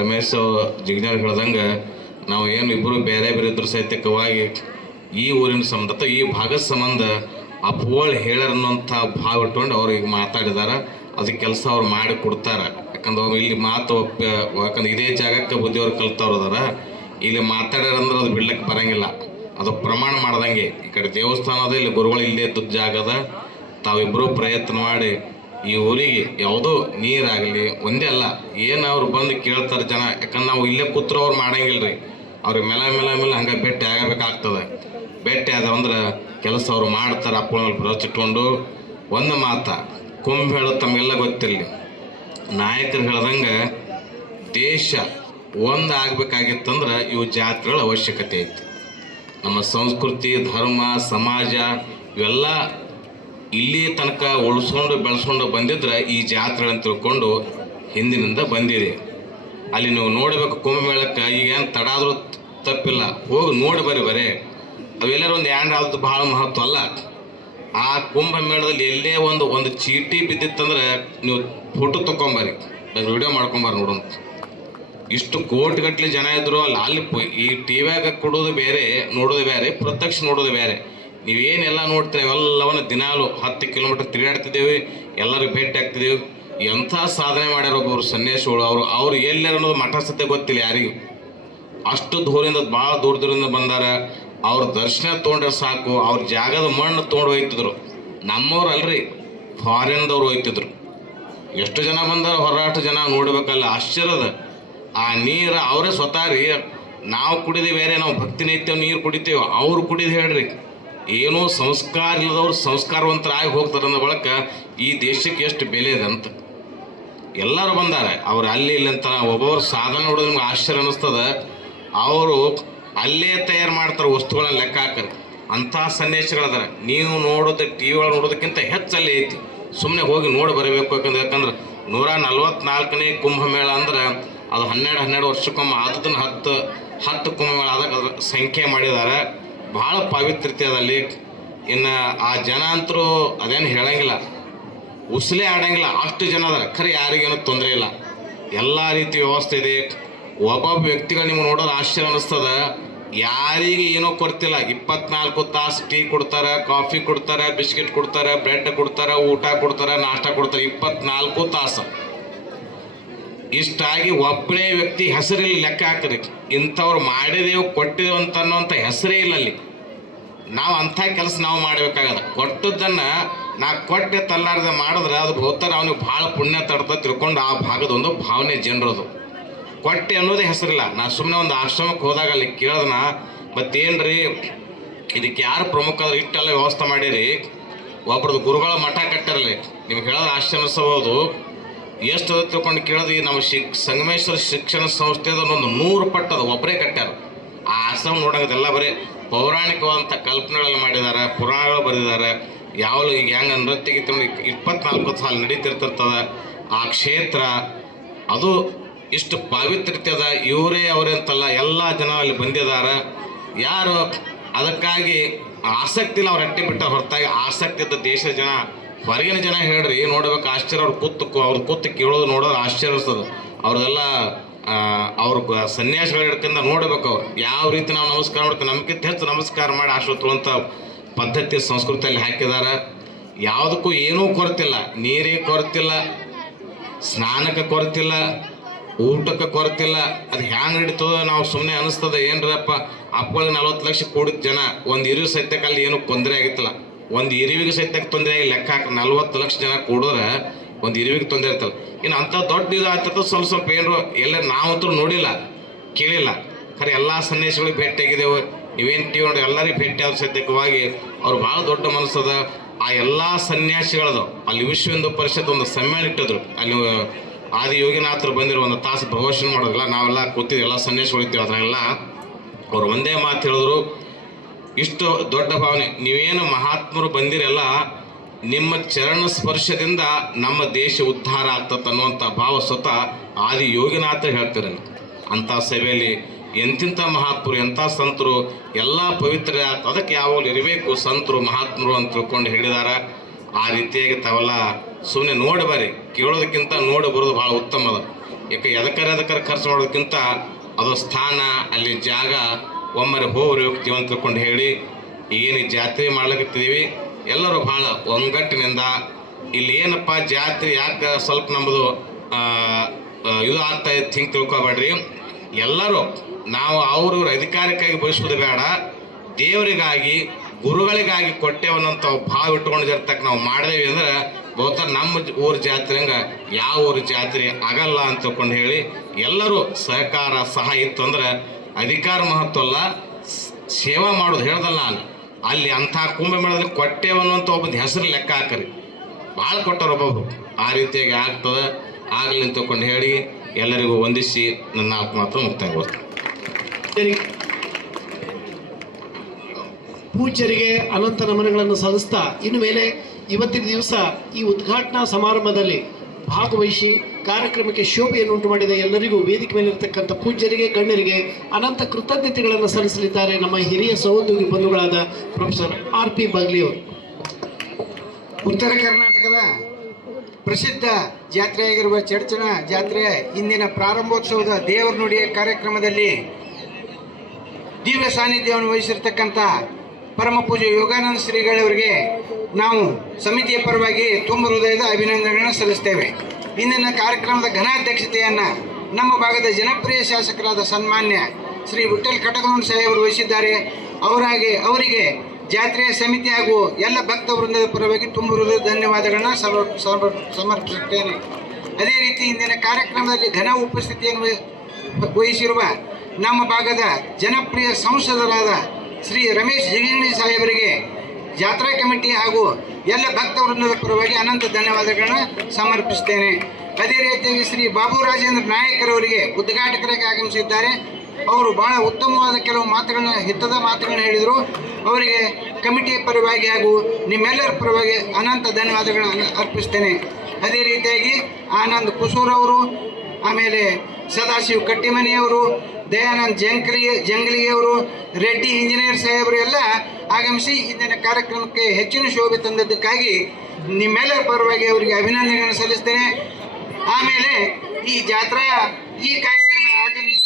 ರಮೇಶ್ ಜಿಗ್ನಾರ್ ಹೇಳ್ದಂಗೆ ನಾವು ಏನು ಇಬ್ಬರು ಬೇರೆ ಬೇರೆ ಇದ್ರ ಸಹಿತಕವಾಗಿ ಈ ಊರಿನ ಸಂಬಂಧ ಅಥವಾ ಈ ಭಾಗದ ಸಂಬಂಧ ಅಪ್ಪಗಳು ಹೇಳ್ಯಾರನ್ನೋಂಥ ಭಾವ ಇಟ್ಕೊಂಡು ಅವ್ರಿಗೆ ಮಾತಾಡಿದಾರೆ. ಅದಕ್ಕೆ ಕೆಲಸ ಅವ್ರು ಮಾಡಿ ಕೊಡ್ತಾರೆ. ಯಾಕಂದ್ರೆ ಅವ್ರು ಇಲ್ಲಿ ಮಾತು ಯಾಕಂದ್ರೆ ಇದೇ ಜಾಗಕ್ಕೆ ಬುದ್ಧಿಯವ್ರು ಕಲ್ತವ್ರು ಅದಾರ. ಇಲ್ಲಿ ಮಾತಾಡ್ಯಾರಂದ್ರೆ ಅದು ಬಿಡ್ಲಿಕ್ಕೆ ಬರೋಂಗಿಲ್ಲ, ಅದು ಪ್ರಮಾಣ ಮಾಡ್ದಂಗೆ. ಈ ಕಡೆ ದೇವಸ್ಥಾನದ ಇಲ್ಲಿ ಗುರುಗಳು ಇಲ್ಲೇ ಇದ್ದ ಜಾಗದ ತಾವಿಬ್ಬರು ಪ್ರಯತ್ನ ಮಾಡಿ ಈ ಊರಿಗೆ ಯಾವುದೋ ನೀರಾಗಲಿ ಒಂದೇ ಅಲ್ಲ ಏನು ಅವ್ರು ಬಂದು ಕೇಳ್ತಾರೆ ಜನ. ಯಾಕಂದ್ರೆ ನಾವು ಇಲ್ಲೇ ಕೂತ್ರು ಅವ್ರು ಮಾಡಂಗಿಲ್ಲ ರೀ, ಅವ್ರಿಗೆ ಮೇಲೆ ಹಂಗೆ ಭೇಟಿ ಆಗಬೇಕಾಗ್ತದೆ. ಭೇಟಿ ಆದವಂದ್ರೆ ಕೆಲಸ ಅವ್ರು ಮಾಡ್ತಾರೆ. ಅಪ್ಪನಲ್ಲಿ ಬರಚಿಟ್ಕೊಂಡು ಒಂದು ಮಾತು ಕುಂಭ ಹೇಳೋದು ತಮಗೆಲ್ಲ ಗೊತ್ತಿರಲಿ, ನಾಯಕರು ಹೇಳ್ದಂಗೆ ದೇಶ ಒಂದು ಆಗಬೇಕಾಗಿತ್ತಂದ್ರೆ ಇವು ಜಾತ್ರೆಗಳ ಅವಶ್ಯಕತೆ ಐತಿ. ನಮ್ಮ ಸಂಸ್ಕೃತಿ, ಧರ್ಮ, ಸಮಾಜ ಇವೆಲ್ಲ ಇಲ್ಲಿ ತನಕ ಉಳಿಸ್ಕೊಂಡು ಬೆಳೆಸ್ಕೊಂಡು ಬಂದಿದ್ರೆ ಈ ಜಾತ್ರೆಗಳನ್ನು ತಿಳ್ಕೊಂಡು ಹಿಂದಿನಿಂದ ಬಂದಿದೆ. ಅಲ್ಲಿ ನೀವು ನೋಡಬೇಕು ಕುಂಭಮೇಳಕ್ಕೆ ಈಗೇನು ತಡ ಆದರೂ ತಪ್ಪಿಲ್ಲ, ಹೋಗಿ ನೋಡಿ ಬರೀ ಅವೆಲ್ಲರೂ ಒಂದು ಆದದ್ದು ಭಾಳ ಮಹತ್ವ ಅಲ್ಲ. ಆ ಕುಂಭಮೇಳದಲ್ಲಿ ಎಲ್ಲೇ ಒಂದು ಚೀಟಿ ಬಿದ್ದಿತ್ತಂದ್ರೆ ನೀವು ಫೋಟೋ ತೊಗೊಂಬರಿ, ವಿಡಿಯೋ ಮಾಡ್ಕೊಂಬಾರಿ ನೋಡೋಣ. ಇಷ್ಟು ಕೋಟಿಗಟ್ಟಲೆ ಜನ ಇದ್ರು ಅಲ್ಲಿ ಈ ಟಿವ್ಯಾಗ ಕೊಡೋದು ಬೇರೆ, ನೋಡೋದು ಬೇರೆ, ಪ್ರತ್ಯಕ್ಷ ನೋಡೋದು ಬೇರೆ. ನೀವೇನೆಲ್ಲ ನೋಡ್ತೀರಿ ಅವೆಲ್ಲವನ್ನು ದಿನಾಲು 10 ಕಿಲೋಮೀಟರ್ ತಿರುಗಾಡ್ತಿದ್ದೇವೆ, ಎಲ್ಲರೂ ಭೇಟಿ ಆಗ್ತಿದ್ದೇವೆ. ಎಂಥ ಸಾಧನೆ ಮಾಡ್ಯಾರ ಒಬ್ಬರು ಸನ್ಯಾಸಿಗಳು. ಅವ್ರು ಎಲ್ಲಾರ ಅನ್ನೋದು ಮಠ ಸತ್ಯ ಗೊತ್ತಿಲ್ಲ ಯಾರಿಗೂ. ಅಷ್ಟು ದೂರಿಂದ ಭಾಳ ದೂರದಿಂದ ಬಂದಾರ. ಅವ್ರ ದರ್ಶನ ತೊಗೊಂಡ್ರೆ ಸಾಕು, ಅವ್ರ ಜಾಗದ ಮಣ್ಣು ತೊಗೊಂಡು ಹೋಯ್ತಿದ್ರು. ನಮ್ಮವ್ರು ಅಲ್ರಿ, ಫಾರಿನ್ದವ್ರು ಹೋಯ್ತಿದ್ರು. ಎಷ್ಟು ಜನ ಬಂದಾರ, ಹೊರಾಟ ಜನ ನೋಡ್ಬೇಕಲ್ಲ, ಆಶ್ಚರ್ಯದ. ಆ ನೀರು ಅವರೇ ಸ್ವತಃ ರೀ, ನಾವು ಕುಡಿದು ಬೇರೆ, ನಾವು ಭಕ್ತಿ ನೈತೇವೆ ನೀರು ಕುಡಿತೇವೆ, ಅವ್ರು ಕುಡಿದು ಹೇಳ್ರಿ. ಏನೋ ಸಂಸ್ಕಾರ ಇಲ್ಲದವ್ರು ಸಂಸ್ಕಾರವಂತರಾಗಿ ಹೋಗ್ತಾರೆ ಅನ್ನೋ ಬಳಕ ಈ ದೇಶಕ್ಕೆ ಎಷ್ಟು ಬೆಲೆ ಇದೆ ಅಂತ. ಎಲ್ಲರೂ ಬಂದಾರೆ ಅವ್ರು ಅಲ್ಲಿ ಇಲ್ಲಿ ಅಂತ. ಒಬ್ಬೊಬ್ರು ಸಾಧನೆ ನೋಡೋದು ನಿಮ್ಗೆ ಆಶ್ಚರ್ಯ ಅನ್ನಿಸ್ತದೆ. ಅವರು ಅಲ್ಲೇ ತಯಾರು ಮಾಡ್ತಾರೆ ವಸ್ತುಗಳನ್ನ ಲೆಕ್ಕ ಹಾಕರು. ಅಂಥ ಸನ್ಯಾಸಿಗಳದಾರೆ. ನೀವು ನೋಡೋದು ಟಿ ವಿ ಒಳಗೆ ನೋಡೋದಕ್ಕಿಂತ ಹೆಚ್ಚಲ್ಲಿ ಐತಿ. ಸುಮ್ಮನೆ ಹೋಗಿ ನೋಡಿ ಬರಬೇಕು. ಯಾಕಂದ್ರೆ 144ನೇ ಕುಂಭಮೇಳ ಅಂದ್ರೆ ಅದು 12 ವರ್ಷಕ್ಕೊಮ್ಮೆ ಅದನ್ನು 10 ಕುಂಭಮೇಳ ಆದಾಗ ಅದ್ರ ಸಂಖ್ಯೆ ಮಾಡಿದ್ದಾರೆ. ಭಾಳ ಪವಿತ್ರತೆ ಅದಲ್ಲಿ. ಇನ್ನು ಆ ಜನ ಅಂತರೂ ಅದೇನು ಹೇಳಂಗಿಲ್ಲ, ಉಸಲೇ ಆಡಂಗಿಲ್ಲ, ಅಷ್ಟು ಜನ ಅದಾರೆ. ಖರೆ ಯಾರಿಗೇನು ತೊಂದರೆ ಇಲ್ಲ, ಎಲ್ಲ ರೀತಿ ವ್ಯವಸ್ಥೆ ಇದೆ. ಒಬ್ಬೊಬ್ಬ ವ್ಯಕ್ತಿಗಳು ನಿಮ್ಗೆ ನೋಡೋದು ಆಶ್ಚರ್ಯ ಅನ್ನಿಸ್ತದೆ. ಯಾರಿಗೆ ಏನೋ ಕೊಡ್ತಿಲ್ಲ, 24 ತಾಸು ಟೀ ಕೊಡ್ತಾರೆ, ಕಾಫಿ ಕೊಡ್ತಾರೆ, ಬಿಸ್ಕಿಟ್ ಕೊಡ್ತಾರೆ, ಬ್ರೆಡ್ ಕೊಡ್ತಾರೆ, ಊಟ ಕೊಡ್ತಾರೆ, ನಾಷ್ಟ ಕೊಡ್ತಾರೆ. 24 ತಾಸು ಇಷ್ಟಾಗಿ ಒಬ್ಬನೇ ವ್ಯಕ್ತಿ ಹೆಸರಿಲ್ಲಿ ಲೆಕ್ಕ ಹಾಕ್ರಿ. ಇಂಥವ್ರು ಮಾಡಿದೆವು ಕೊಟ್ಟಿದೆವು ಅನ್ನೋಂಥ ಹೆಸರೇ ಇಲ್ಲ ಅಲ್ಲಿ. ನಾವು ಅಂಥ ಕೆಲಸ ನಾವು ಮಾಡಬೇಕಾಗದ. ಕೊಟ್ಟದ್ದನ್ನು ನಾ ಕೊಟ್ಟೆ ತಲ್ಲಾರ್ದೆ ಮಾಡಿದ್ರೆ ಅದು ಬಹುತರ ಅವನಿಗೆ ಭಾಳ ಪುಣ್ಯ ತಡ್ತಾ ತಿಳ್ಕೊಂಡು ಆ ಭಾಗದ ಒಂದು ಭಾವನೆ ಜನರದು. ಕೊಟ್ಟೆ ಅನ್ನೋದೇ ಹೆಸರಿಲ್ಲ. ನಾ ಸುಮ್ಮನೆ ಒಂದು ಆಶ್ರಮಕ್ಕೆ ಹೋದಾಗ ಅಲ್ಲಿ ಕೇಳಿದ್ನ, ಮತ್ತೇನ್ರಿ ಇದಕ್ಕೆ ಯಾರು ಪ್ರಮುಖ ಆದ್ರೆ ಇಷ್ಟೆಲ್ಲ ವ್ಯವಸ್ಥೆ ಮಾಡಿರಿ. ಒಬ್ರದ್ದು ಗುರುಗಳ ಮಠ ಕಟ್ಟಾರಲ್ಲಿ, ನಿಮ್ಗೆ ಹೇಳೋದು ಆಶ್ಚರ್ಯ ಅನಿಸಬಹುದು. ಎಷ್ಟು ಅದ ತಿಳ್ಕೊಂಡು ಕೇಳೋದು, ಈ ನಮ್ಮ ಸಂಗಮೇಶ್ವರ ಶಿಕ್ಷಣ ಸಂಸ್ಥೆದ ಒಂದು 100 ಪಟ್ಟದ ಒಬ್ಬರೇ ಕಟ್ಟಾರ. ಆ ಆಶ್ರಮ ನೋಡೋದೆಲ್ಲ ಬರೀ ಪೌರಾಣಿಕವಾದಂಥ ಕಲ್ಪನೆಗಳಲ್ಲಿ ಮಾಡಿದ್ದಾರೆ, ಪುರಾಣಗಳು ಬರೆದಿದ್ದಾರೆ. ಯಾವಲು ಈಗ ಹೆಂಗೆ ನೃತ್ಯ ಗೀತೆ 24 ಸಾಲ ನಡೀತಿರ್ತದ ಆ ಕ್ಷೇತ್ರ ಅದು ಇಷ್ಟು ಪಾವಿತ್ರ್ಯದ ಇವರೇ ಅವರಂತಲ್ಲ ಎಲ್ಲ ಜನ ಅಲ್ಲಿ ಬಂದಿದ್ದಾರೆ. ಯಾರು ಅದಕ್ಕಾಗಿ ಆಸಕ್ತಿ ಇಲ್ಲ, ಅವ್ರು ಅಟ್ಟಿ ಬಿಟ್ಟ ಹೊರತಾಗಿ ಆಸಕ್ತಿ ಇದ್ದ ದೇಶದ ಜನ, ಹೊರಗಿನ ಜನ ಹೇಳ್ರಿ ನೋಡ್ಬೇಕು ಆಶ್ಚರ್ಯ. ಅವ್ರು ಕೂತು ಕೇಳೋದು ನೋಡೋದು ಆಶ್ಚರ್ಯ ಅನಿಸ್ತದೆ. ಅವ್ರದೆಲ್ಲ ಅವ್ರ ಸನ್ಯಾಸಿಗಳು ಹಿಡ್ಕೊಂಡು ನೋಡ್ಬೇಕು. ಅವ್ರು ಯಾವ ರೀತಿ ನಾವು ನಮಸ್ಕಾರ ಮಾಡ್ತೀವಿ, ನಮ್ಗಿಂತ ಹೆಚ್ಚು ನಮಸ್ಕಾರ ಮಾಡಿ ಆಶ್ವತ್ರುವಂಥ ಪದ್ಧತಿ ಸಂಸ್ಕೃತಿಯಲ್ಲಿ ಹಾಕಿದ್ದಾರೆ. ಯಾವುದಕ್ಕೂ ಏನೂ ಕೊರತಿಲ್ಲ, ನೀರಿಗೆ ಕೊರತಿಲ್ಲ, ಸ್ನಾನಕ್ಕೆ ಕೊರತಿಲ್ಲ, ಊಟಕ್ಕೆ ಕೊರತಿಲ್ಲ. ಅದು ಹ್ಯಾಂಗೆ ನಡೀತದೋ ನಾವು ಸುಮ್ಮನೆ ಅನಿಸ್ತದೆ. ಏನ್ರಪ್ಪ ಅಪ್ಪಳಿಗೆ 40 ಲಕ್ಷ ಕೂಡಿದ ಜನ ಒಂದು ಇರಿವು ಸಹಿತಕ್ಕೆ ಅಲ್ಲಿ ಏನೂ ತೊಂದರೆ ಆಗಿತ್ತಲ್ಲ. ಒಂದು ಇರಿವಿಗೆ ಸಹಿತಕ್ಕೆ ತೊಂದರೆ ಆಗಿ ಲೆಕ್ಕ ಹಾಕಿ 40 ಲಕ್ಷ ಜನ ಕೂಡಿದ್ರೆ ಒಂದು ಇರಿವಿಗೆ ತೊಂದರೆ ಇರ್ತಲ್ಲ. ಇನ್ನು ಅಂಥ ದೊಡ್ಡ ಇದು ಆಗ್ತದೆ ಸ್ವಲ್ಪ ಏನರು ಎಲ್ಲ ನಾವಂತೂ ನೋಡಿಲ್ಲ ಕೇಳಿಲ್ಲ. ಖರೆ ಎಲ್ಲ ಸನ್ಯಾಸಿಗಳಿಗೆ ಭೇಟಿಯಾಗಿದ್ದೆವು, ನೀವೇನು ಟಿ ನೋಡಿ ಎಲ್ಲರಿಗೂ ಭೇಟಿ ಆದ ಸದ್ಯಕವಾಗಿ ಅವ್ರು ಭಾಳ ದೊಡ್ಡ ಮನಸ್ಸದ. ಆ ಎಲ್ಲ ಸನ್ಯಾಸಿಗಳದು ಅಲ್ಲಿ ವಿಶ್ವ ಹಿಂದೂ ಪರಿಷತ್ ಒಂದು ಸಮ್ಮೇಳನ ಇಟ್ಟಿದ್ರು. ಅಲ್ಲಿ ಆದಿ ಯೋಗಿನಾಥರು ಬಂದಿರೋ ಒಂದು ತಾಸು ಪ್ರವಚನ ಮಾಡೋದಿಲ್ಲ, ನಾವೆಲ್ಲ ಕೂತಿದ್ವಿ, ಎಲ್ಲ ಸನ್ಯಾಸಿಗಳಿರ್ತೀವಿ. ಅದರೆಲ್ಲ ಅವ್ರು ಒಂದೇ ಮಾತು ಹೇಳಿದ್ರು, ಇಷ್ಟು ದೊಡ್ಡ ಭಾವನೆ, ನೀವೇನು ಮಹಾತ್ಮರು ಬಂದಿರಲ್ಲ, ನಿಮ್ಮ ಚರಣ ಸ್ಪರ್ಶದಿಂದ ನಮ್ಮ ದೇಶ ಉದ್ಧಾರ ಆಗ್ತದೆ ಅನ್ನುವಂಥ ಭಾವ ಸ್ವತಃ ಆದಿ ಯೋಗಿನಾಥರು ಹೇಳ್ತಿರಲ್ಲ. ಅಂಥ ಸಭೆಯಲ್ಲಿ ಎಂತಿಂಥ ಮಹಾತ್ಮರು ಎಂಥ ಸಂತರು ಎಲ್ಲ ಪವಿತ್ರ ಅದಕ್ಕೆ ಯಾವಾಗಲೂ ಇರಬೇಕು ಸಂತರು ಮಹಾತ್ಮರು ಅಂತ ತಿಳ್ಕೊಂಡು ಹೇಳಿದ್ದಾರೆ. ಆ ರೀತಿಯಾಗಿ ತಾವೆಲ್ಲ ಸುಮ್ಮನೆ ನೋಡಿ ಬರ್ರಿ, ಕೇಳೋದಕ್ಕಿಂತ ನೋಡಿ ಬರೋದು ಭಾಳ ಉತ್ತಮ ಅದ. ಯಾಕೆ ಎದಕ್ಕಾರ ಖರ್ಚು ಮಾಡೋದಕ್ಕಿಂತ ಅದು ಸ್ಥಾನ ಅಲ್ಲಿ ಜಾಗ ಒಮ್ಮರೆ ಹೋಗ್ರಿ ಹೋಗ್ತೀವಿ ಅಂತ ತಿಳ್ಕೊಂಡು ಹೇಳಿ ಏನು ಜಾತ್ರೆ ಮಾಡ್ಲಿಕ್ಕತ್ತೀವಿ ಎಲ್ಲರೂ ಭಾಳ ಒಗ್ಗಟ್ಟಿನಿಂದ. ಇಲ್ಲಿ ಏನಪ್ಪ ಜಾತ್ರೆ ಯಾಕೆ ಸ್ವಲ್ಪ ನಮ್ಮದು ಇದು ಆಗ್ತಾ ಇತ್ತು ಹಿಂಗೆ ತಿಳ್ಕೊಬೇಡ್ರಿ. ಎಲ್ಲರೂ ನಾವು ಅವ್ರವ್ರ ಅಧಿಕಾರಕ್ಕಾಗಿ ಬಯಸೋದು ಬೇಡ, ದೇವರಿಗಾಗಿ ಗುರುಗಳಿಗಾಗಿ ಕೊಟ್ಟೆವನ್ನಂತ ಭಾವ ಇಟ್ಕೊಂಡಿರ್ತಕ್ಕ ನಾವು ಮಾಡಿದೇವಿ ಅಂದ್ರೆ ಬಹುತೇಕ ನಮ್ಮ ಊರ ಜಾತ್ರೆ ಹಂಗೆ ಯಾವ ಊರ ಜಾತ್ರೆ ಆಗಲ್ಲ ಅಂತ ತಿಳ್ಕೊಂಡು ಹೇಳಿ ಎಲ್ಲರೂ ಸಹಕಾರ ಸಹಾಯ ಇತ್ತು ಅಂದ್ರೆ ಅಧಿಕಾರ ಮಹತ್ವ ಅಲ್ಲ, ಸೇವಾ ಮಾಡೋದು ಹೇಳ್ದಲ್ಲ ನಾನು. ಅಲ್ಲಿ ಅಂಥ ಕುಂಭಮೇಳದಲ್ಲಿ ಕೊಟ್ಟೆವನ್ನುವಂಥ ಒಬ್ಬನ ಹೆಸರು ಲೆಕ್ಕ ಹಾಕರಿ, ಭಾಳ ಕೊಟ್ಟರು ಒಬ್ಬೊಬ್ರು. ಆ ರೀತಿಯಾಗಿ ಆಗ್ತದೆ, ಆಗಲಿ ಅಂತ ತಿಳ್ಕೊಂಡು ಹೇಳಿ ಎಲ್ಲರಿಗೂ ವಂದಿಸಿ ನನ್ನ ಮಾತು ಮುಕ್ತಾಯಗೊಳ್ತೀನಿ. ಪೂಜ್ಯರಿಗೆ ಅನಂತ ನಮನಗಳನ್ನು ಸಲ್ಲಿಸ್ತಾ ಇನ್ನು ಮೇಲೆ ಇವತ್ತಿನ ದಿವಸ ಈ ಉದ್ಘಾಟನಾ ಸಮಾರಂಭದಲ್ಲಿ ಭಾಗವಹಿಸಿ ಕಾರ್ಯಕ್ರಮಕ್ಕೆ ಶೋಭೆಯನ್ನು ಉಂಟು ಮಾಡಿದ ಎಲ್ಲರಿಗೂ ವೇದಿಕೆ ಮೇಲಿರ್ತಕ್ಕಂಥ ಪೂಜ್ಯರಿಗೆ ಗಣ್ಯರಿಗೆ ಅನಂತ ಕೃತಜ್ಞತೆಗಳನ್ನು ಸಲ್ಲಿಸಲಿದ್ದಾರೆ ನಮ್ಮ ಹಿರಿಯ ಸಹೋದ್ಯೋಗಿ ಬಂಧುಗಳಾದ ಪ್ರೊಫೆಸರ್ RP ಬಗ್ಲಿಯವರು. ಉತ್ತರ ಕರ್ನಾಟಕದ ಪ್ರಸಿದ್ಧ ಜಾತ್ರೆಯಾಗಿರುವ ಚಡಚಣ ಜಾತ್ರೆಯ ಇಂದಿನ ಪ್ರಾರಂಭೋತ್ಸವದ ದೇವರ ನುಡಿಯ ಕಾರ್ಯಕ್ರಮದಲ್ಲಿ ದಿವ್ಯ ಸಾನ್ನಿಧ್ಯವನ್ನು ವಹಿಸಿರ್ತಕ್ಕಂಥ ಪರಮ ಪೂಜ್ಯ ಯೋಗಾನಂದ ಶ್ರೀಗಳವರಿಗೆ ನಾವು ಸಮಿತಿಯ ಪರವಾಗಿ ತುಂಬ ಹೃದಯದ ಅಭಿನಂದನೆಗಳನ್ನು ಸಲ್ಲಿಸ್ತೇವೆ. ಇಂದಿನ ಕಾರ್ಯಕ್ರಮದ ಘನಾಧ್ಯಕ್ಷತೆಯನ್ನು ನಮ್ಮ ಭಾಗದ ಜನಪ್ರಿಯ ಶಾಸಕರಾದ ಸನ್ಮಾನ್ಯ ಶ್ರೀ ವಿಠ್ಠಲ್ ಕಟಕನೂರು ಸಾಹೇಬರು ವಹಿಸಿದ್ದಾರೆ. ಅವರಿಗೆ ಜಾತ್ರೆಯ ಸಮಿತಿ ಹಾಗೂ ಎಲ್ಲ ಭಕ್ತ ವೃಂದದ ಪರವಾಗಿ ತುಂಬ ಹೃದಯ ಧನ್ಯವಾದಗಳನ್ನ ಸಮರ್ಪಿಸುತ್ತೇನೆ. ಅದೇ ರೀತಿ ಇಂದಿನ ಕಾರ್ಯಕ್ರಮದಲ್ಲಿ ಘನ ಉಪಸ್ಥಿತಿಯನ್ನು ವಹಿಸಿರುವ ನಮ್ಮ ಭಾಗದ ಜನಪ್ರಿಯ ಸಂಸದರಾದ ಶ್ರೀ ರಮೇಶ್ ಜಿಗಣಿ ಸಾಹೇಬರಿಗೆ ಜಾತ್ರಾ ಕಮಿಟಿ ಹಾಗೂ ಎಲ್ಲ ಭಕ್ತ ವೃಂದದ ಪರವಾಗಿ ಅನಂತ ಧನ್ಯವಾದಗಳನ್ನ ಸಮರ್ಪಿಸ್ತೇನೆ. ಅದೇ ರೀತಿಯಾಗಿ ಶ್ರೀ ಬಾಬು ರಾಜೇಂದ್ರ ನಾಯಕರವರಿಗೆ ಉದ್ಘಾಟಕರಾಗಿ ಆಗಮಿಸಿದ್ದಾರೆ. ಅವರು ಬಹಳ ಉತ್ತಮವಾದ ಕೆಲವು ಮಾತುಗಳನ್ನ ಹಿತದ ಮಾತುಗಳನ್ನ ಹೇಳಿದರು. ಅವರಿಗೆ ಕಮಿಟಿಯ ಪರವಾಗಿ ಹಾಗೂ ನಿಮ್ಮೆಲ್ಲರ ಪರವಾಗಿ ಅನಂತ ಧನ್ಯವಾದಗಳನ್ನು ಅರ್ಪಿಸ್ತೇನೆ. ಅದೇ ರೀತಿಯಾಗಿ ಆನಂದ್ ಕುಸೂರವರು, ಆಮೇಲೆ ಸದಾಶಿವ್ ಕಟ್ಟಿಮನಿಯವರು, ದಯಾನಂದ್ ಜಂಗ್ಲಿಯವರು, ರೆಡ್ಡಿ ಇಂಜಿನಿಯರ್ ಸಾಹೇಬರು ಎಲ್ಲ ಆಗಮಿಸಿ ಇಂದಿನ ಕಾರ್ಯಕ್ರಮಕ್ಕೆ ಹೆಚ್ಚಿನ ಶೋಭೆ ತಂದದ್ದಕ್ಕಾಗಿ ನಿಮ್ಮೆಲ್ಲರ ಪರವಾಗಿ ಅವರಿಗೆ ಅಭಿನಂದನೆಗಳನ್ನು ಸಲ್ಲಿಸ್ತೇನೆ. ಆಮೇಲೆ ಈ ಕಾರ್ಯಕ್ರಮ ಆಗಮಿಸಿದ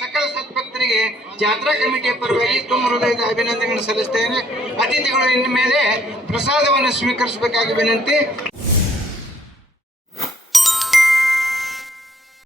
ಸಕಲ ಸದ್ಭಕ್ತರಿಗೆ ಜಾತ್ರಾ ಕಮಿಟಿಯ ಪರವಾಗಿ ತುಂಬ ಹೃದಯದ ಅಭಿನಂದನೆಗಳನ್ನು ಸಲ್ಲಿಸ್ತೇನೆ. ಅತಿಥಿಗಳು ಇನ್ನು ಮೇಲೆ ಪ್ರಸಾದವನ್ನು ಸ್ವೀಕರಿಸಬೇಕಾಗಿ ವಿನಂತಿ.